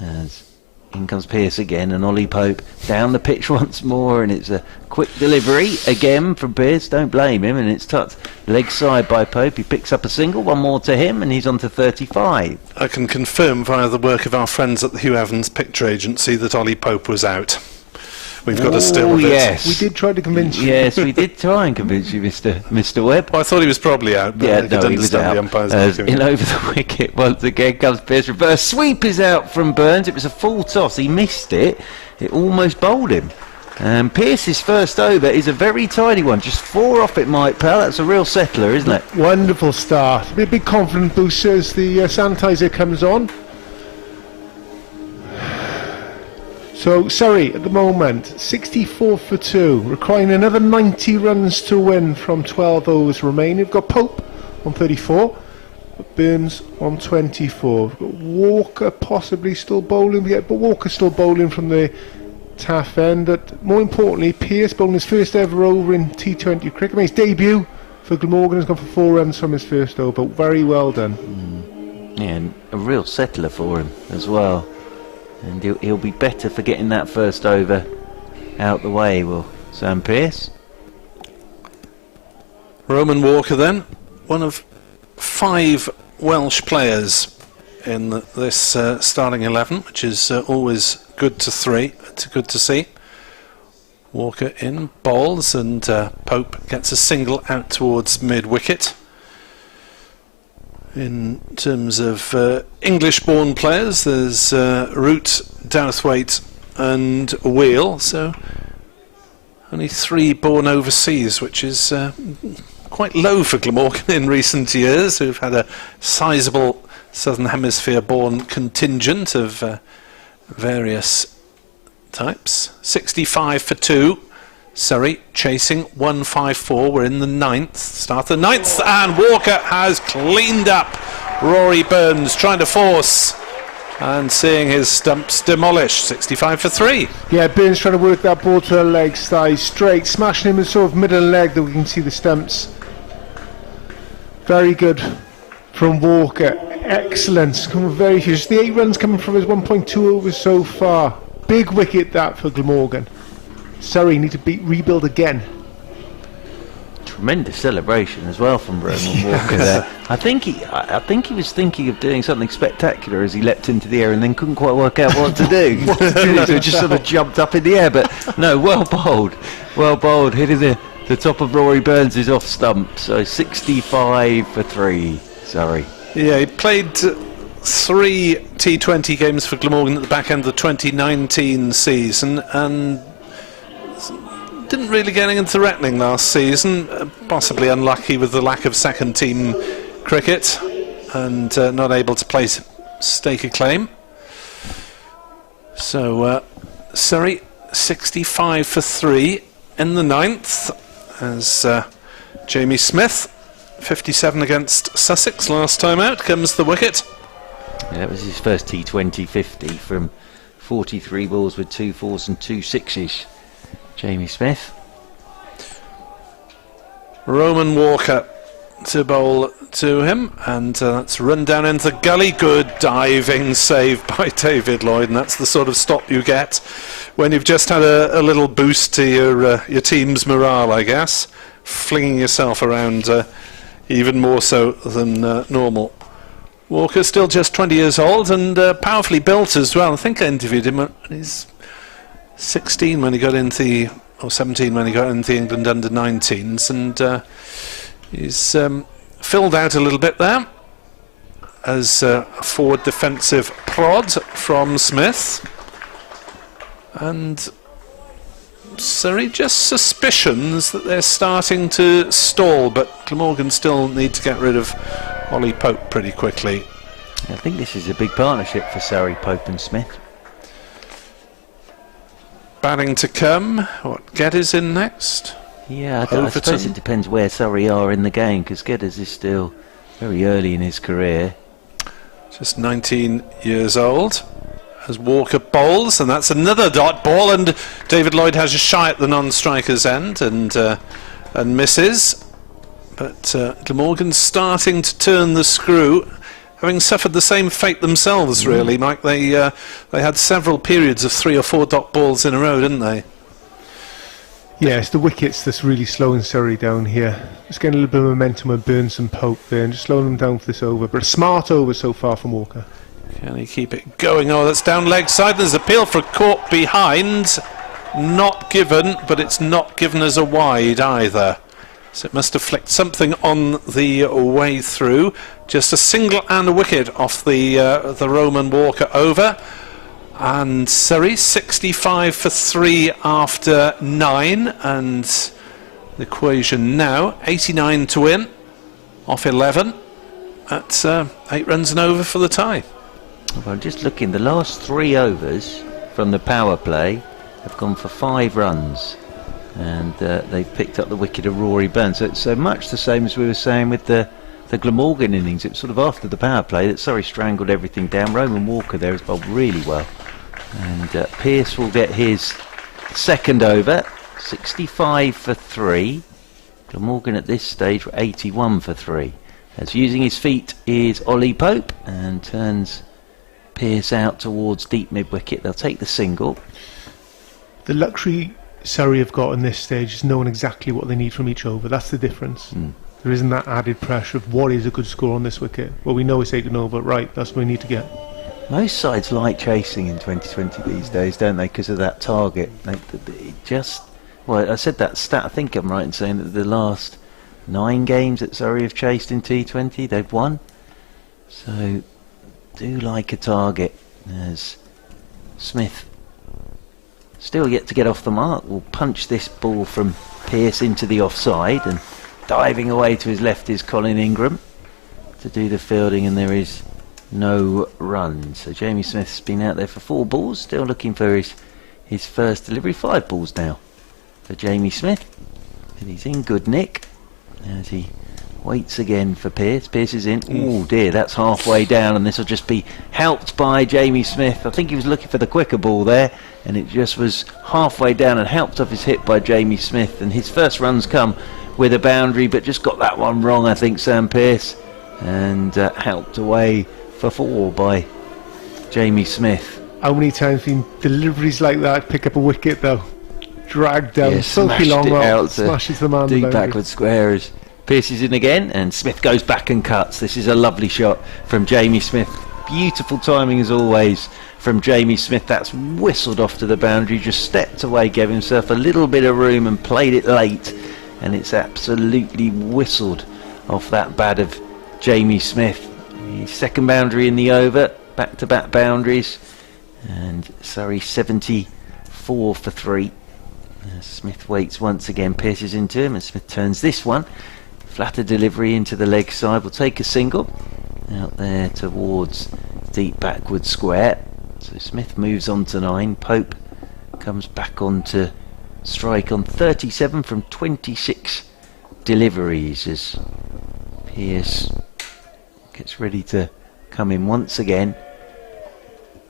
As in comes Pearce again, and Ollie Pope down the pitch once more, and it's a quick delivery again from Pearce. Don't blame him, and it's tucked leg side by Pope. He picks up a single, one more to him, and he's on to 35. I can confirm via the work of our friends at the Hugh Evans Picture Agency that Ollie Pope was out. We've got a still of it. Yes. We did try to convince you. Yes, we did try and convince you, Mr. Webb. Well, I thought he was probably out, but Yeah, I could no, he was understand out. the umpires. In over the wicket once again comes Pearce. Reverse sweep is out from Burns. It was a full toss. He missed it. It almost bowled him. Pearce's first over is a very tidy one. Just 4 off it, Mike Powell. That's a real settler, isn't it? Wonderful start. A big confident boost as the sanitizer comes on. So Surrey at the moment 64 for 2, requiring another 90 runs to win from 12 overs remaining. We've got Pope on 34, Burns on 24. We've got Walker possibly still bowling, but Walker's still bowling from the taff end. But more importantly, Pearce bowling his first ever over in T20 cricket. I mean, his debut for Glamorgan has gone for 4 runs from his first over. Very well done. Yeah, and a real settler for him as well. And he'll be better for getting that first over out the way, will Sam Pearce. Roman Walker then, one of 5 Welsh players in this starting 11, which is always good to see. Walker in, bowls, and Pope gets a single out towards mid-wicket. In terms of English-born players, there's Root, Douthwaite and Wheel, so only 3 born overseas, which is quite low for Glamorgan in recent years, who've had a sizable Southern Hemisphere-born contingent of various types. 65 for 2. Surrey chasing 154. We're in the 9th. Start the 9th, and Walker has cleaned up Rory Burns, trying to force and seeing his stumps demolished. 65 for 3. Yeah, Burns trying to work that ball to the leg side straight, smashing him in sort of middle leg that we can see the stumps. Very good from Walker. Excellent. Coming very few. Just the 8 runs coming from his 1.2 overs so far. Big wicket that for Glamorgan. Surrey need to rebuild again. Tremendous celebration as well from Roman Walker there. I think he was thinking of doing something spectacular as he leapt into the air and then couldn't quite work out what to do. So he just sort of jumped up in the air. But no, well bowled, hitting the top of Rory Burns' off stump. So 65 for 3. Sorry. Yeah, he played 3 T20 games for Glamorgan at the back end of the 2019 season and didn't really get anything threatening last season, possibly unlucky with the lack of second team cricket and not able to stake a claim. So Surrey 65 for 3 in the 9th as Jamie Smith 57 against Sussex last time out comes the wicket. Yeah, that was his first T20 50 from 43 balls with 2 4s and 2 6s. Jamie Smith. Roman Walker to bowl to him, and that's run down into the gully. Good diving save by David Lloyd, and that's the sort of stop you get when you've just had a little boost to your team's morale, I guess, flinging yourself around even more so than normal. Walker still just 20 years old and powerfully built as well. I think I interviewed him when he's 16 when he got into the, or 17 when he got into the England under-19s, and he's filled out a little bit there as a forward defensive prod from Smith. And Surrey just suspicions that they're starting to stall, but Glamorgan still need to get rid of Ollie Pope pretty quickly. I think this is a big partnership for Surrey, Pope and Smith. Batting to come. What, Geddes in next? Yeah, I suppose it depends where Surrey are in the game, because Geddes is still very early in his career. Just 19 years old. As Walker bowls, and that's another dot ball, and David Lloyd has a shy at the non-striker's end and misses. But Glamorgan starting to turn the screw, having suffered the same fate themselves, really, Mike. They had several periods of 3 or 4 dot balls in a row, didn't they? Yeah, it's the wickets that's really slowing Surrey down here. Just getting a little bit of momentum with Burns and Pope there and just slowing them down for this over. But a smart over so far from Walker. Can he keep it going? Oh, that's down leg side. There's appeal for a caught behind. Not given, but it's not given as a wide either. So it must have flicked something on the way through. Just a single and a wicket off the Roman Walker over. And Surrey 65 for 3 after 9, and the equation now 89 to win off 11 at 8 runs and over for the tie. Well, just looking, the last 3 overs from the power play have gone for 5 runs, and they've picked up the wicket of Rory Burns. So it's much the same as we were saying with the Glamorgan innings. It was sort of after the power play that Surrey strangled everything down. Roman Walker there has bowled really well, and Pearce will get his second over, 65 for 3. Glamorgan at this stage were 81 for 3. As using his feet is Ollie Pope, and turns Pearce out towards deep mid-wicket. They'll take the single. The luxury Surrey have got in this stage is knowing exactly what they need from each over. That's the difference. There isn't that added pressure of what is a good score on this wicket. Well, we know it's 8 and over, right, that's what we need to get. Most sides like chasing in 2020 these days, don't they, because of that target. They just, well, I said that stat, I think I'm right in saying that the last 9 games that Surrey have chased in T20, they've won. So do like a target, as Smith, still yet to get off the mark, will punch this ball from Pearce into the offside, and diving away to his left is Colin Ingram to do the fielding, and there is no run. So Jamie Smith's been out there for 4 balls, still looking for his first delivery. 5 balls now for Jamie Smith, and he's in good nick as he waits again for Pearce. Pearce is in. Oh dear, that's halfway down, and this will just be helped by Jamie Smith. I think he was looking for the quicker ball there, and it just was halfway down and helped off his hit by Jamie Smith. And his first runs come with a boundary, but just got that one wrong, I think, Sam Pearce, and helped away for 4 by Jamie Smith. How many times have deliveries like that pick up a wicket though? dragged down. Filthy long roll, smashes the man. Deep backward square as Pearce is in again, and Smith goes back and cuts. This is a lovely shot from Jamie Smith. Beautiful timing as always from Jamie Smith. That's whistled off to the boundary, just stepped away, gave himself a little bit of room and played it late, and it's absolutely whistled off that bat of Jamie Smith. His second boundary in the over, back-to-back boundaries, and Surrey 74 for 3. Smith waits once again, Pearce is into him, and Smith turns this one. Flatter delivery into the leg side, will take a single out there towards deep backward square. So Smith moves on to 9. Pope comes back on to strike on 37 from 26 deliveries as Pearce gets ready to come in once again.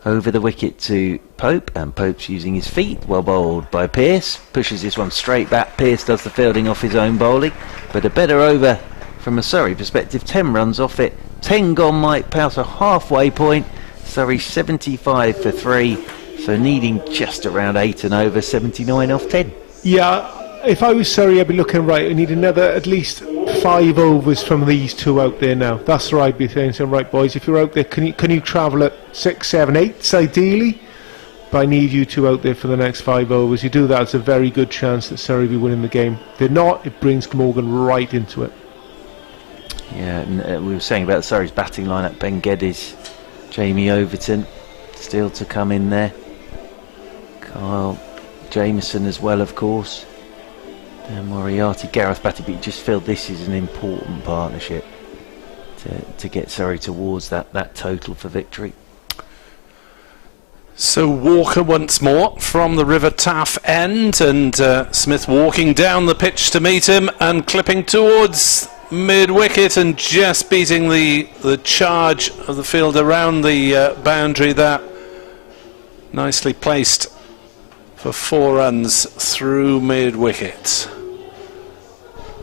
Over the wicket to Pope, and Pope's using his feet, well bowled by Pearce, pushes this one straight back. Pearce does the fielding off his own bowling, but a better over from a Surrey perspective. 10 runs off it, 10 gone Mike Powell, a halfway point. Surrey 75 for 3, so needing just around 8 and over, 79 off 10. Yeah, if I was Surrey, I'd be looking right. I need another at least 5 overs from these two out there now. That's what I'd be saying. So, right, boys, if you're out there, can you travel at 6, 7, 8 ideally? But I need you two out there for the next 5 overs. You do that, it's a very good chance that Surrey will be winning the game. If they're not, it brings Glamorgan right into it. Yeah, and we were saying about Surrey's batting lineup. Ben Geddes, Jamie Overton still to come in there. Kyle Jamieson as well, of course. And Moriarty, Gareth Batty, but you just feel this is an important partnership to get Surrey towards that total for victory. So Walker once more from the River Taff end, and Smith walking down the pitch to meet him and clipping towards mid-wicket and just beating the charge of the field around the boundary there. Nicely placed for 4 runs through mid-wicket.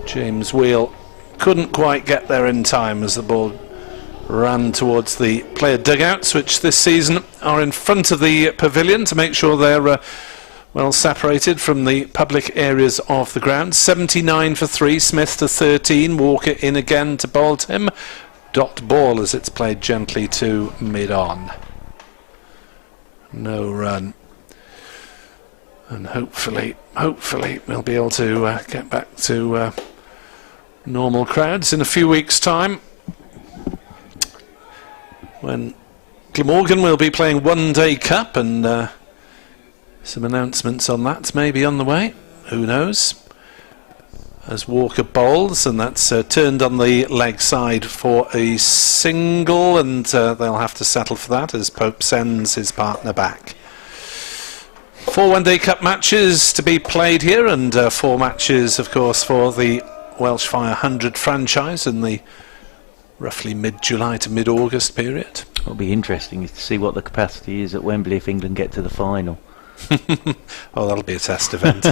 James Wheel couldn't quite get there in time as the ball ran towards the player dugouts, which this season are in front of the pavilion to make sure they're well separated from the public areas of the ground. 79 for 3, Smith to 13, Walker in again to bowl to him. Dot ball as it's played gently to mid-on. No run. And hopefully we'll be able to get back to normal crowds in a few weeks' time, when Glamorgan will be playing One Day Cup, and some announcements on that may be on the way. Who knows? As Walker bowls, and that's turned on the leg side for a single, and they'll have to settle for that as Pope sends his partner back. 4 One Day Cup matches to be played here, and 4 matches, of course, for the Welsh Fire 100 franchise in the roughly mid-July to mid-August period. It'll be interesting to see what the capacity is at Wembley if England get to the final. Oh, that'll be a test event.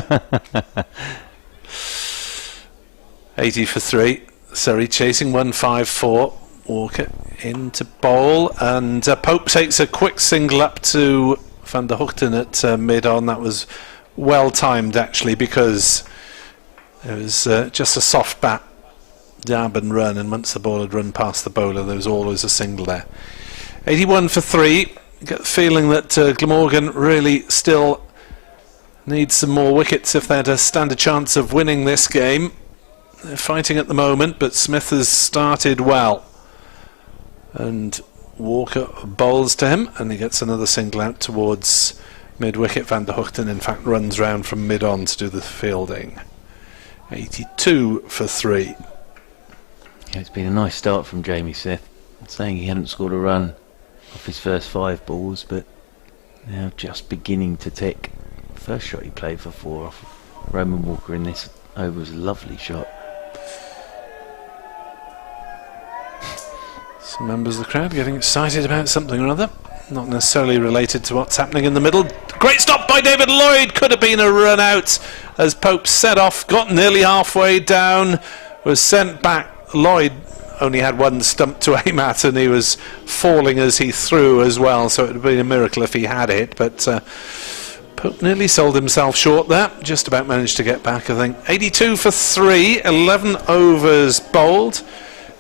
80 for 3, Surrey chasing 154. Walker into bowl, and Pope takes a quick single up to Van der Hoogten at mid-on. That was well timed actually, because it was just a soft bat, dab and run, and once the ball had run past the bowler there was always a single there. 81 for 3. Get the feeling that Glamorgan really still needs some more wickets if they're to stand a chance of winning this game. They're fighting at the moment, but Smith has started well, and Walker bowls to him, and he gets another single out towards mid-wicket. Van der Hoogten in fact runs round from mid-on to do the fielding. 82 for 3. Yeah, it's been a nice start from Jamie Smith. I'm saying he hadn't scored a run off his first 5 balls, but now just beginning to tick. First shot he played for 4 off Roman Walker in this over was a lovely shot. Some members of the crowd getting excited about something or other, not necessarily related to what's happening in the middle. Great stop by David Lloyd, could have been a run out as Pope set off, got nearly halfway down, was sent back. Lloyd only had one stump to aim at, and he was falling as he threw as well, so it would have been a miracle if he had it, but Pope nearly sold himself short there. Just about managed to get back, I think. 82 for 3, 11 overs bowled.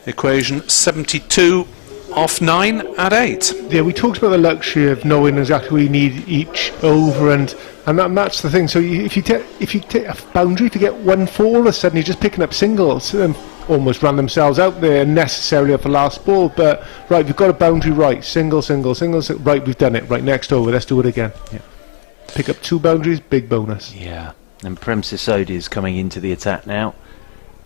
Equation 72 off 9 at 8. Yeah, we talked about the luxury of knowing exactly where you need each over, and that's the thing. So if you take a boundary to get 1 4, all of a sudden you're just picking up singles and almost ran themselves out there unnecessarily off the last ball. But right, we've got a boundary right, single, right, we've done it. Right, next over, let's do it again. Yeah. Pick up 2 boundaries, big bonus. Yeah, and Prem Sisodi is coming into the attack now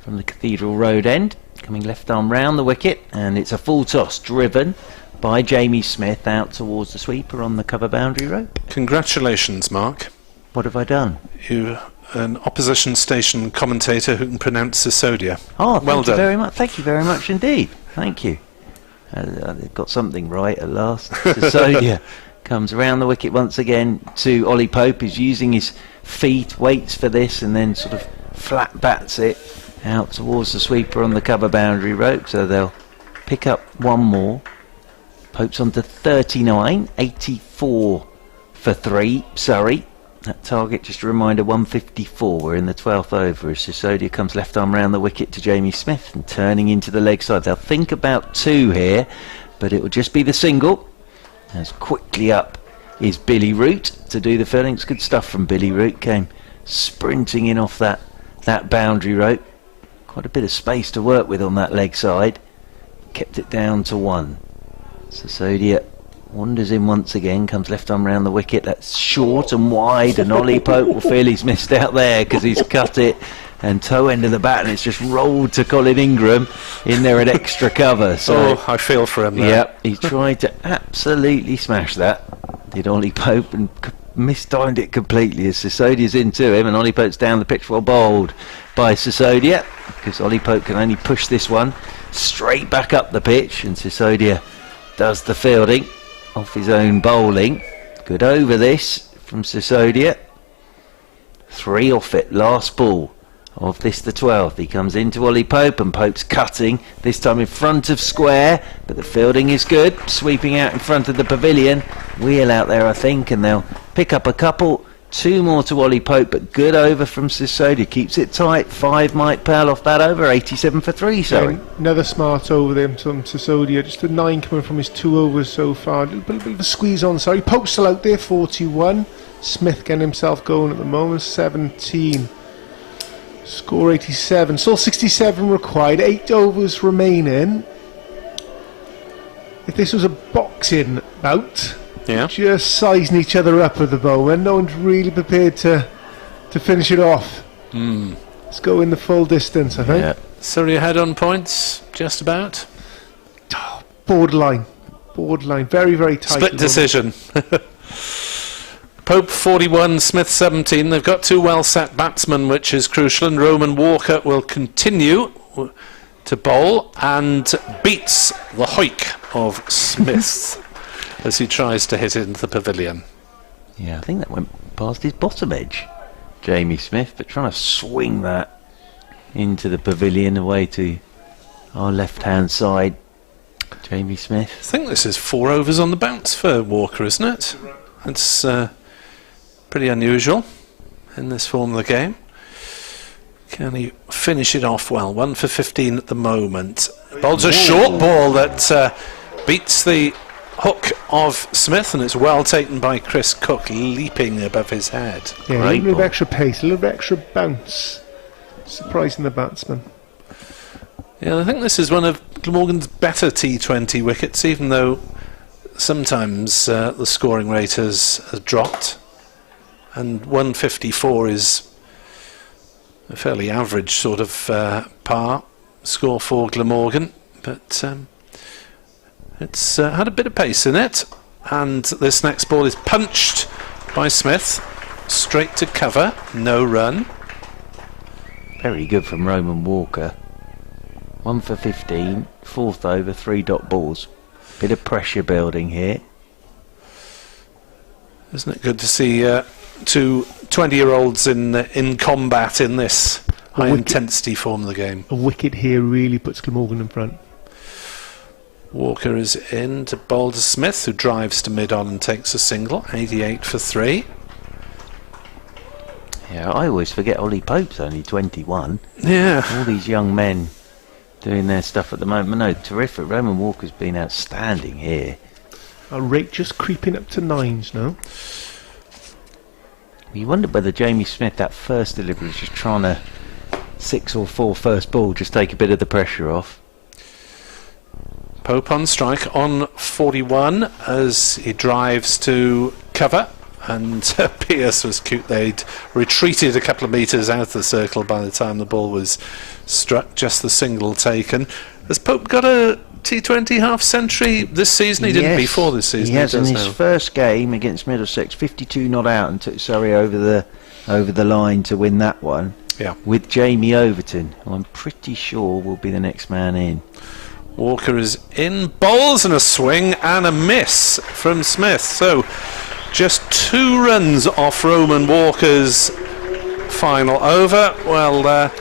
from the Cathedral Road end, coming left arm round the wicket, and it's a full toss driven by Jamie Smith out towards the sweeper on the cover boundary rope. Congratulations, Mark. What have I done? You an opposition station commentator who can pronounce Sisodia. Oh, well thank you done. very much. Thank you very much indeed. Thank you. Got something right at last. Sisodia comes around the wicket once again to Ollie Pope, who's using his feet, waits for this, and then sort of flat bats it out towards the sweeper on the cover boundary rope. So they'll pick up 1 more. Pope's on to 39, 84 for 3, Surrey. That target, just a reminder, 154. We're in the 12th over as Sisodia comes left arm round the wicket to Jamie Smith and turning into the leg side. They'll think about 2 here, but it will just be the single. As quickly up is Billy Root to do the fielding. It's good stuff from Billy Root. Came sprinting in off that boundary rope. Quite a bit of space to work with on that leg side. Kept it down to 1. Sisodia wanders in once again, comes left arm round the wicket. That's short and wide, and Ollie Pope will feel he's missed out there because he's cut it and toe end of the bat, and it's just rolled to Colin Ingram in there at extra cover. So I feel for him there. Yep, he tried to absolutely smash that, did Ollie Pope, and mistimed it completely as Sisodia's into him, and Ollie Pope's down the pitch, well bowled by Sisodia, because Ollie Pope can only push this one straight back up the pitch, and Sisodia does the fielding off his own bowling. Good over this from Sisodia. 3 off it, last ball of this the 12th. He comes into Ollie Pope, and Pope's cutting, this time in front of square, but the fielding is good, sweeping out in front of the pavilion. Wheel out there, I think, and they'll pick up a couple. 2 more to Ollie Pope, but good over from Sisodia. Keeps it tight. 5 might pal off that over. 87 for 3, sorry. Another smart over there from Sisodia. Just a 9 coming from his 2 overs so far. A little bit of a squeeze on, sorry. Pope's still out there, 41. Smith getting himself going at the moment, 17. Score 87. Still 67 required. 8 overs remaining. If this was a boxing bout, Yeah. just sizing each other up at the moment. No one's really prepared to finish it off. Let's go in the full distance, I think. Yeah. Surrey ahead on points, just about. Borderline. Very, very tight. Split decision. Pope 41, Smith 17. They've got 2 well-set batsmen, which is crucial, and Roman Walker will continue to bowl and beats the hoik of Smith as he tries to hit it into the pavilion. Yeah, I think that went past his bottom edge, Jamie Smith, but trying to swing that into the pavilion away to our left-hand side, Jamie Smith. I think this is 4 overs on the bounce for Walker, isn't it? It's pretty unusual in this form of the game. Can he finish it off well? 1 for 15 at the moment. Bowls a short ball that beats the hook of Smith, and it's well taken by Chris Cook, leaping above his head. Yeah, a little bit of extra pace, a little bit of extra bounce. Surprising the batsman. Yeah, I think this is one of Glamorgan's better T20 wickets, even though sometimes the scoring rate has dropped. And 154 is a fairly average sort of par score for Glamorgan, but it's had a bit of pace in it, and this next ball is punched by Smith straight to cover, no run. Very good from Roman Walker. 1 for 15, 4th over, 3 dot balls. Bit of pressure building here. Isn't it good to see 2 20-year-olds in combat in this high intensity form of the game? A wicket here really puts Glamorgan in front. Walker is in to bowl to Smith, who drives to mid-on and takes a single. 88 for 3. Yeah, I always forget Ollie Pope's only 21. Yeah. All these young men doing their stuff at the moment. No, terrific. Roman Walker's been outstanding here. Our rate just creeping up to 9s now. You wonder whether Jamie Smith, that first delivery, is just trying to 6 or 4 first ball, just take a bit of the pressure off. Pope on strike on 41 as he drives to cover, and Pierce was cute. They'd retreated a couple of metres out of the circle by the time the ball was struck, just the single taken. Has Pope got a T20 half century this season? He didn't before this season. He has in his now. first game against Middlesex, 52 not out, and took Surrey over the line to win that one. Yeah. With Jamie Overton, who I'm pretty sure will be the next man in. Walker is in, bowls and a swing and a miss from Smith. So just 2 runs off Roman Walker's final over. Well,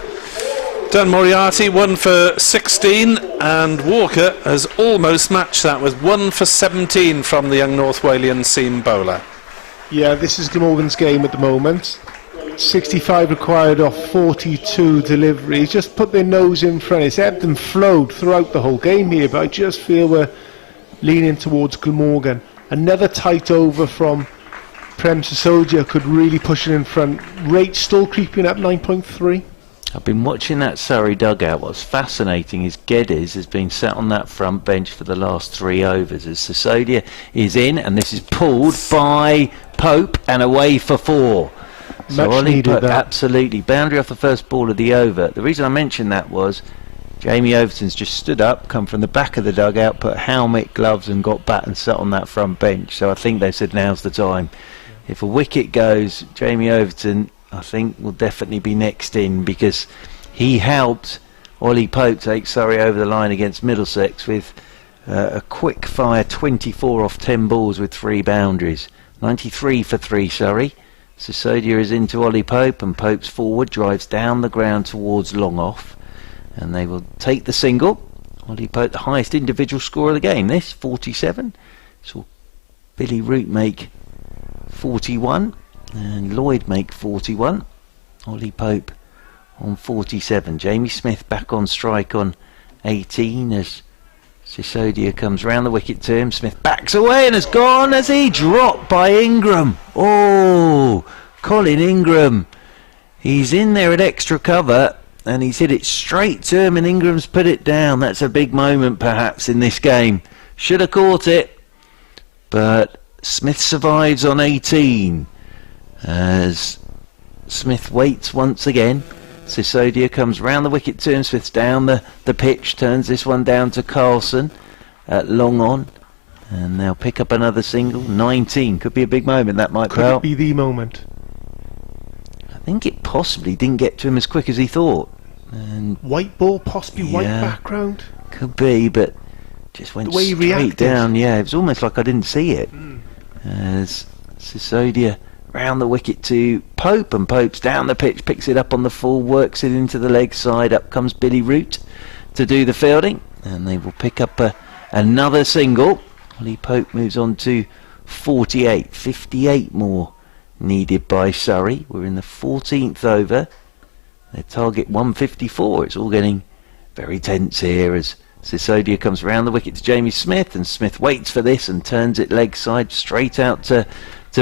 Dan Moriarty 1 for 16, and Walker has almost matched that with 1 for 17 from the young North Walian seam bowler. Yeah, this is Glamorgan's game at the moment. 65 required off 42 deliveries. Just put their nose in front. It's ebbed and flowed throughout the whole game here, but I just feel we're leaning towards Glamorgan. Another tight over from Prem Sisodia could really push it in front. Rate still creeping up 9.3. I've been watching that Surrey dugout. What's fascinating is Geddes has been sat on that front bench for the last 3 overs as Sisodia is in, and this is pulled by Pope and away for 4. So Much Ollie needed Pope, that. absolutely. Boundary off the first ball of the over. The reason I mentioned that was Jamie Overton's just stood up, come from the back of the dugout, put helmet, gloves and got back and sat on that front bench. So I think they said now's the time. If a wicket goes, Jamie Overton, I think, will definitely be next in, because he helped Ollie Pope take Surrey over the line against Middlesex with a quick fire 24 off 10 balls with 3 boundaries. 93 for 3 Surrey. Sisodia is into Ollie Pope, and Pope's forward drives down the ground towards long off, and they will take the single. Ollie Pope, the highest individual score of the game, this 47. Saw Billy Root make 41 and Lloyd make 41. Ollie Pope on 47. Jamie Smith back on strike on 18 as Sisodia comes round the wicket to him. Smith backs away and has gone as he dropped by Ingram. Oh, Colin Ingram. He's in there at extra cover and he's hit it straight to him, and Ingram's put it down. That's a big moment perhaps in this game. Should have caught it, but Smith survives on 18 as Smith waits once again. Sisodia comes round the wicket to him. Smith's down the pitch, turns this one down to Carlson at long on, and they'll pick up another single. 19 could be a big moment, that might. Could it be the moment? I think it possibly didn't get to him as quick as he thought, and White ball, possibly white background. could be, but just went The way he straight reacted. down. Yeah, it was almost like I didn't see it. As Sisodia round the wicket to Pope, and Pope's down the pitch, picks it up on the full, works it into the leg side. Up comes Billy Root to do the fielding, and they will pick up another single. Ollie Pope moves on to 48. 58 more needed by Surrey. We're in the 14th over. Their target 154. It's all getting very tense here as Sisodia comes round the wicket to Jamie Smith, and Smith waits for this and turns it leg side straight out to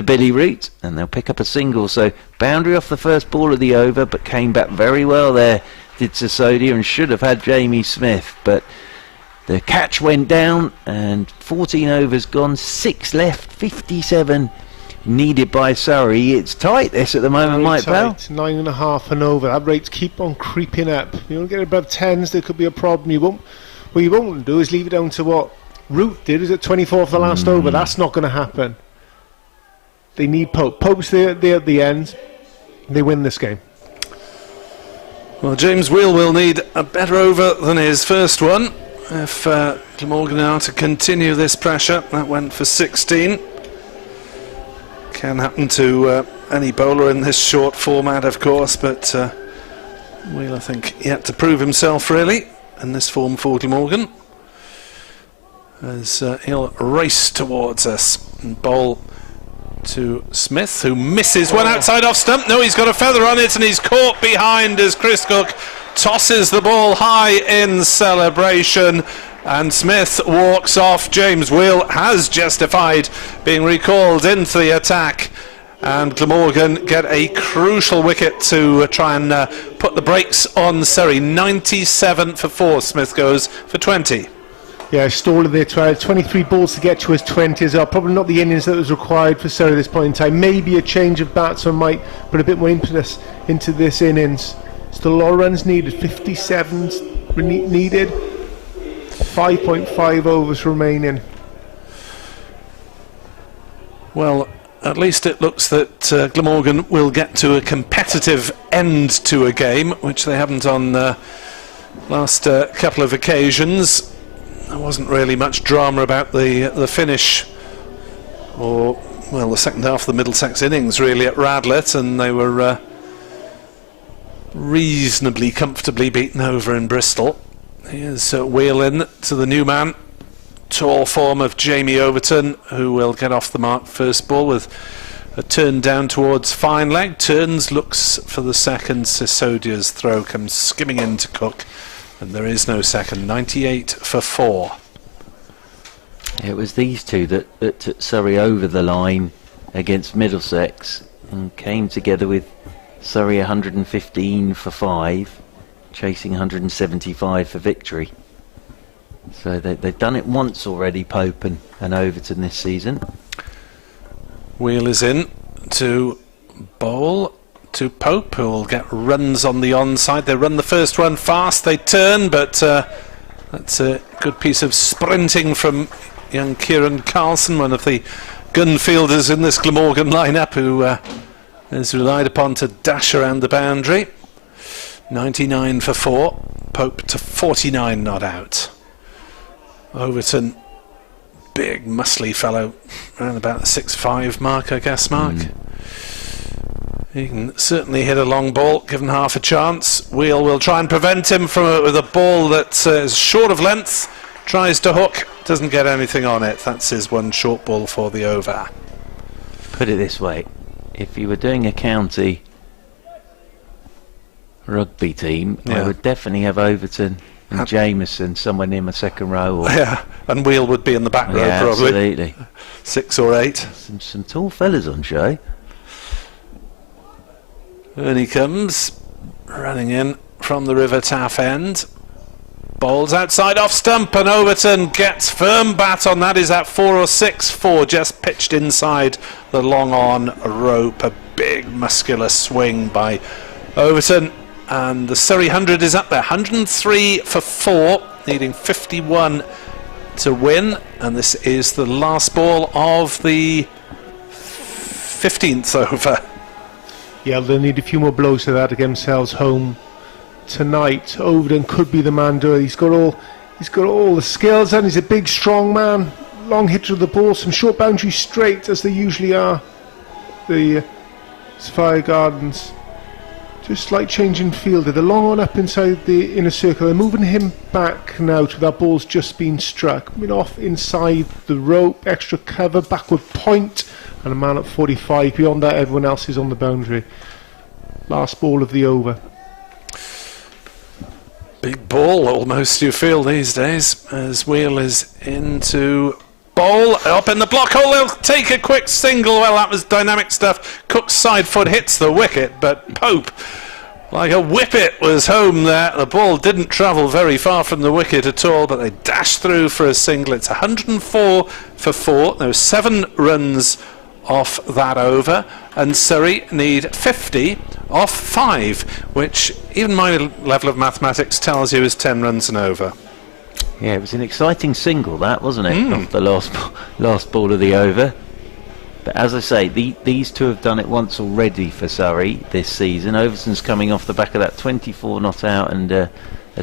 Billy Root, and they'll pick up a single. So boundary off the first ball of the over, but came back very well there, did Sisodia, and should have had Jamie Smith, but the catch went down, and 14 overs gone, 6 left, 57 needed by Surrey. It's tight this at the moment, Mike Bell. 9.5 and over. That rates keep on creeping up. You don't get above 10s, there could be a problem. What you won't do is leave it down to what Root did, is it 24 for the last over. That's not going to happen. They need Pope. Pope's there at the end. They win this game. Well, James Wheel will need a better over than his first one if Glamorgan are to continue this pressure. That went for 16. Can happen to any bowler in this short format, of course, but Wheel, I think, yet to prove himself really in this form for Glamorgan, as he'll race towards us and bowl to Smith, who misses one outside off stump. No, he's got a feather on it, and he's caught behind as Chris Cook tosses the ball high in celebration, and Smith walks off. James Wheel has justified being recalled into the attack, and Glamorgan get a crucial wicket to try and put the brakes on Surrey. 97 for 4. Smith goes for 20. Yeah, stalling there, 23 balls to get to his 20 as well. Probably not the innings that was required for Surrey at this point in time. Maybe a change of batsman might put a bit more impetus into this innings. Still a lot of runs needed. 57 needed. 5.5 overs remaining. Well, at least it looks that Glamorgan will get to a competitive end to a game, which they haven't on last couple of occasions. There wasn't really much drama about the finish, or, well, the second half of the Middlesex innings really at Radlett, and they were reasonably comfortably beaten over in Bristol. Here's Wheel in to the new man, tall form of Jamie Overton, who will get off the mark first ball with a turn down towards fine leg. Turns, looks for the second. Sisodia's throw comes skimming in to Cook, and there is no second. 98 for 4. It was these two that took Surrey over the line against Middlesex and came together with Surrey 115 for 5, chasing 175 for victory. So they've done it once already, Pope and Overton, this season. Wheel is in to bowl to Pope, who will get runs on the onside. They run the first one fast, they turn, but that's a good piece of sprinting from young Kieran Carlson, one of the gun fielders in this Glamorgan lineup, who is relied upon to dash around the boundary. 99 for 4. Pope to 49 not out. Overton, big muscly fellow, around about the 6'5" mark, I guess, Mark. He can certainly hit a long ball, given half a chance. Wheel will try and prevent him from it with a ball that is short of length. Tries to hook, doesn't get anything on it. That's his one short ball for the over. Put it this way, if you were doing a county rugby team, I would definitely have Overton and Jamieson somewhere near my second row. Or Yeah, and Wheel would be in the back row, probably. Absolutely. 6 or 8. Some tall fellas on show. And he comes, running in from the River Taff end. Bowls outside off stump, and Overton gets firm bat on that. Is that 4 or 6? 4, just pitched inside the long on rope. A big muscular swing by Overton. And the Surrey 100 is up there. 103 for 4, needing 51 to win. And this is the last ball of the 15th over. Yeah, they'll need a few more blows to that to get themselves home tonight. Overton could be the man doing it. He's got all the skills, and he's a big, strong man. Long hitter of the ball, some short boundaries straight, as they usually are. The Sophia Gardens. Just slight change in fielder. They're long on up inside the inner circle. They're moving him back now to that ball's just been struck. Coming off inside the rope, extra cover, backward point, and a man at 45. Beyond that, everyone else is on the boundary. Last ball of the over. Big ball almost, you feel these days, as Wheel is into bowl up in the block hole. They'll take a quick single. Well, that was dynamic stuff. Cook's side foot hits the wicket, but Pope, like a whippet, was home there. The ball didn't travel very far from the wicket at all, but they dashed through for a single. It's 104 for 4. There were 7 runs off that over, and Surrey need 50 off 5, which even my level of mathematics tells you is 10 runs and over. Yeah, it was an exciting single, that, wasn't it? Off the last ball of the over. But as I say, these two have done it once already for Surrey this season. Overton's coming off the back of that 24 not out and a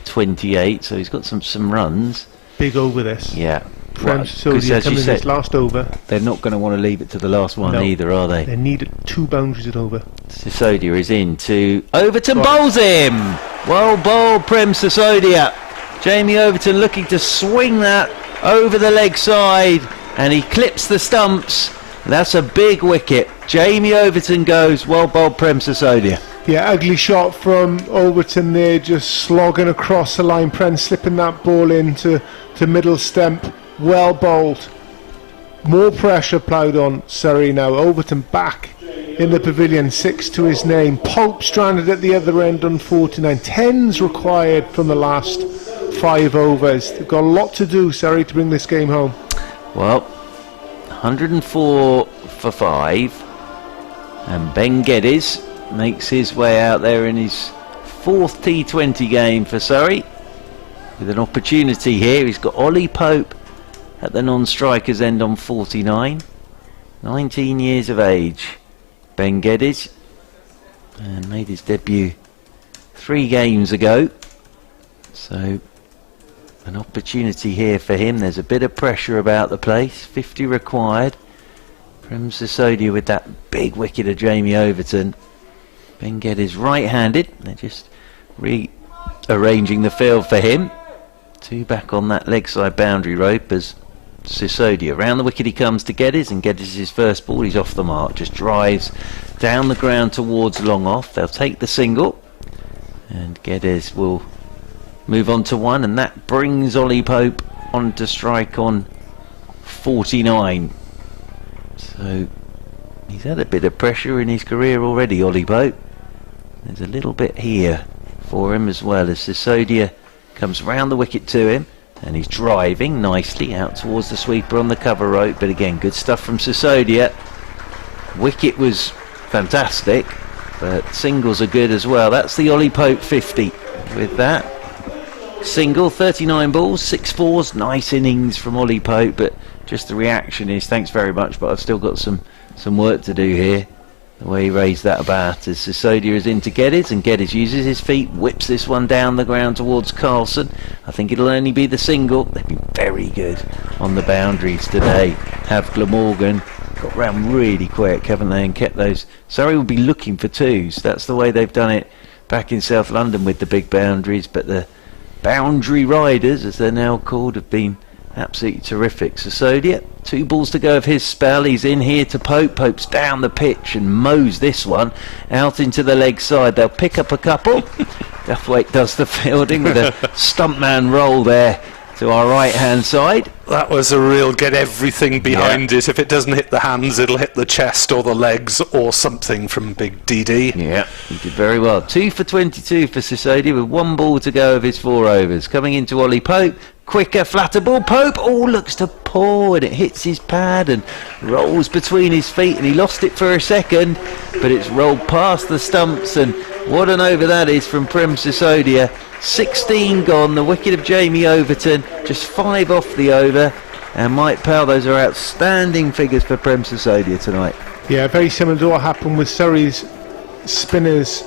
28, so he's got some runs. Big over this. Yeah. Because as you said, last over. They're not going to want to leave it to the last one either, are they? They need 2 boundaries at over. Sisodia is in to Overton, bowls him! Well bowled, Prem Sisodia. Jamie Overton looking to swing that over the leg side, and he clips the stumps That's a big wicket. Jamie Overton goes. Well bowled, Prem Sisodia. Yeah, ugly shot from Overton there, just slogging across the line. Prem slipping that ball into middle stump. Well bowled. More pressure ploughed on Surrey now. Overton back in the pavilion, 6 to his name. Pope stranded at the other end on 49. 10s required from the last 5 overs. They've got a lot to do, Surrey, to bring this game home. Well, 104 for 5. And Ben Geddes makes his way out there in his 4th T20 game for Surrey. With an opportunity here. He's got Ollie Pope at the non-striker's end on 49. 19 years of age. Ben Geddes. And made his debut 3 games ago. So an opportunity here for him. There's a bit of pressure about the place. 50 required. Prem Sisodia with that big wicket of Jamie Overton. Ben Geddes right-handed. They're just rearranging the field for him. 2 back on that leg side boundary rope as Sisodia. Round the wicket he comes to Geddes, and Geddes' his first ball. He's off the mark. Just drives down the ground towards long off. They'll take the single. And Geddes will move on to 1, and that brings Ollie Pope on to strike on 49. So he's had a bit of pressure in his career already, Ollie Pope. There's a little bit here for him as well as Sisodia comes round the wicket to him, and he's driving nicely out towards the sweeper on the cover rope. But again, good stuff from Sisodia. Wicket was fantastic, but singles are good as well. That's the Ollie Pope 50 with that. Single, 39 balls, 6 fours. Nice innings from Ollie Pope, but just the reaction is thanks very much, but I've still got some work to do here. The way he raised that bat as Sisodia is into Geddes, and Geddes uses his feet, whips this one down the ground towards Carlson. I think it'll only be the single. They've been very good on the boundaries today. Have Glamorgan got round really quick, haven't they, and kept those. Surrey will be looking for 2s. That's the way they've done it back in South London with the big boundaries, but the boundary riders, as they're now called, have been absolutely terrific. Sisodia, 2 balls to go of his spell. He's in here to Pope. Pope's down the pitch and mows this one out into the leg side. They'll pick up a couple. Duffwaite does the fielding with a stumpman roll there to our right hand side. That was a real get everything behind it. If it doesn't hit the hands, it'll hit the chest or the legs or something from Big DD. Yeah, he did very well. 2 for 22 for Sisodia with 1 ball to go of his 4 overs. Coming into Ollie Pope. Quicker, flatter ball. Pope, looks to pour, and it hits his pad and rolls between his feet, and he lost it for a second, but it's rolled past the stumps, and what an over that is from Prem Sisodia. 16 gone, the wicket of Jamie Overton, just 5 off the over, and Mike Powell, those are outstanding figures for Prem Sisodia tonight. Yeah, very similar to what happened with Surrey's spinners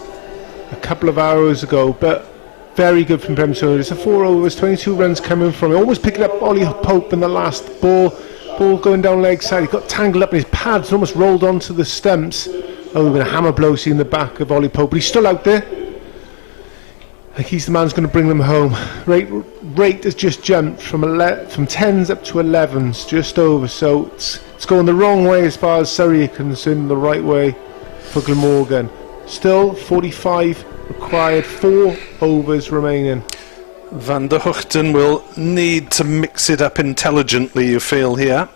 a couple of hours ago, but very good from Prem Sisodia. It's a 4 overs, 22 runs coming from it. Almost picking up Ollie Pope in the last ball. Ball going down leg side. He got tangled up in his pads and almost rolled onto the stumps. We've been a hammer blow seeing the back of Ollie Pope, but he's still out there. I think he's the man who's going to bring them home. Rate has just jumped from 10s up to 11s, just over. So it's going the wrong way as far as Surrey are concerned, the right way for Glamorgan. Still 45 required, 4 overs remaining. Van der Hoogten will need to mix it up intelligently, you feel here,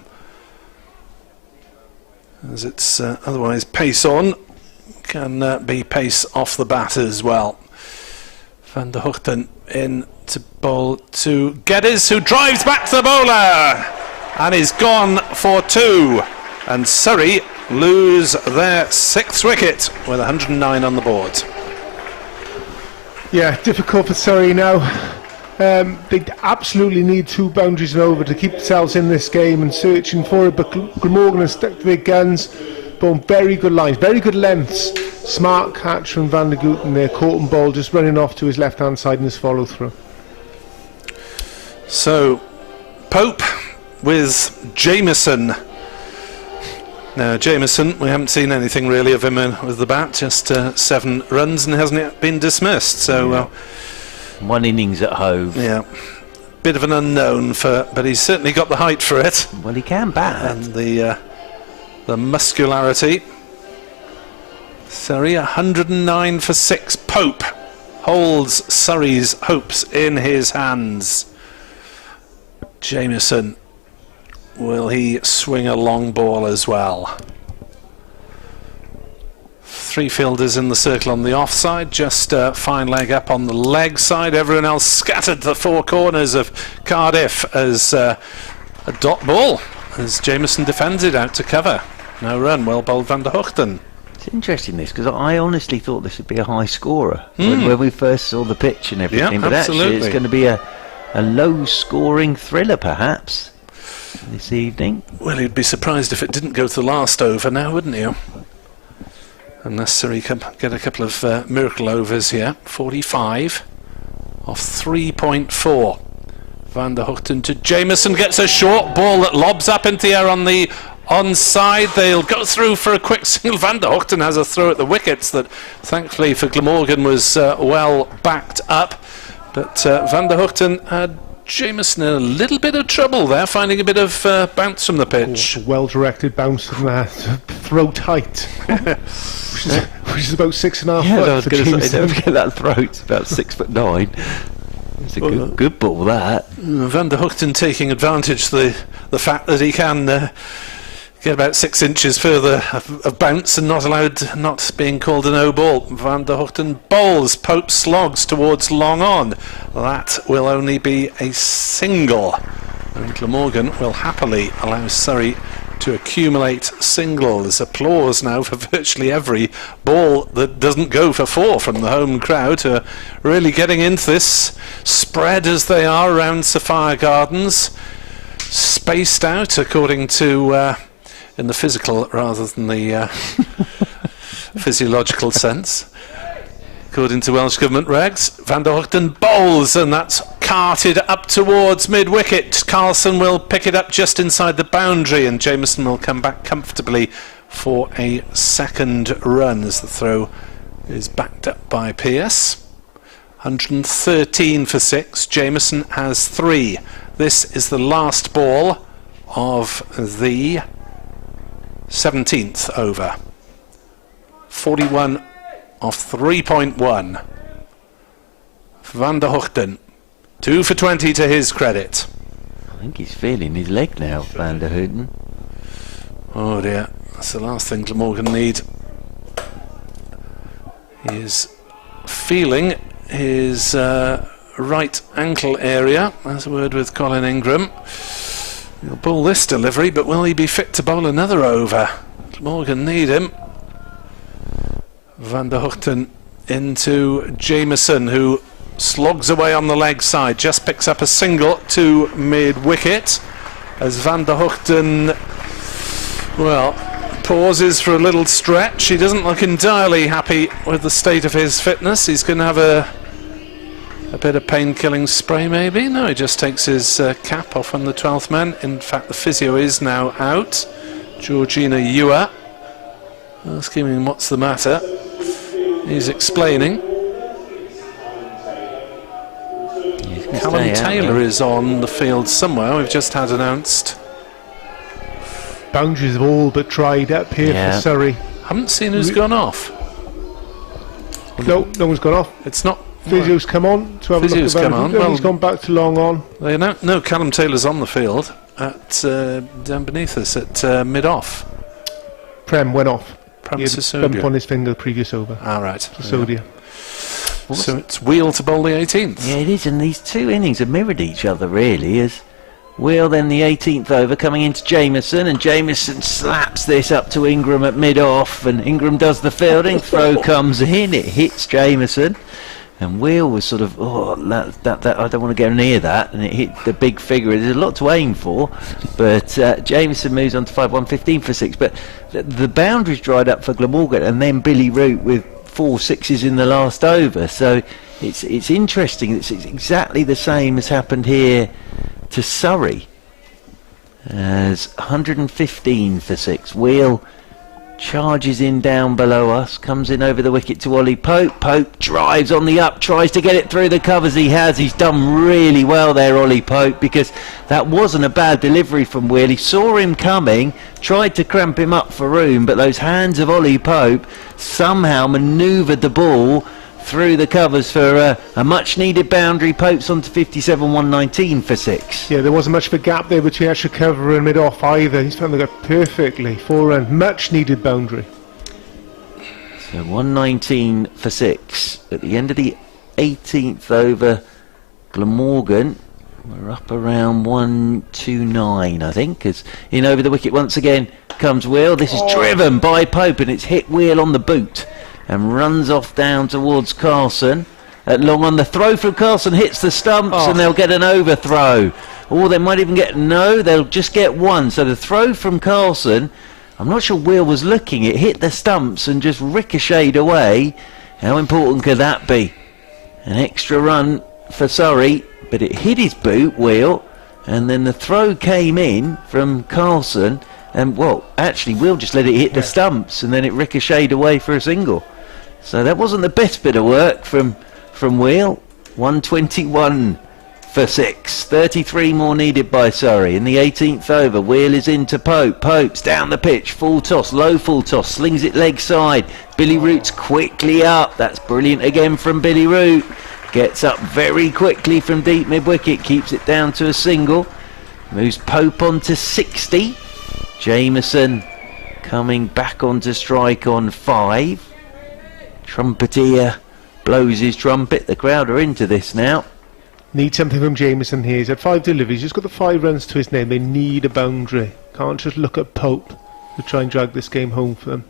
as it's otherwise pace on can be pace off the bat as well. Van der Hoogten in to bowl to Geddes, who drives back to the bowler and is gone for 2, and Surrey lose their 6th wicket with 109 on the board. Yeah, difficult for Surrey now. They absolutely need 2 boundaries and over to keep themselves in this game and searching for it, but Glamorgan has stuck to their guns. But very good lines, very good lengths. Smart catch from Van der Hoogten there, caught and ball just running off to his left hand side in his follow through. So Pope with Jamieson. Now Jamieson, we haven't seen anything really of him with the bat, just 7 runs and hasn't yet been dismissed. So 1 innings at Hove. Yeah, bit of an unknown but he's certainly got the height for it. Well, he can bat. And the the muscularity. Surrey 109 for 6. Pope holds Surrey's hopes in his hands. Jamieson, will he swing a long ball as well? 3 fielders in the circle on the offside, just a fine leg up on the leg side. Everyone else scattered to the 4 corners of Cardiff as a dot ball, as Jamieson defends it out to cover. No run, well bowled Van der Hoogten. It's interesting this, because I honestly thought this would be a high scorer when we first saw the pitch and everything, but actually it's going to be a low scoring thriller perhaps this evening. Well, you'd be surprised if it didn't go to the last over now, wouldn't you? Unless Surrey can get a couple of miracle overs here. 45 off 3.4. Van der Hoogten to Jamieson, gets a short ball that lobs up into the air on the onside. They'll go through for a quick single. Van der Hoogten has a throw at the wickets that thankfully for Glamorgan was well backed up. But Van der Hoogten had Jamieson in a little bit of trouble there, finding a bit of bounce from the pitch. Well-directed bounce from that. Throat height. which is about 6.5 foot. I was going to say, don't forget that throat's about 6'9". It's a good ball, that. Van der Hoogten taking advantage of the fact that he can get about 6 inches further of bounce and not being called a no ball. Van der Hoogten bowls, Pope slogs towards long on. That will only be a single, and Glamorgan will happily allow Surrey to accumulate singles. Applause now for virtually every ball that doesn't go for 4 from the home crowd, who are really getting into this, spread as they are around Sophia Gardens, spaced out according to in the physical rather than the physiological sense. According to Welsh Government regs, Van der Hoogten bowls, and that's carted up towards mid-wicket. Carlson will pick it up just inside the boundary, and Jamieson will come back comfortably for a second run as the throw is backed up by Pearce. 113 for 6. Jamieson has 3. This is the last ball of the 17th over. 41 off 3.1. Van der Hoogten, 2 for 20 to his credit. I think he's feeling his leg now, Van der Hoogten. Oh dear, that's the last thing Glamorgan need. He is feeling his right ankle area. That's a word with Colin Ingram. He'll bowl this delivery, but will he be fit to bowl another over? Glamorgan need him. Van der Hoogten into Jamieson, who slogs away on the leg side, just picks up a single to mid-wicket as Van der Hoogten, well, pauses for a little stretch. He doesn't look entirely happy with the state of his fitness. He's going to have a bit of pain-killing spray maybe. No, he just takes his cap off on the 12th man. In fact, the physio is now out. Georgina Ewer asking him what's the matter. He's explaining. Callum Taylor is on the field somewhere. We've just had announced. Boundaries have all but dried up here for Surrey. Haven't seen who's gone off. No one's gone off. It's not. Physio's come on to have Physio's a look. Come on. Well, he's gone back to long on. They no, Callum Taylor's on the field at down beneath us at mid-off. Prem went off. Prem he had a bump on his finger the previous over. Right. Sodia. So it's Wheel to bowl the 18th. Yeah, it is, and these two innings have mirrored each other really, as Wheel then the 18th over coming into Jamieson, and Jamieson slaps this up to Ingram at mid-off, and Ingram does the fielding, throw comes in, it hits Jamieson, and Wheel was sort of, that I don't want to go near that, and it hit the big figure. There's a lot to aim for, but Jamieson moves on to 115 for 6, but the boundaries dried up for Glamorgan, and then Billy Root with 4 sixes in the last over. So it's interesting. It's exactly the same as happened here to Surrey, as 115 for 6. Wheel charges in down below us, comes in over the wicket to Ollie Pope. Pope drives on the up, tries to get it through the covers. He's done really well there, Ollie Pope, because that wasn't a bad delivery from Will. He saw him coming, tried to cramp him up for room, but those hands of Ollie Pope somehow manoeuvred the ball through the covers for a much needed boundary. Pope's on to 57, 119 for 6. Yeah, there wasn't much of a gap there between extra cover and mid-off either. He's found the gap perfectly. 4 run, much needed boundary. So 119 for 6. At the end of the 18th over, Glamorgan, we're up around 129, I think, as in over the wicket once again comes Will. This is driven by Pope, and it's hit Will on the boot and runs off down towards Carlson. At long on, the throw from Carlson hits the stumps, and they'll get an overthrow. Or they might even get they'll just get one. So the throw from Carlson, I'm not sure Will was looking, it hit the stumps and just ricocheted away. How important could that be? An extra run for Surrey, but it hit his boot, Will, and then the throw came in from Carlson, and well, actually Will just let it hit the stumps, and then it ricocheted away for a single. So that wasn't the best bit of work from Will. 121 for 6. 33 more needed by Surrey. In the 18th over, Will is into Pope. Pope's down the pitch, full toss, low full toss, slings it leg side. Billy Root's quickly up. That's brilliant again from Billy Root. Gets up very quickly from deep mid-wicket, keeps it down to a single. Moves Pope on to 60. Jamieson coming back onto strike on 5. Trumpeter blows his trumpet. The crowd are into this now. Need something from Jamieson here. He's had 5 deliveries. He's got the 5 runs to his name. They need a boundary. Can't just look at Pope to try and drag this game home for them.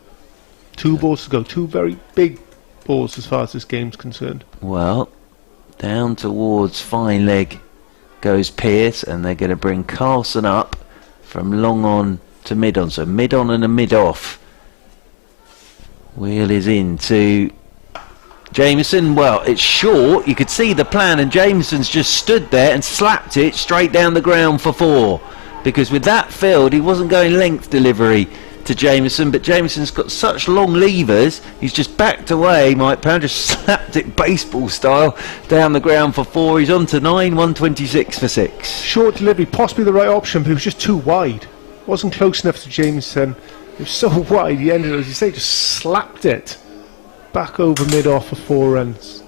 2 balls to go. 2 very big balls as far as this game's concerned. Well, down towards fine leg goes Pearce, and they're going to bring Carlson up from long on to mid on. So mid on and a mid off. Wheel is into Jamieson. Well, it's short. You could see the plan, and Jamieson's just stood there and slapped it straight down the ground for 4. Because with that field, he wasn't going length delivery to Jamieson, but Jamieson's got such long levers, he's just backed away. Mike Pound just slapped it baseball style down the ground for 4. He's on to 9, 126 for 6. Short delivery, possibly the right option, but it was just too wide. Wasn't close enough to Jamieson. It was so wide, he ended, as you say, just slapped it back over mid-off for 4 runs.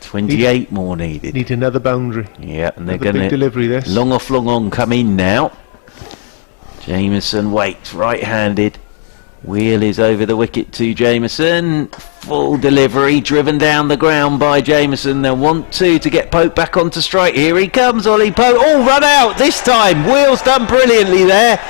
28 more needed. Need another boundary. Yeah, and they're Another going big to delivery this. long off, long on come in now. Jamieson waits, right-handed. Wheel is over the wicket to Jamieson. Full delivery, driven down the ground by Jamieson. They'll want to get Pope back onto strike. Here he comes, Ollie Pope. Oh, run out this time. Wheel's done brilliantly there,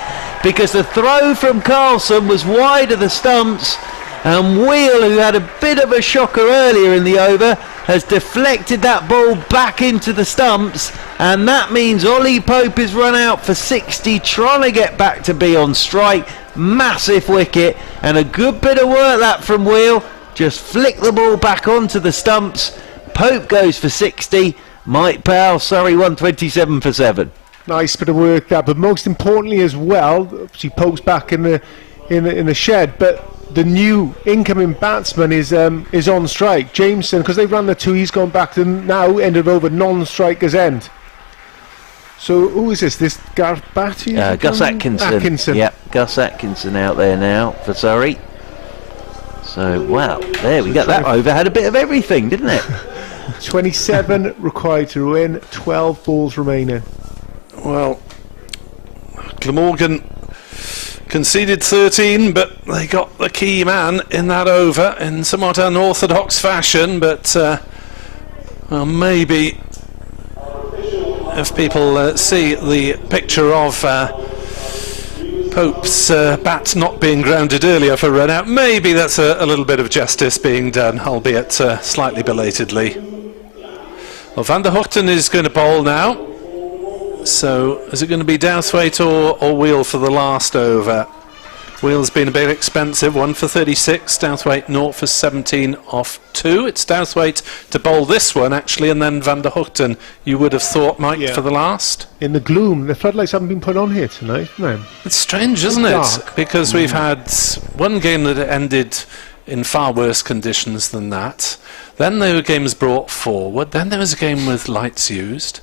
because the throw from Carlson was wide of the stumps, and Wheel, who had a bit of a shocker earlier in the over, has deflected that ball back into the stumps, and that means Ollie Pope is run out for 60, trying to get back to be on strike. Massive wicket, and a good bit of work that from Wheel. Just flick the ball back onto the stumps. Pope goes for 60. Mike Powell, Surrey 127 for 7. Nice bit of work there, but most importantly as well, she Pope's back in the shed, but the new incoming batsman is on strike. Jamieson, because they ran the 2, he's gone back to now ended over non-strikers end. So who is this? This Gareth Batty? Gus Atkinson. Yep, Gus Atkinson out there now for Surrey. So, wow, there we go. That over had a bit of everything, didn't it? 27 required to win, 12 balls remaining. Well, Glamorgan conceded 13, but they got the key man in that over in somewhat unorthodox fashion. But well, maybe if people see the picture of Pope's bat not being grounded earlier for run out, maybe that's a little bit of justice being done, albeit slightly belatedly. Well, Van der Hochten is going to bowl now. So is it going to be Douthwaite or Wheel for the last over? Wheels been a bit expensive. 1 for 36. Douthwaite 0 for 17 off 2. It's Douthwaite to bowl this one actually, and then Van der Hoogten. You would have thought Mike for the last. In the gloom, the floodlights haven't been put on here tonight, no. It's strange, isn't it? Because we've had one game that ended in far worse conditions than that. Then there were games brought forward. Then there was a game with lights used.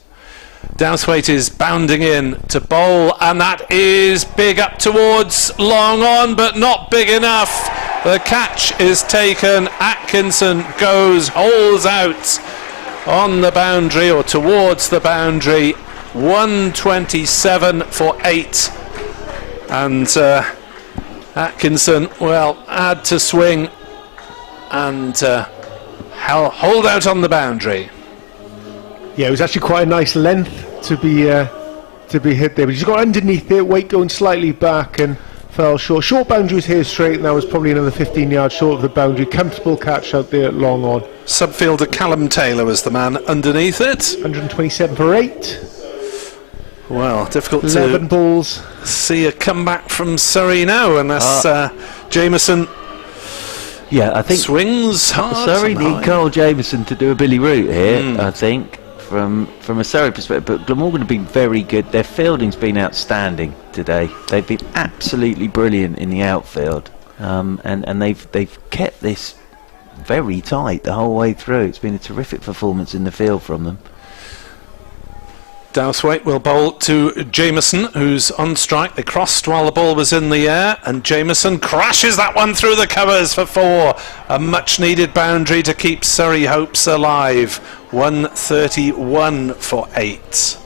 Douthwaite is bounding in to bowl, and that is big up towards long on, but not big enough. The catch is taken. Atkinson goes, holes out on the boundary or towards the boundary. 127 for 8. And Atkinson, well, had to swing and hold out on the boundary. Yeah, it was actually quite a nice length to be hit there, but he's got underneath it, weight going slightly back and fell short. Short boundary was here straight, and that was probably another 15 yards short of the boundary. Comfortable catch out there at long on. Subfielder Callum Taylor was the man underneath it. 127 for 8. Well, difficult 11 to balls. See a comeback from Surrey now, unless Jamieson I think swings hard. Surrey need Carl Jamieson to do a Billy Root here, I think, from a Surrey perspective. But Glamorgan have been very good. Their fielding's been outstanding today. They've been absolutely brilliant in the outfield, and they've kept this very tight the whole way through. It's been a terrific performance in the field from them. Douthwaite will bowl to Jamieson, who's on strike. They crossed while the ball was in the air, and Jamieson crashes that one through the covers for 4. A much-needed boundary to keep Surrey hopes alive. 131 for 8.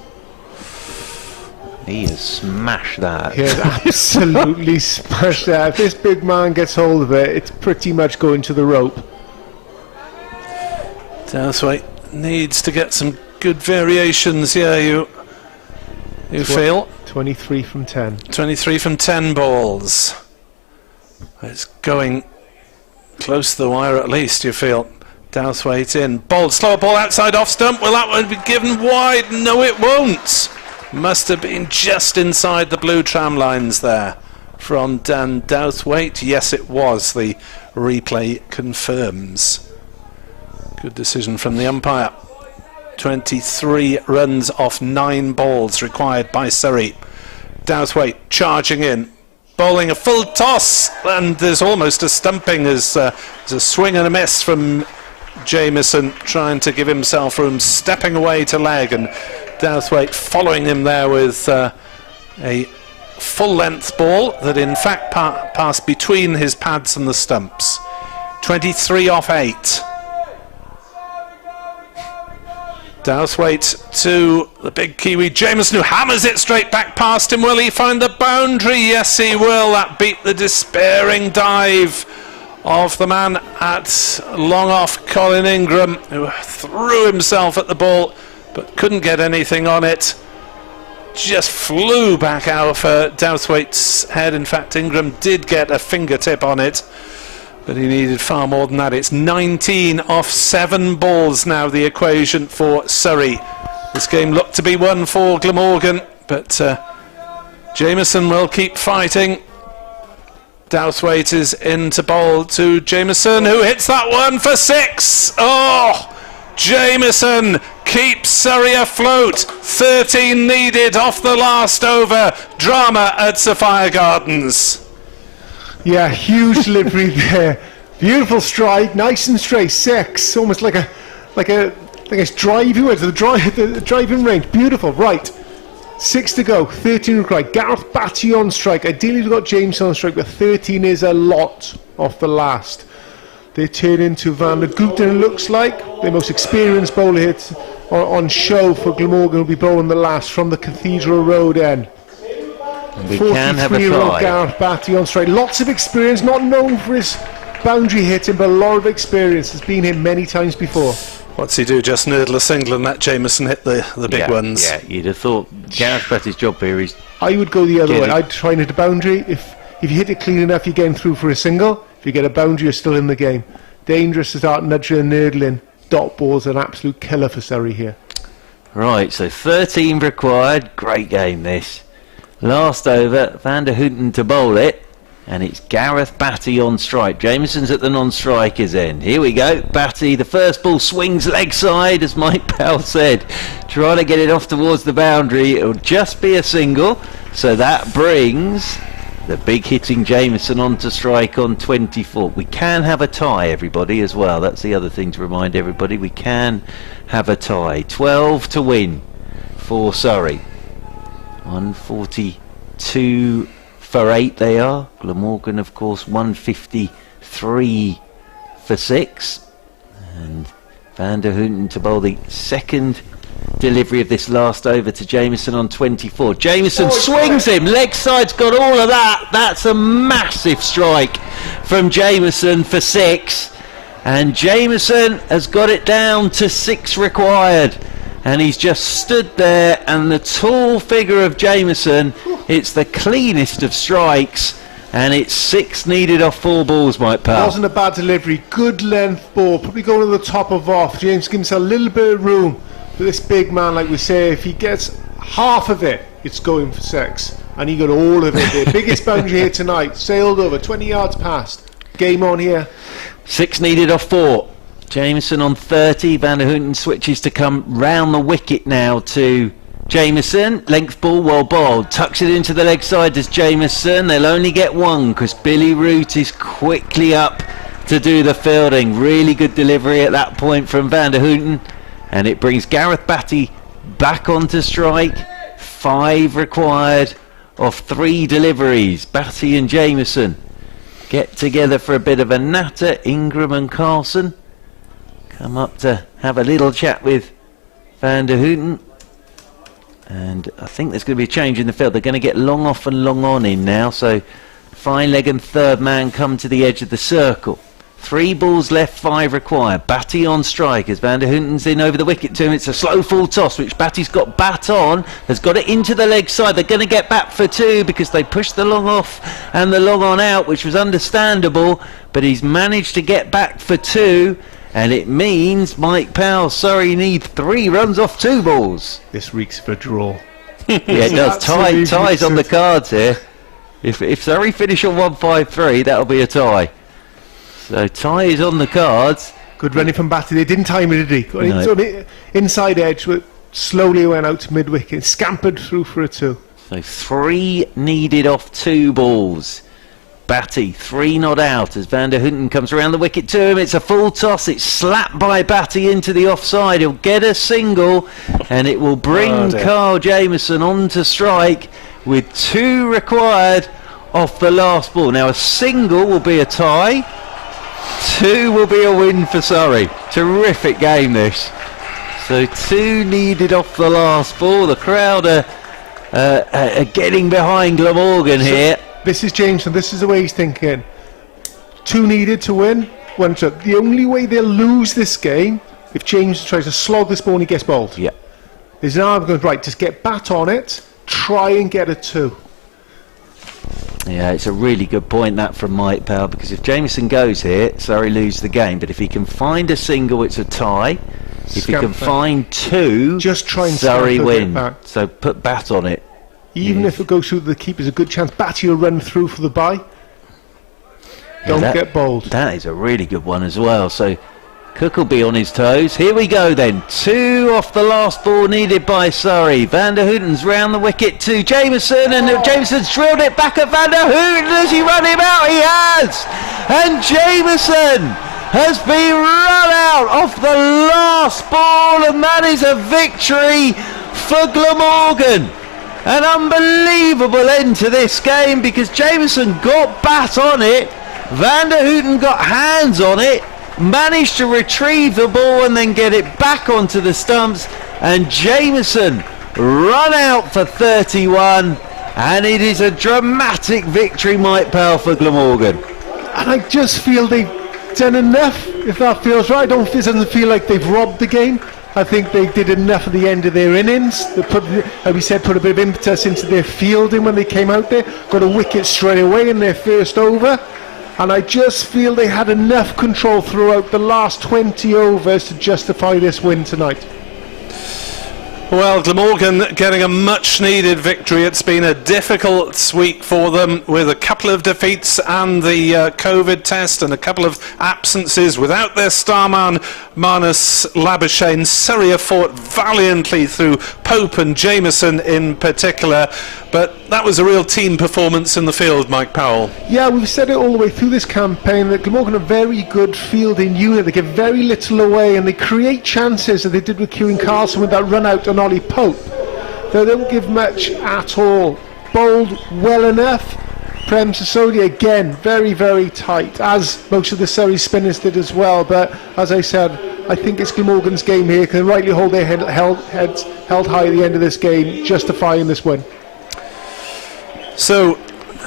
He has smashed that. He has absolutely smashed that. If this big man gets hold of it, it's pretty much going to the rope. Douthwaite needs to get some good variations here, you feel? 23 from 10. 23 from 10 balls. It's going close to the wire at least, you feel. Douthwaite in. Bowled, slower ball outside off stump. Will that one be given wide? No, it won't. Must have been just inside the blue tram lines there from Dan Douthwaite. Yes, it was. The replay confirms. Good decision from the umpire. 23 runs off 9 balls required by Surrey. Douthwaite charging in, bowling a full toss, and there's almost a stumping as there's a swing and a miss from Jamieson, trying to give himself room, stepping away to leg, and Douthwaite following him there with a full length ball that in fact passed between his pads and the stumps. 23 off 8. Douthwaite to the big Kiwi Jamieson, who hammers it straight back past him. Will he find the boundary? Yes, he will. That beat the despairing dive of the man at long off, Colin Ingram, who threw himself at the ball but couldn't get anything on it. Just flew back out for Douthwaite's head. In fact, Ingram did get a fingertip on it, but he needed far more than that. It's 19 off 7 balls now, the equation for Surrey. This game looked to be won for Glamorgan, but Jamieson will keep fighting. Douthwaite is in to bowl to Jamieson, who hits that one for 6. Oh! Jamieson keeps Surrey afloat. 13 needed off the last over. Drama at Sophia Gardens. Yeah, huge delivery there. Beautiful strike, nice and straight. 6, almost like a driving to the driving range. Beautiful. Right, 6 to go. 13 required. Gareth Batty on strike. Ideally, we've got James on strike, but 13 is a lot off the last. They turn into Van der Hoogten, it looks like. The most experienced bowler hit on show for Glamorgan will be bowling the last from the Cathedral Road end. We can have a 43-year-old Gareth Batty on strike. Lots of experience, not known for his boundary hitting, but a lot of experience. Has been here many times before. What's he do? Just nurdle a single and let Jamieson hit the big ones? Yeah, you'd have thought Gareth Batty's job here is... I would go the other way. I'd try and hit a boundary. If you hit it clean enough, you're getting through for a single. If you get a boundary, you're still in the game. Dangerous to start nudging and nurdling. Dot balls, an absolute killer for Surrey here. Right, so 13 required. Great game, this. Last over, Van der Hoogten to bowl it. And it's Gareth Batty on strike. Jamieson's at the non-strikers end. Here we go. Batty, the first ball swings leg side, as Mike Powell said. Trying to get it off towards the boundary. It'll just be a single. So that brings the big hitting Jamieson onto strike on 24. We can have a tie, everybody, as well. That's the other thing to remind everybody. We can have a tie. 12 to win for Surrey. 142 for 8 they are. Glamorgan, of course, 153 for 6. And Van der Houten to bowl the second delivery of this last over to Jamieson on 24. Jamieson swings him. Leg side's got all of that. That's a massive strike from Jamieson for 6. And Jamieson has got it down to 6 required. And he's just stood there, and the tall figure of Jamieson, it's the cleanest of strikes, and it's 6 needed off 4 balls, Mike Powell. Wasn't a bad delivery, good length ball, probably going to the top of off. James gives a little bit of room for this big man, like we say. If he gets half of it, it's going for 6, and he got all of it. The biggest boundary here tonight, sailed over, 20 yards past. Game on here. 6 needed off 4. Jamieson on 30. Van der Houten switches to come round the wicket now to Jamieson. Length ball, well bowled. Tucks it into the leg side, does Jamieson. They'll only get 1 because Billy Root is quickly up to do the fielding. Really good delivery at that point from Van der Houten. And it brings Gareth Batty back onto strike. 5 required of 3 deliveries. Batty and Jamieson get together for a bit of a natter. Ingram and Carlson come up to have a little chat with Van der Houten. And I think there's going to be a change in the field. They're going to get long off and long on in now. So fine leg and third man come to the edge of the circle. 3 balls left, 5 required. Batty on strike as Van der Houten's in over the wicket to him. It's a slow full toss which Batty's got bat on, has got it into the leg side. They're going to get back for 2 because they pushed the long off and the long on out, which was understandable, but he's managed to get back for 2. And it means Mike Powell, Surrey need 3 runs off 2 balls. This reeks of a draw. Yeah, it does. Ties on the cards here. If Surrey finish on 153, that'll be a tie. So tie is on the cards. Good running from Batty. They didn't time it, did he? No. It's on the inside edge, but slowly went out to mid-wicket. Scampered through for a 2. So 3 needed off 2 balls. Batty, 3 not out as Van der Houten comes around the wicket to him. It's a full toss. It's slapped by Batty into the offside. He'll get a single, and it will bring Carl Jamieson onto strike with 2 required off the last ball. Now a single will be a tie. 2 will be a win for Surrey. Terrific game this. So 2 needed off the last ball. The crowd are getting behind Glamorgan here. This is Jameson. This is the way he's thinking. 2 needed to win. 1 to. The only way they'll lose this game if James tries to slog this ball and he gets bowled. Yeah. There's an arm going, right, just get bat on it, try and get a 2. Yeah, it's a really good point that from Mike Powell, because if Jamieson goes here, Surrey lose the game. But if he can find a single, it's a tie. If he can find 2, just try and Surrey win. So put bat on it. Even if it goes through the keeper's a good chance. Batty will run through for the bye. Don't get bowled. That is a really good one as well. So Cook will be on his toes. Here we go then. 2 off the last ball needed by Surrey. Van der Houten's round the wicket to Jamieson, and Jamieson's drilled it back at Van der Houten. Does he run him out? He has! And Jamieson has been run out off the last ball, and that is a victory for Glamorgan. An unbelievable end to this game because Jamieson got bat on it, Van der Houten got hands on it, managed to retrieve the ball and then get it back onto the stumps, and Jamieson run out for 31, and it is a dramatic victory, Mike Powell, for Glamorgan. And I just feel they've done enough, if that feels right. It doesn't feel like they've robbed the game. I think they did enough at the end of their innings. They put a bit of impetus into their fielding when they came out there. Got a wicket straight away in their first over. And I just feel they had enough control throughout the last 20 overs to justify this win tonight. Well, Glamorgan getting a much-needed victory. It's been a difficult week for them with a couple of defeats and the COVID test and a couple of absences without their star man, Marnus Labuschagne. Surrey have fought valiantly through Pope and Jamieson in particular, but that was a real team performance in the field, Mike Powell. Yeah, we've said it all the way through this campaign that Glamorgan are a very good fielding unit. They give very little away and they create chances, as they did with Kieran Carlson with that run out on Ollie Pope. They don't give much at all. Bowled well enough. Prem Sisodi again, very, very tight, as most of the Surrey spinners did as well. But as I said, I think it's Glamorgan's game here. Can rightly hold their heads held high at the end of this game, justifying this win. So,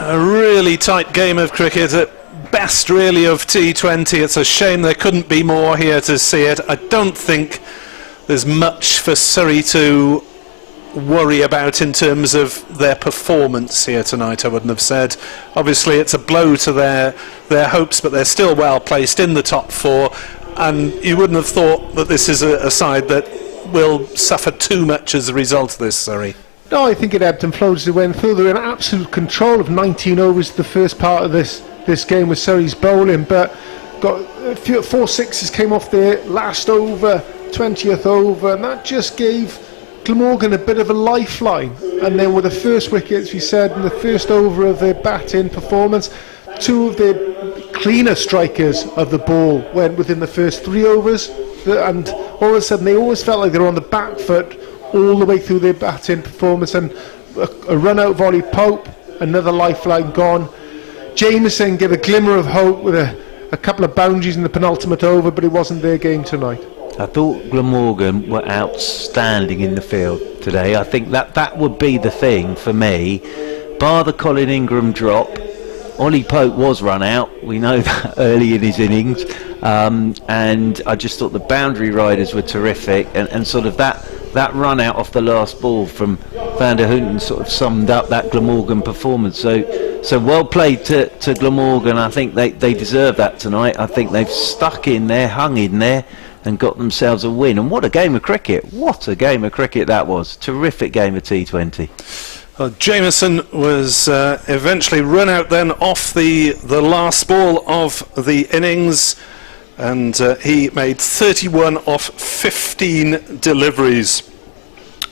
a really tight game of cricket, at best really of T20. It's a shame there couldn't be more here to see it. I don't think there's much for Surrey to worry about in terms of their performance here tonight, I wouldn't have said. Obviously it's a blow to their hopes, but they're still well placed in the top four, and you wouldn't have thought that this is a side that will suffer too much as a result of this, Surrey. No, I think it ebbed and flowed as they went through. They were in absolute control of 19 overs the first part of this game with Surrey's bowling, but got a few 4 sixes came off their last over, 20th over, and that just gave Glamorgan a bit of a lifeline. And then with the first wickets, we said, in the first over of their batting performance, 2 of their cleaner strikers of the ball went within the first 3 overs, and all of a sudden they always felt like they were on the back foot all the way through their batting performance. And a run out volley Pope, another lifeline gone. Jamieson gave a glimmer of hope with a couple of boundaries in the penultimate over, but it wasn't their game tonight. I thought Glamorgan were outstanding in the field today. I think that would be the thing for me, bar the Colin Ingram drop. Ollie Pope was run out, we know that, early in his innings, and I just thought the boundary riders were terrific, and sort of that run out off the last ball from Van der Houten sort of summed up that Glamorgan performance. So well played to Glamorgan. I think they deserve that tonight. I think they've stuck in there, hung in there, and got themselves a win. And what a game of cricket. What a game of cricket that was. Terrific game of T20. Well, Jamieson was eventually run out then off the last ball of the innings, and he made 31 off 15 deliveries.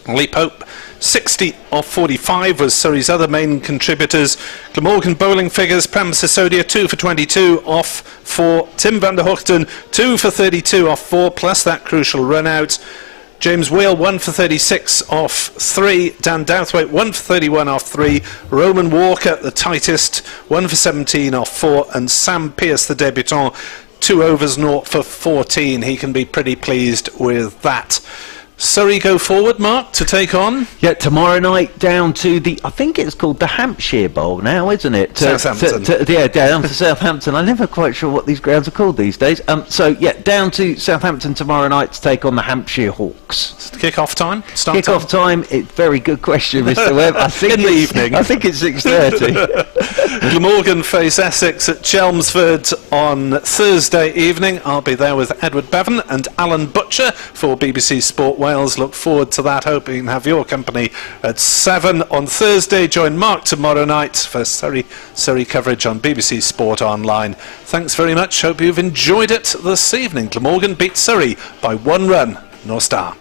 Ollie Pope 60 off 45 was Surrey's other main contributors. Glamorgan bowling figures: Prem Sisodi 2 for 22 off 4, Tim van der Hoogten 2 for 32 off 4, plus that crucial run out. James Whale 1 for 36 off 3, Dan Douthwaite 1 for 31 off 3, Roman Walker the tightest 1 for 17 off 4, and Sam Pearce the debutant 2 overs 0 for 14. He can be pretty pleased with that. Surrey go forward, Mark, to take on? Yeah, tomorrow night down to I think it's called the Hampshire Bowl now, isn't it? Southampton. Yeah, down to Southampton. I'm never quite sure what these grounds are called these days. So, yeah, down to Southampton tomorrow night to take on the Hampshire Hawks. Kick-off time? Kick-off time? Very good question, Mr. Webb. I think in the evening. I think it's 6:30. Glamorgan face Essex at Chelmsford on Thursday evening. I'll be there with Edward Bevan and Alan Butcher for BBC Sport Wales. Look forward to that, hoping to have your company at 7 on Thursday. Join Mark tomorrow night for Surrey coverage on BBC Sport Online. Thanks very much, hope you've enjoyed it this evening. Glamorgan beat Surrey by 1 run, no star.